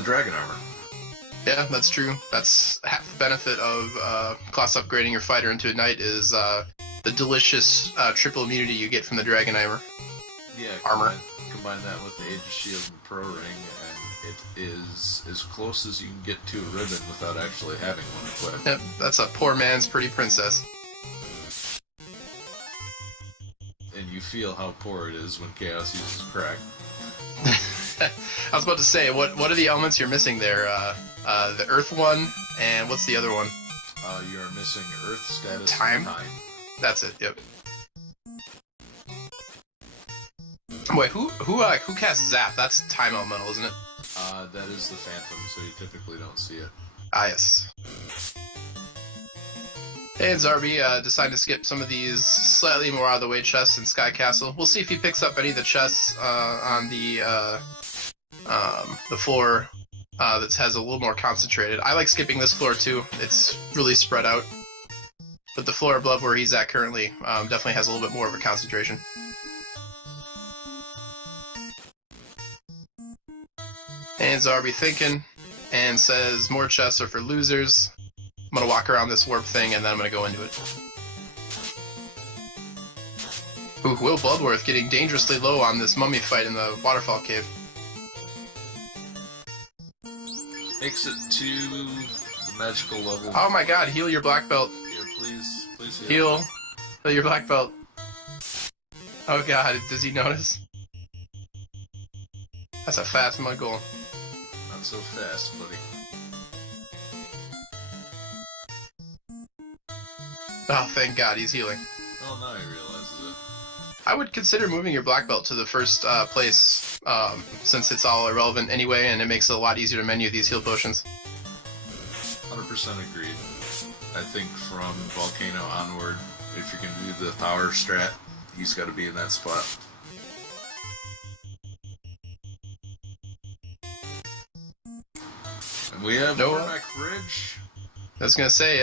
dragon armor. Yeah, that's true. That's half the benefit of class upgrading your fighter into a knight is the delicious triple immunity you get from the dragon armor. Yeah, armor. Combine that with the Age of Shield and Pro Ring, and It is as close as you can get to a ribbon without actually having one equipped. Yep, that's a poor man's pretty princess. And you feel how poor it is when Chaos uses crack. I was about to say, what are the elements you're missing there? The Earth one, and what's the other one? You are missing Earth status Time? and time. That's it. Yep. Wait, who casts Zap? That's time elemental, isn't it? That is the Phantom, so you typically don't see it. Ah, yes. And Zarby decided to skip some of these slightly more out of the way chests in Sky Castle. We'll see if he picks up any of the chests on the floor that has a little more concentrated. I like skipping this floor too. It's really spread out. But the floor above where he's at currently definitely has a little bit more of a concentration. And Zarby thinking, and says more chests are for losers. I'm gonna walk around this warp thing and then I'm gonna go into it. Ooh, WillBloodworth getting dangerously low on this mummy fight in the waterfall cave. Makes it to the magical level. Oh my god, heal your black belt. Here, please Heal your black belt. Oh god, does he notice? That's a fast mud golem. Not so fast, buddy. Oh, thank god, he's healing. Oh, now he realizes it. I would consider moving your black belt to the first place, since it's all irrelevant anyway, and it makes it a lot easier to menu these heal potions. 100% agreed. I think from Volcano onward, if you're going to do the power strat, he's got to be in that spot. And we have Warmac Ridge. I was gonna say,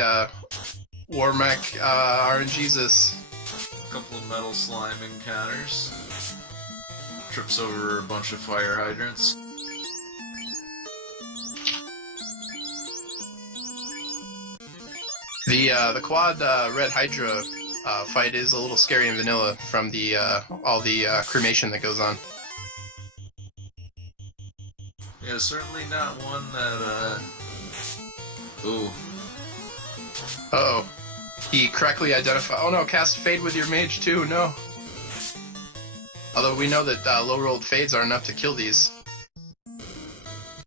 Warmac, RNGesus. A couple of metal slime encounters. Trips over a bunch of fire hydrants. The quad Red Hydra fight is a little scary in vanilla from the all the cremation that goes on. Yeah, certainly not one that, ooh. Uh-oh. He correctly identified... Oh no, cast Fade with your mage too, no. Although we know that low-rolled Fades are enough to kill these.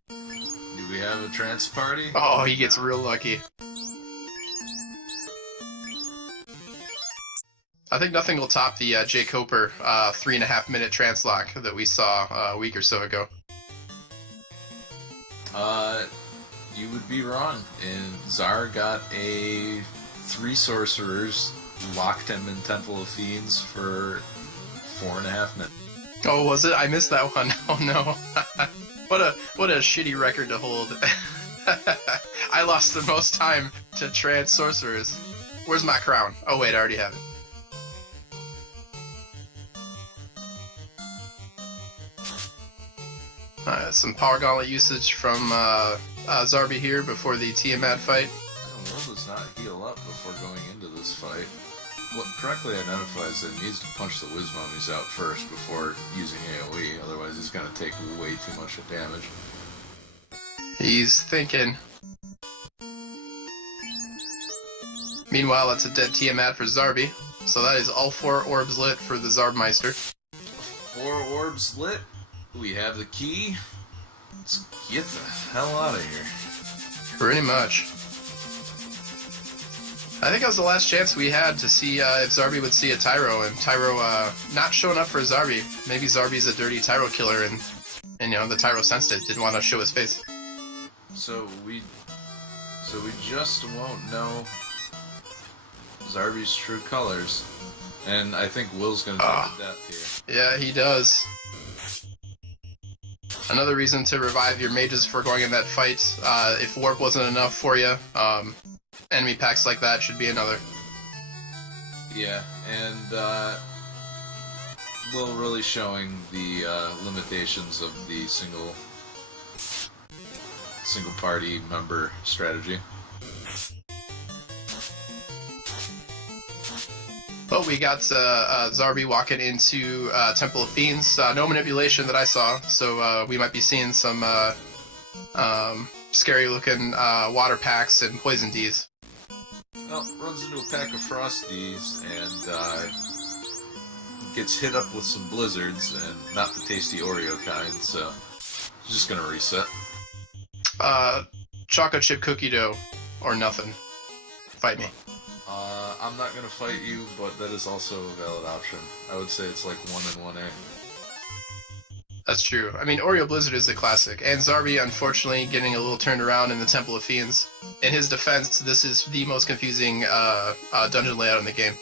Do we have a trance party? Oh, he gets real lucky. I think nothing will top the Jay Coper 3.5-minute trance lock that we saw a week or so ago. You would be wrong. And Zar got 3 sorcerers, locked him in Temple of Fiends for 4.5 minutes. Oh, was it? I missed that one. Oh no. what a shitty record to hold. I lost the most time to trance sorcerers. Where's my crown? Oh wait, I already have it. Some power gauntlet usage from Zarby here before the Tiamat fight. Will does not heal up before going into this fight. What correctly identifies that he needs to punch the Whiz Mummies out first before using AoE, otherwise he's going to take way too much damage. He's thinking. Meanwhile, that's a dead Tiamat for Zarby, so that is all 4 orbs lit for the Zarbmeister. 4 orbs lit? We have the key. Let's get the hell out of here. Pretty much. I think that was the last chance we had to see if Zarby would see a Tyro, and Tyro not showing up for Zarby. Maybe Zarby's a dirty Tyro killer, and you know the Tyro sensed it, didn't want to show his face. So we just won't know Zarby's true colors, and I think Will's gonna take the death here. Yeah, he does. Another reason to revive your mages before going in that fight. If warp wasn't enough for you, enemy packs like that should be another. Yeah, and Will really showing the limitations of the single party member strategy. But we got Zarby walking into Temple of Fiends. No manipulation that I saw, so we might be seeing some scary-looking water packs and poison Ds. Well, runs into a pack of Frosties and gets hit up with some blizzards, and not the tasty Oreo kind, so he's just gonna reset. Chocolate chip cookie dough, or nothing. Fight me. I'm not gonna fight you, but that is also a valid option. I would say it's like 1 and 1A. That's true. I mean, Oreo Blizzard is the classic, and Zarby, unfortunately, getting a little turned around in the Temple of Fiends. In his defense, this is the most confusing dungeon layout in the game.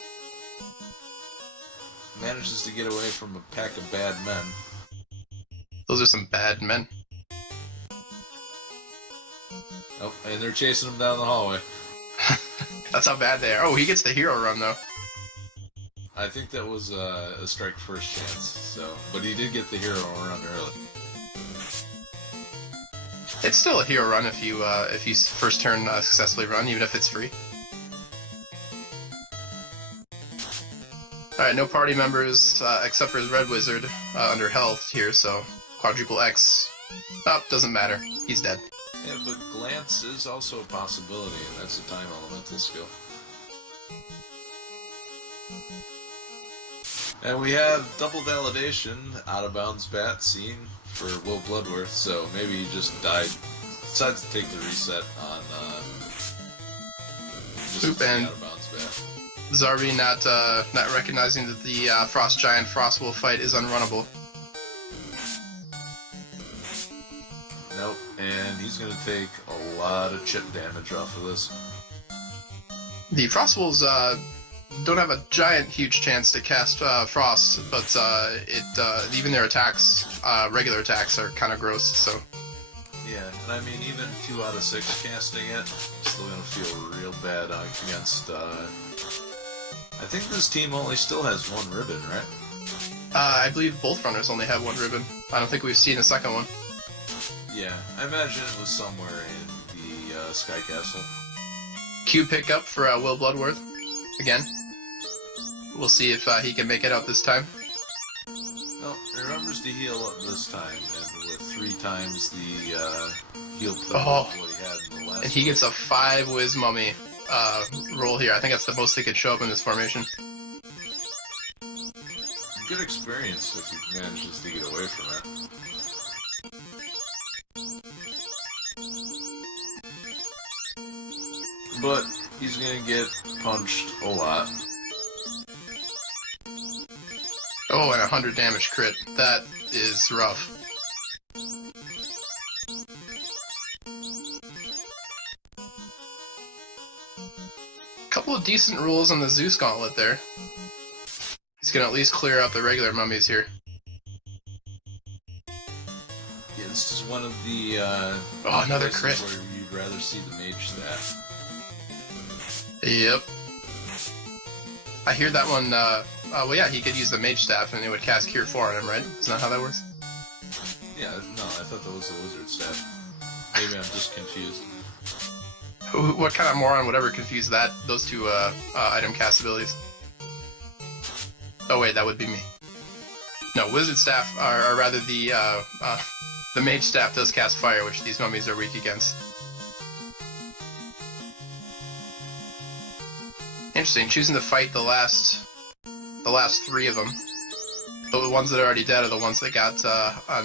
Manages to get away from a pack of bad men. Those are some bad men. Oh, and they're chasing him down the hallway. That's how bad they are. Oh, he gets the hero run, though. I think that was a strike first chance, so... But he did get the hero run early. It's still a hero run if you first turn successfully run, even if it's free. Alright, no party members except for his Red Wizard under health here, so quadruple X. Oh, doesn't matter. He's dead. Yeah, but Glance is also a possibility, and that's a time elemental skill. And we have double validation, out of bounds bat scene for WillBloodworth, so maybe he just decides to take the reset on just the out of bounds bat. Zarby not recognizing that the Frost Giant Frost Wolf fight is unrunnable. Nope, and he's gonna take a lot of chip damage off of this. The Frost Wolves don't have a giant huge chance to cast Frost, but even their attacks, regular attacks, are kind of gross, so... Yeah, and I mean, even 2 out of 6 casting it, still gonna feel real bad against, I think this team only still has 1 ribbon, right? I believe both runners only have 1 ribbon. I don't think we've seen a second one. Yeah, I imagine it was somewhere in the Sky Castle. Q pickup for WillBloodworth, again. We'll see if he can make it out this time. Well, remembers to heal up this time, and with 3 times the heal play what he had in the last and he gets a 5 Wiz Mummy roll here. I think that's the most he could show up in this formation. Good experience if he manages to get away from it. But he's gonna get punched a lot. Oh, and 100 damage crit. That is rough. Couple of decent rolls on the Zeus Gauntlet there. He's gonna at least clear out the regular mummies here. Yeah, this is one of the another crit where you'd rather see the mage stat. Yep. I hear that one, well yeah, he could use the Mage Staff and it would cast Cure 4 on him, right? Isn't that how that works? Yeah, no, I thought that was the Wizard Staff. Maybe I'm just confused. What kind of moron would ever confuse those 2, item cast abilities? Oh wait, that would be me. No, Wizard Staff, or rather the Mage Staff does cast Fire, which these mummies are weak against. Interesting, choosing to fight the last 3 of them. The ones that are already dead are the ones that got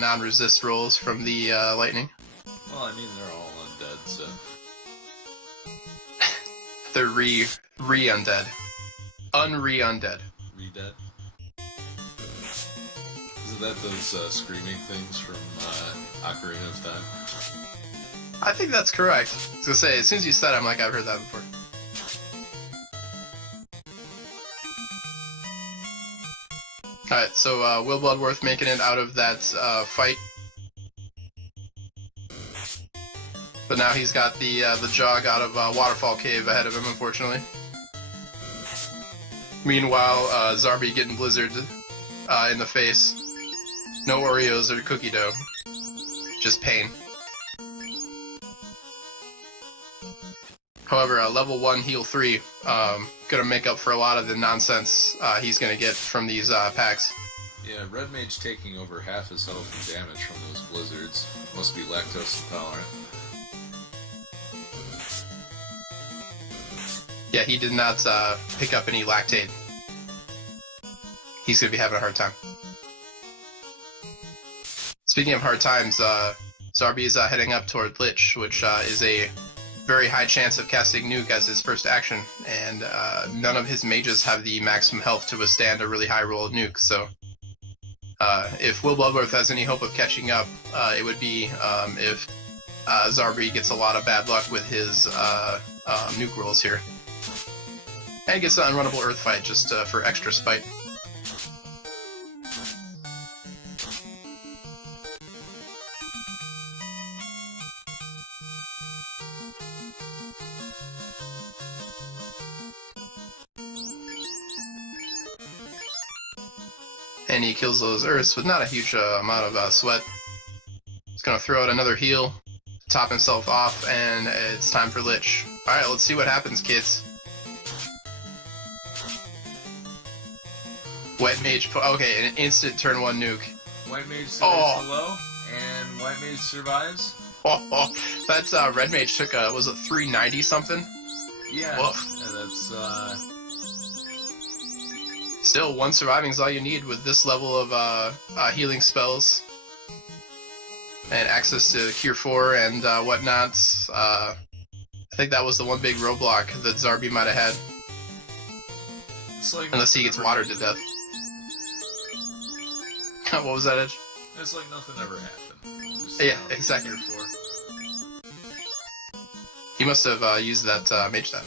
non-resist rolls from the lightning. Well, I mean, they're all undead, so... They're re-undead. Unre-undead. Re-dead? Isn't that those screaming things from Ocarina of Time? I think that's correct. I was gonna say, as soon as you said it, I'm like, I've heard that before. Alright, so WillBloodworth making it out of that fight. But now he's got the jog out of Waterfall Cave ahead of him, unfortunately. Meanwhile, Zarby getting Blizzard in the face. No Oreos or cookie dough. Just pain. However, level 1 heal 3 gonna make up for a lot of the nonsense he's gonna get from these packs. Yeah, Red Mage taking over half his health and damage from those blizzards. Must be lactose intolerant. Yeah, he did not pick up any lactate. He's gonna be having a hard time. Speaking of hard times, Zarby is heading up toward Lich, which is a very high chance of casting Nuke as his first action, and none of his mages have the maximum health to withstand a really high roll of Nuke, so if WillBloodworth has any hope of catching up, it would be if Zarby gets a lot of bad luck with his Nuke rolls here. And gets an unrunnable Earth fight just for extra spite. And he kills those Earths with not a huge amount of sweat. He's gonna throw out another heal, top himself off, and it's time for Lich. Alright, let's see what happens, kids. Wet Mage, okay, an instant turn 1 nuke. White Mage survives the low, and White Mage survives. Oh, that's Red Mage took a, was it 390 something? Yeah, that's Still, 1 surviving is all you need with this level of healing spells. And access to Cure 4 and whatnot. I think that was the one big roadblock that Zarby might have had. It's like unless he gets watered to death. What was that, Edge? It's like nothing ever happened. Just, yeah, exactly. He must have used that mage stat.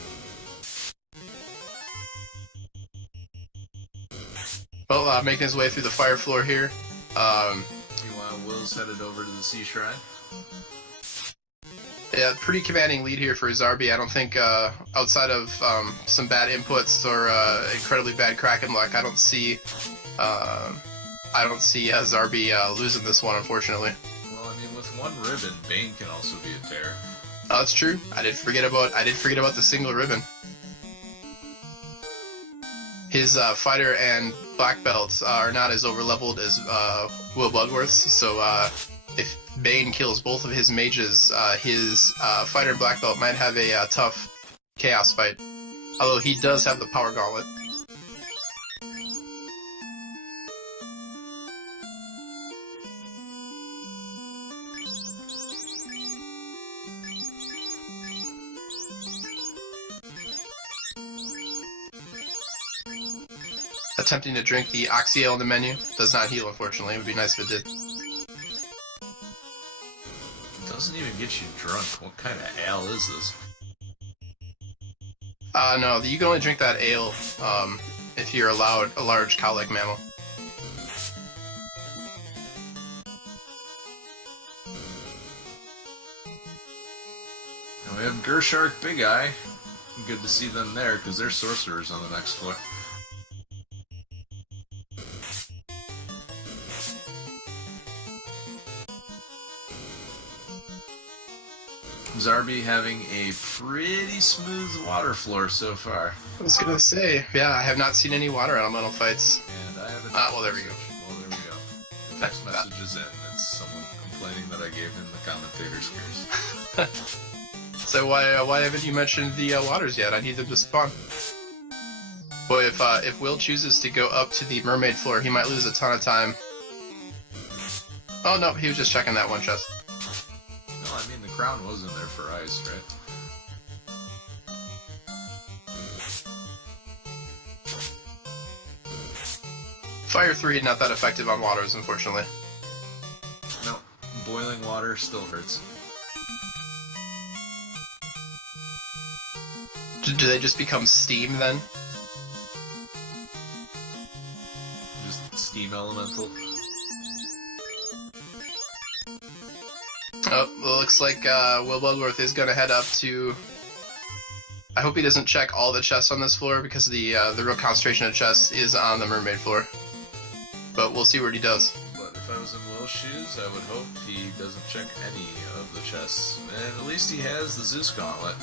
Well, making his way through the fire floor here. Meanwhile, Will's headed over to the Sea Shrine. Yeah, pretty commanding lead here for Zarby. I don't think, outside of some bad inputs or incredibly bad Kraken luck, I don't see Zarby losing this one, unfortunately. Well, I mean, with 1 ribbon, Bane can also be a terror. Oh, that's true. I did forget about the single ribbon. His fighter and black belts are not as overleveled as WillBloodworth's, so if Bane kills both of his mages, his fighter and black belt might have a tough chaos fight. Although he does have the power gauntlet. Attempting to drink the Oxy Ale in the menu. Does not heal, unfortunately. It would be nice if it did. It doesn't even get you drunk. What kind of ale is this? No, you can only drink that ale if you're allowed a large cow-like mammal. And we have Gershark Big Eye. Good to see them there, because they're sorcerers on the next floor. Zarby having a pretty smooth water floor so far. I was gonna say, yeah, I have not seen any water elemental fights. And I have a well, there we go. Well, there we go. The text message is in. It's someone complaining that I gave him the commentator's curse. So why haven't you mentioned the waters yet? I need them to spawn. Boy, if Will chooses to go up to the mermaid floor, he might lose a ton of time. Oh no, he was just checking that one chest. No, I mean the crown was in there for ice, right? Fire 3 not that effective on waters, unfortunately. No, boiling water still hurts. Do they just become steam then? Just steam elemental. Oh, well, looks like WillBloodworth is gonna head up to... I hope he doesn't check all the chests on this floor, because the real concentration of chests is on the mermaid floor. But we'll see what he does. But if I was in Will's shoes, I would hope he doesn't check any of the chests. And at least he has the Zeus Gauntlet.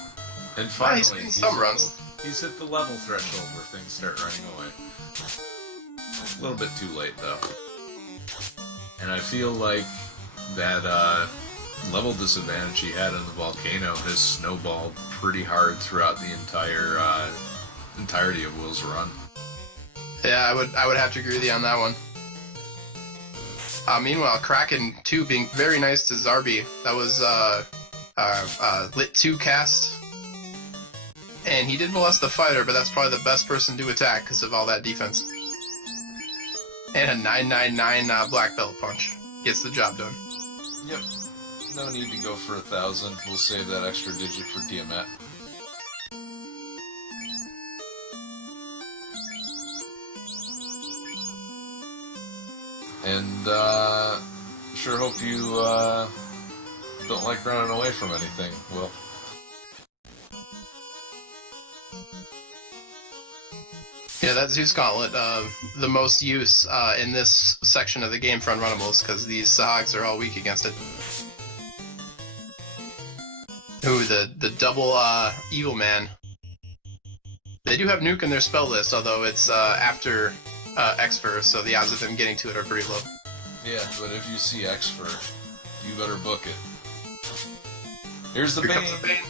And finally, he's getting some runs. He's hit the level threshold where things start running away. A little bit too late, though. And I feel like that level disadvantage he had in the volcano has snowballed pretty hard throughout the entirety of Will's run. Yeah, I would have to agree with you on that one. Meanwhile, Kraken 2 being very nice to Zarby. That was Lit 2 cast. And he did molest the fighter, but that's probably the best person to attack because of all that defense. And a 999 black belt punch. Gets the job done. Yep. No need to go for 1,000. We'll save that extra digit for Tiamat. And, sure hope you, don't like running away from anything, Will. Yeah, that Zeus Gauntlet, the most use in this section of the game for Unrunnables, because these Sahags are all weak against it. Ooh, the double Evil Man. They do have Nuke in their spell list, although it's after Xfer, so the odds of them getting to it are pretty low. Yeah, but if you see Xfer, you better book it. Here's the Here Bane. comes the Bane.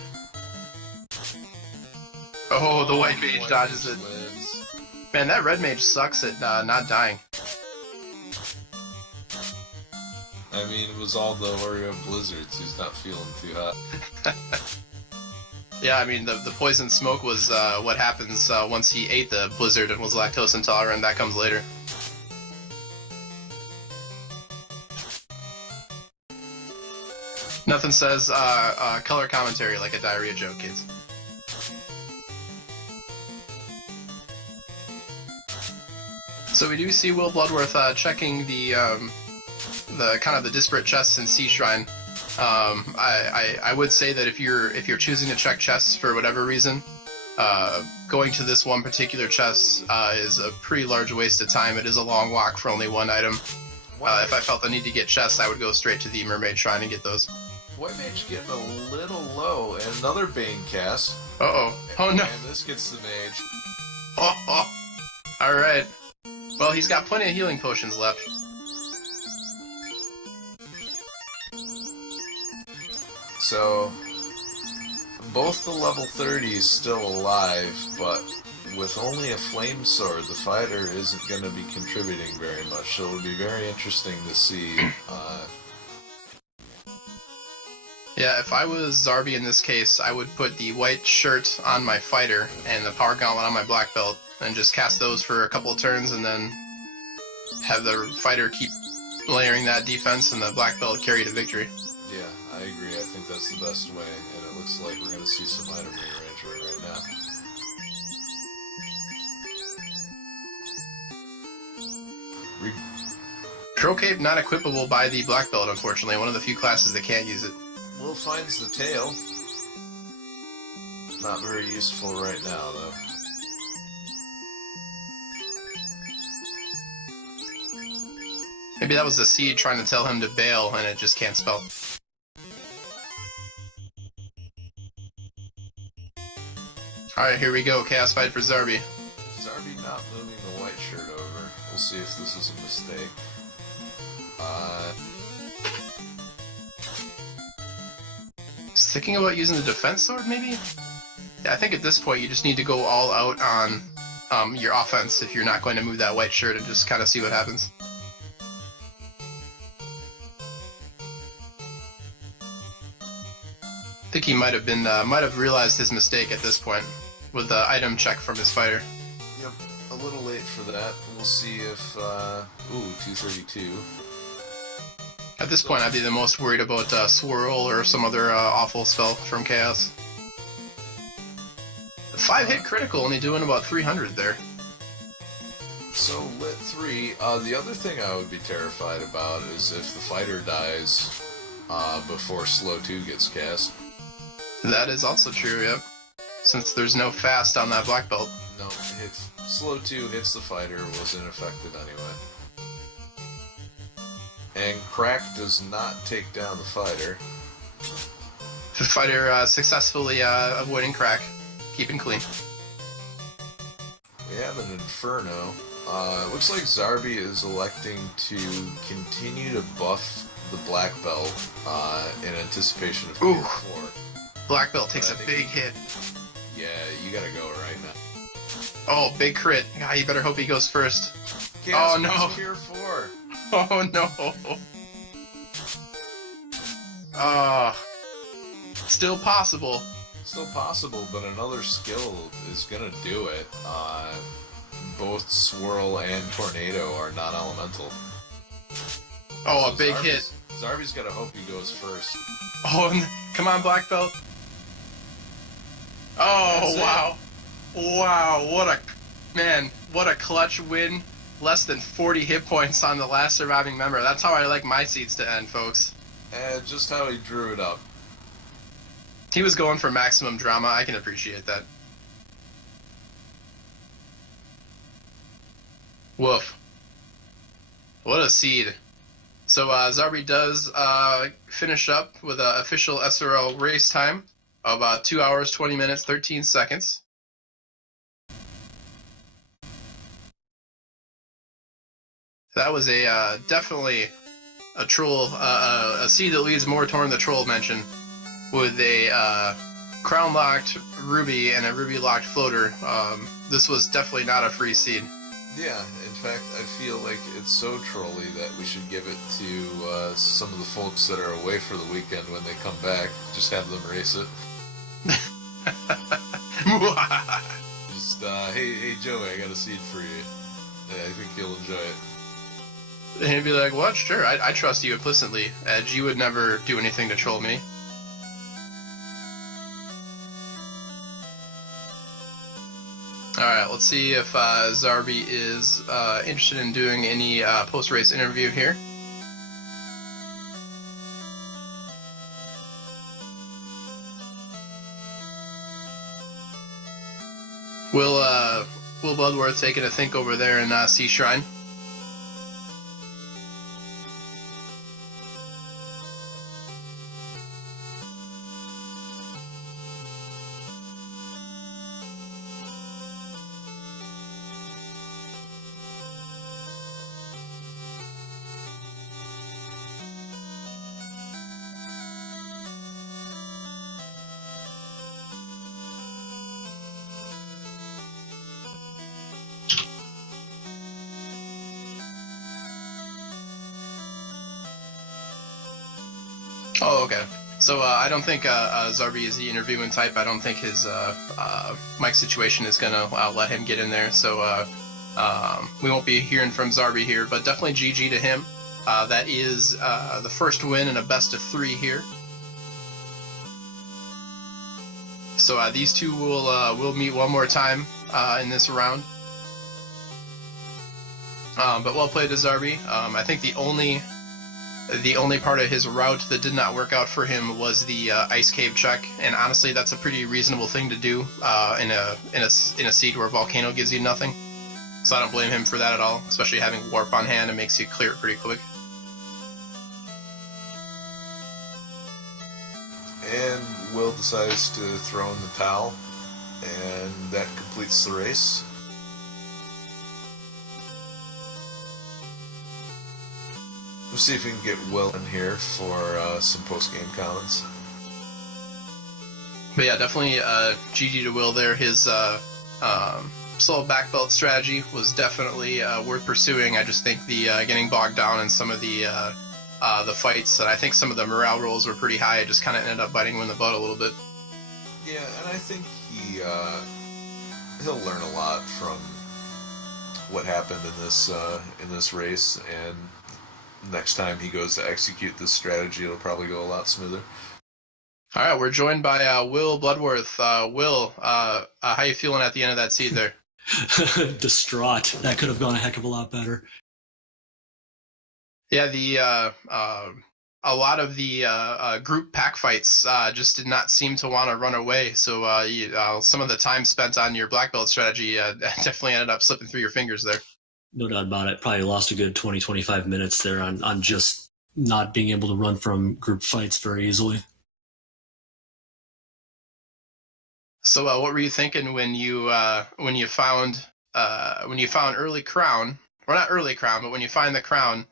Oh, the White Mage dodges it. Lives. Man, that Red Mage sucks at not dying. I mean, it was all the Oreo blizzards. He's not feeling too hot. Yeah, I mean, the poison smoke was what happens once he ate the blizzard and was lactose intolerant. That comes later. Nothing says color commentary like a diarrhea joke, kids. So we do see WillBloodworth checking the kind of the disparate chests in Sea Shrine. I would say that if you're choosing to check chests for whatever reason, going to this one particular chest is a pretty large waste of time. It is a long walk for only one item. If I felt the need to get chests, I would go straight to the Mermaid Shrine and get those. White Mage getting a little low, and another Bane cast. Uh-oh. Oh no. And this gets the Mage. Oh. Alright. Well, he's got plenty of healing potions left. So, both the level 30s still alive, but with only a flame sword, the fighter isn't going to be contributing very much. So it'll be very interesting to see. Yeah, if I was Zarby in this case, I would put the white shirt on my fighter and the power gauntlet on my black belt, and just cast those for a couple of turns, and then have the fighter keep layering that defense and the black belt carry to victory. Yeah, I agree. I think that's the best way, and it looks like we're going to see some item rearrangement right now. Trocape not equipable by the black belt, unfortunately. One of the few classes that can't use it. Will finds the tail. Not very useful right now, though. Maybe that was the seed trying to tell him to bail, and it just can't spell. Alright, here we go. Chaos fight for Zarby. Zarby not moving the white shirt over. We'll see if this is a mistake. Thinking about using the defense sword, maybe? Yeah, I think at this point you just need to go all out on your offense if you're not going to move that white shirt and just kind of see what happens. I think he might have realized his mistake at this point with the item check from his fighter. Yep, a little late for that. We'll see if, ooh, 232. At this point, I'd be the most worried about Swirl or some other awful spell from Chaos. 5-hit critical, only doing about 300 there. So, Lit 3, the other thing I would be terrified about is if the fighter dies before Slow 2 gets cast. That is also true, yep. Since there's no fast on that black belt. No, if Slow 2 hits the fighter, was unaffected anyway. And Crack does not take down the fighter. The fighter successfully avoiding crack, keeping clean. We have an Inferno. Looks like Zarby is electing to continue to buff the black belt in anticipation of Tier 4. Black belt takes a big hit. Yeah, you gotta go right now. Oh, big crit. Ah, you better hope he goes first. Chaos oh no! Tier 4. Oh no! Still possible. Still possible, but another skill is gonna do it. Both Swirl and Tornado are non-elemental. Oh, so a big hit. Zarby's gotta hope he goes first. Oh, come on, black belt. Oh, wow. Wow, what a clutch win. Less than 40 hit points on the last surviving member. That's how I like my seeds to end, folks. Just how he drew it up. He was going for maximum drama. I can appreciate that. Woof. What a seed. So Zarby does finish up with an official SRL race time of 2 hours, 20 minutes, 13 seconds. That was a definitely a troll, a seed that leads more toward the troll mention, with a crown-locked ruby and a ruby-locked floater. This was definitely not a free seed. Yeah, in fact, I feel like it's so trolly that we should give it to some of the folks that are away for the weekend when they come back. Just have them race it. Just, hey Joey, I got a seed for you. Yeah, I think you'll enjoy it. And he'd be like, what? Sure, I trust you implicitly, Edge. You would never do anything to troll me. Alright, let's see if Zarby is interested in doing any post-race interview here. WillBloodworth taking a think over there in Sea Shrine. Oh, okay. So I don't think Zarby is the interviewing type. I don't think his mic situation is going to let him get in there. So we won't be hearing from Zarby here, but definitely GG to him. That is the first win in a best of 3 here. So these two will meet one more time in this round. But well played to Zarby. I think the only part of his route that did not work out for him was the ice cave check, and honestly, that's a pretty reasonable thing to do in a seed where Volcano gives you nothing. So I don't blame him for that at all, especially having warp on hand. It makes you clear it pretty quick. And Will decides to throw in the towel, and that completes the race. We'll see if we can get Will in here for some post-game comments. But yeah, definitely GG to Will there. His slow back belt strategy was definitely worth pursuing. I just think the getting bogged down in some of the fights, and I think some of the morale rolls were pretty high. It just kind of ended up biting him in the butt a little bit. Yeah, and I think he'll learn a lot from what happened in this race, and next time he goes to execute this strategy, it'll probably go a lot smoother. All right, we're joined by WillBloodworth. Will, how you feeling at the end of that seed there? Distraught. That could have gone a heck of a lot better. Yeah, a lot of the group pack fights just did not seem to want to run away. So some of the time spent on your black belt strategy definitely ended up slipping through your fingers there. No doubt about it. Probably lost a good 20-25 minutes there on just not being able to run from group fights very easily. So what were you thinking when you found early crown, or not early crown, but when you find the crown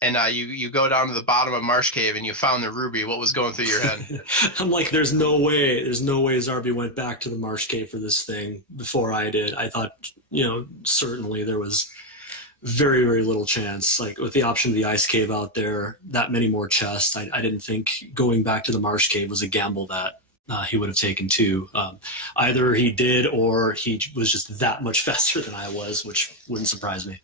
and you go down to the bottom of Marsh Cave and you found the ruby? What was going through your head? I'm like, there's no way Zarby went back to the Marsh Cave for this thing before I did. I thought, certainly there was very, very little chance. Like with the option of the ice cave out there, that many more chests, I didn't think going back to the Marsh Cave was a gamble that he would have taken too. Either he did or he was just that much faster than I was, which wouldn't surprise me.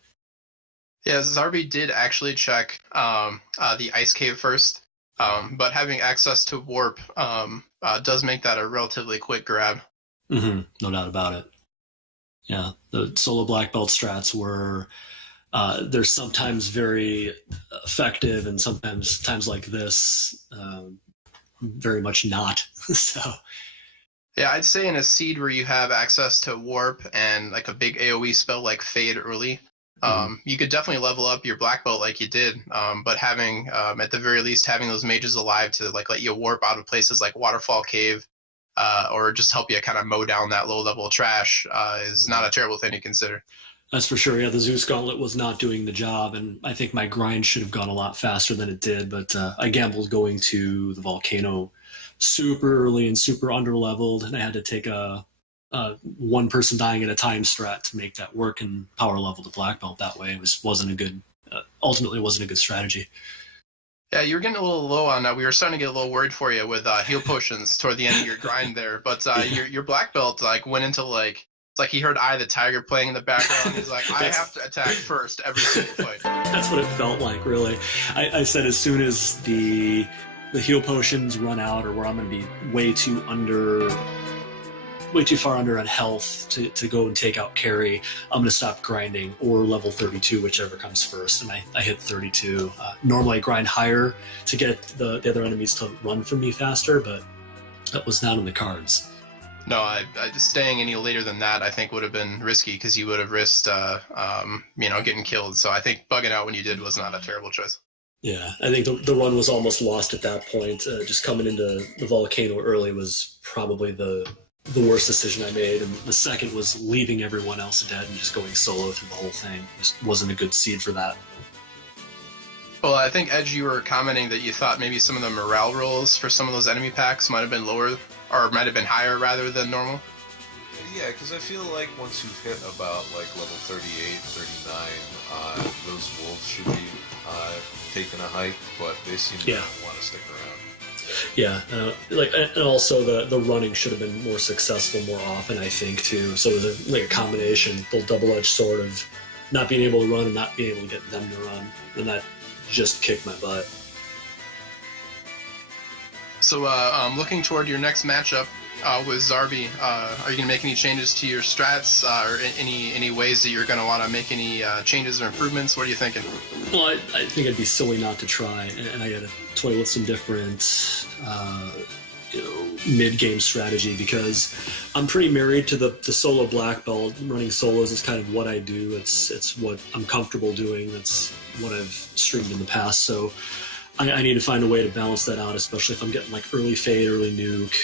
Yeah, Zarby did actually check the ice cave first, but having access to warp does make that a relatively quick grab. Mm-hmm. No doubt about it. Yeah, the solo black belt strats were they're sometimes very effective, and sometimes times like this, very much not. So yeah, I'd say in a seed where you have access to warp and like a big AoE spell like Fade early, you could definitely level up your black belt like you did. But having at the very least having those mages alive to like let you warp out of places like Waterfall Cave, or just help you kind of mow down that low level trash is not a terrible thing to consider. That's for sure. Yeah, the Zeus Gauntlet was not doing the job, and I think my grind should have gone a lot faster than it did, but I gambled going to the volcano super early and super underleveled, and I had to take a one person dying at a time strat to make that work and power level the black belt that way. It wasn't a good, ultimately wasn't a good strategy. Yeah, you were getting a little low on that. We were starting to get a little worried for you with heal potions toward the end of your grind there, but your black belt like went into like, it's like he heard Eye of the Tiger playing in the background. He's like, I have to attack first every single fight. That's what it felt like, really. I said as soon as the heal potions run out, or where I'm going to be way too far under on health to go and take out carry, I'm going to stop grinding, or level 32, whichever comes first. And I hit 32. Normally I grind higher to get the other enemies to run from me faster, but that was not in the cards. No, I staying any later than that I think would have been risky, because you would have risked getting killed. So I think bugging out when you did was not a terrible choice. Yeah, I think the run was almost lost at that point. Just coming into the volcano early was probably the worst decision I made, and the second was leaving everyone else dead and just going solo through the whole thing. Just wasn't a good seed for that. Well, I think, Edge, you were commenting that you thought maybe some of the morale rolls for some of those enemy packs might have been lower, or might have been higher rather than normal. Yeah, because I feel like once you've hit about like level 38, 39, those wolves should be taking a hike, but they seem to not want to stick around. Yeah, and also the running should have been more successful more often, I think, too. So it was a combination, the double-edged sword of not being able to run and not being able to get them to run, and that just kicked my butt. So looking toward your next matchup with Zarby, are you going to make any changes to your strats, or any ways that you're going to want to make any changes or improvements? What are you thinking? Well, I think it'd be silly not to try, and I got to toy with some different mid-game strategy, because I'm pretty married to the solo black belt. Running solos is kind of what I do. It's what I'm comfortable doing. It's what I've streamed in the past. So I need to find a way to balance that out, especially if I'm getting like early fade, early nuke,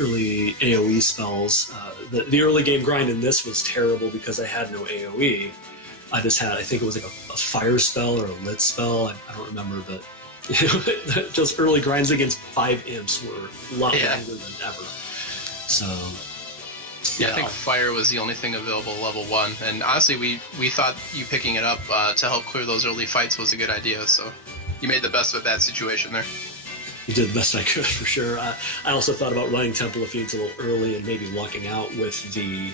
early AoE spells. The early game grind in this was terrible because I had no AoE. I just had, I think it was like a fire spell or a lit spell. I don't remember, but just early grinds against 5 imps were a lot longer than ever. So yeah, I think fire was the only thing available level 1, and honestly we thought you picking it up to help clear those early fights was a good idea, so you made the best of that situation there. You did the best I could, for sure. I also thought about running Temple of Feeds a little early and maybe lucking out with the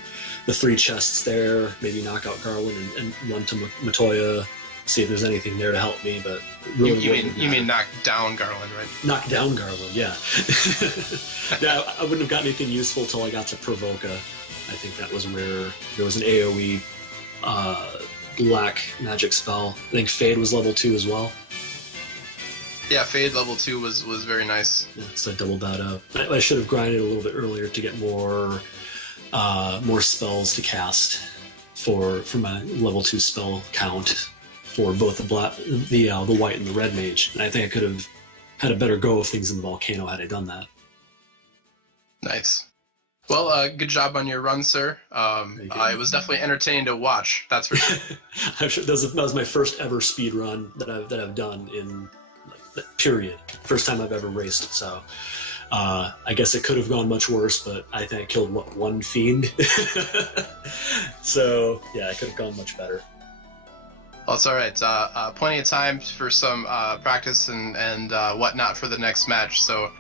3 chests there, maybe knock out Garland and run to Matoya, see if there's anything there to help me, but really you mean knock down Garland, right? Knock down Garland, yeah. Yeah, I wouldn't have gotten anything useful till I got to Provoca. I think that was where there was an AoE black magic spell. I think Fade was level 2 as well. Yeah, Fade level 2 was very nice. Yeah, so I doubled that up. I should have grinded a little bit earlier to get more spells to cast for my level 2 spell count for both the white and the red mage. And I think I could have had a better go of things in the volcano had I done that. Nice. Well, good job on your run, sir. It was definitely entertaining to watch. That's for sure. I'm sure that was my first ever speed run that I've done in period. First time I've ever raced. So I guess it could have gone much worse, but I think I killed one fiend. So yeah, it could have gone much better. Well, it's all right. Plenty of time for some practice and whatnot for the next match. So.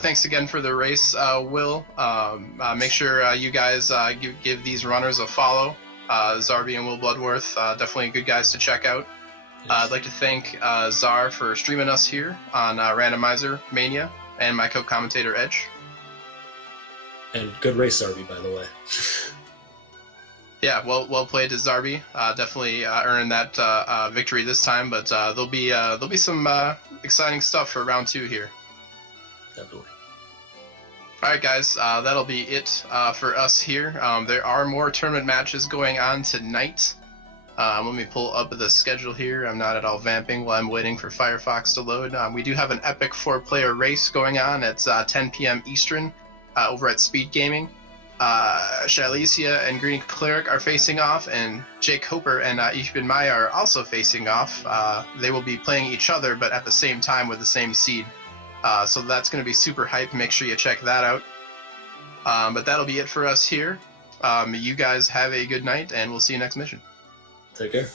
Thanks again for the race, Will. Make sure you guys give these runners a follow. Zarby and WillBloodworth, definitely good guys to check out. I'd like to thank Zar for streaming us here on Randomizer Mania and my co-commentator Edge. And good race, Zarby, by the way. Yeah, well played to Zarby. Definitely earning that victory this time, but there'll be some exciting stuff for round 2 here. Definitely. Alright guys, that'll be it for us here. There are more tournament matches going on tonight. Let me pull up the schedule here. I'm not at all vamping while I'm waiting for Firefox to load. We do have an epic 4-player race going on at 10 p.m. Eastern over at Speed Gaming. Shalicia and Green Cleric are facing off, and Jake Hooper and Ishbin Maya are also facing off. They will be playing each other, but at the same time with the same seed. So that's going to be super hype. Make sure you check that out. But that'll be it for us here. You guys have a good night, and we'll see you next mission. Take care.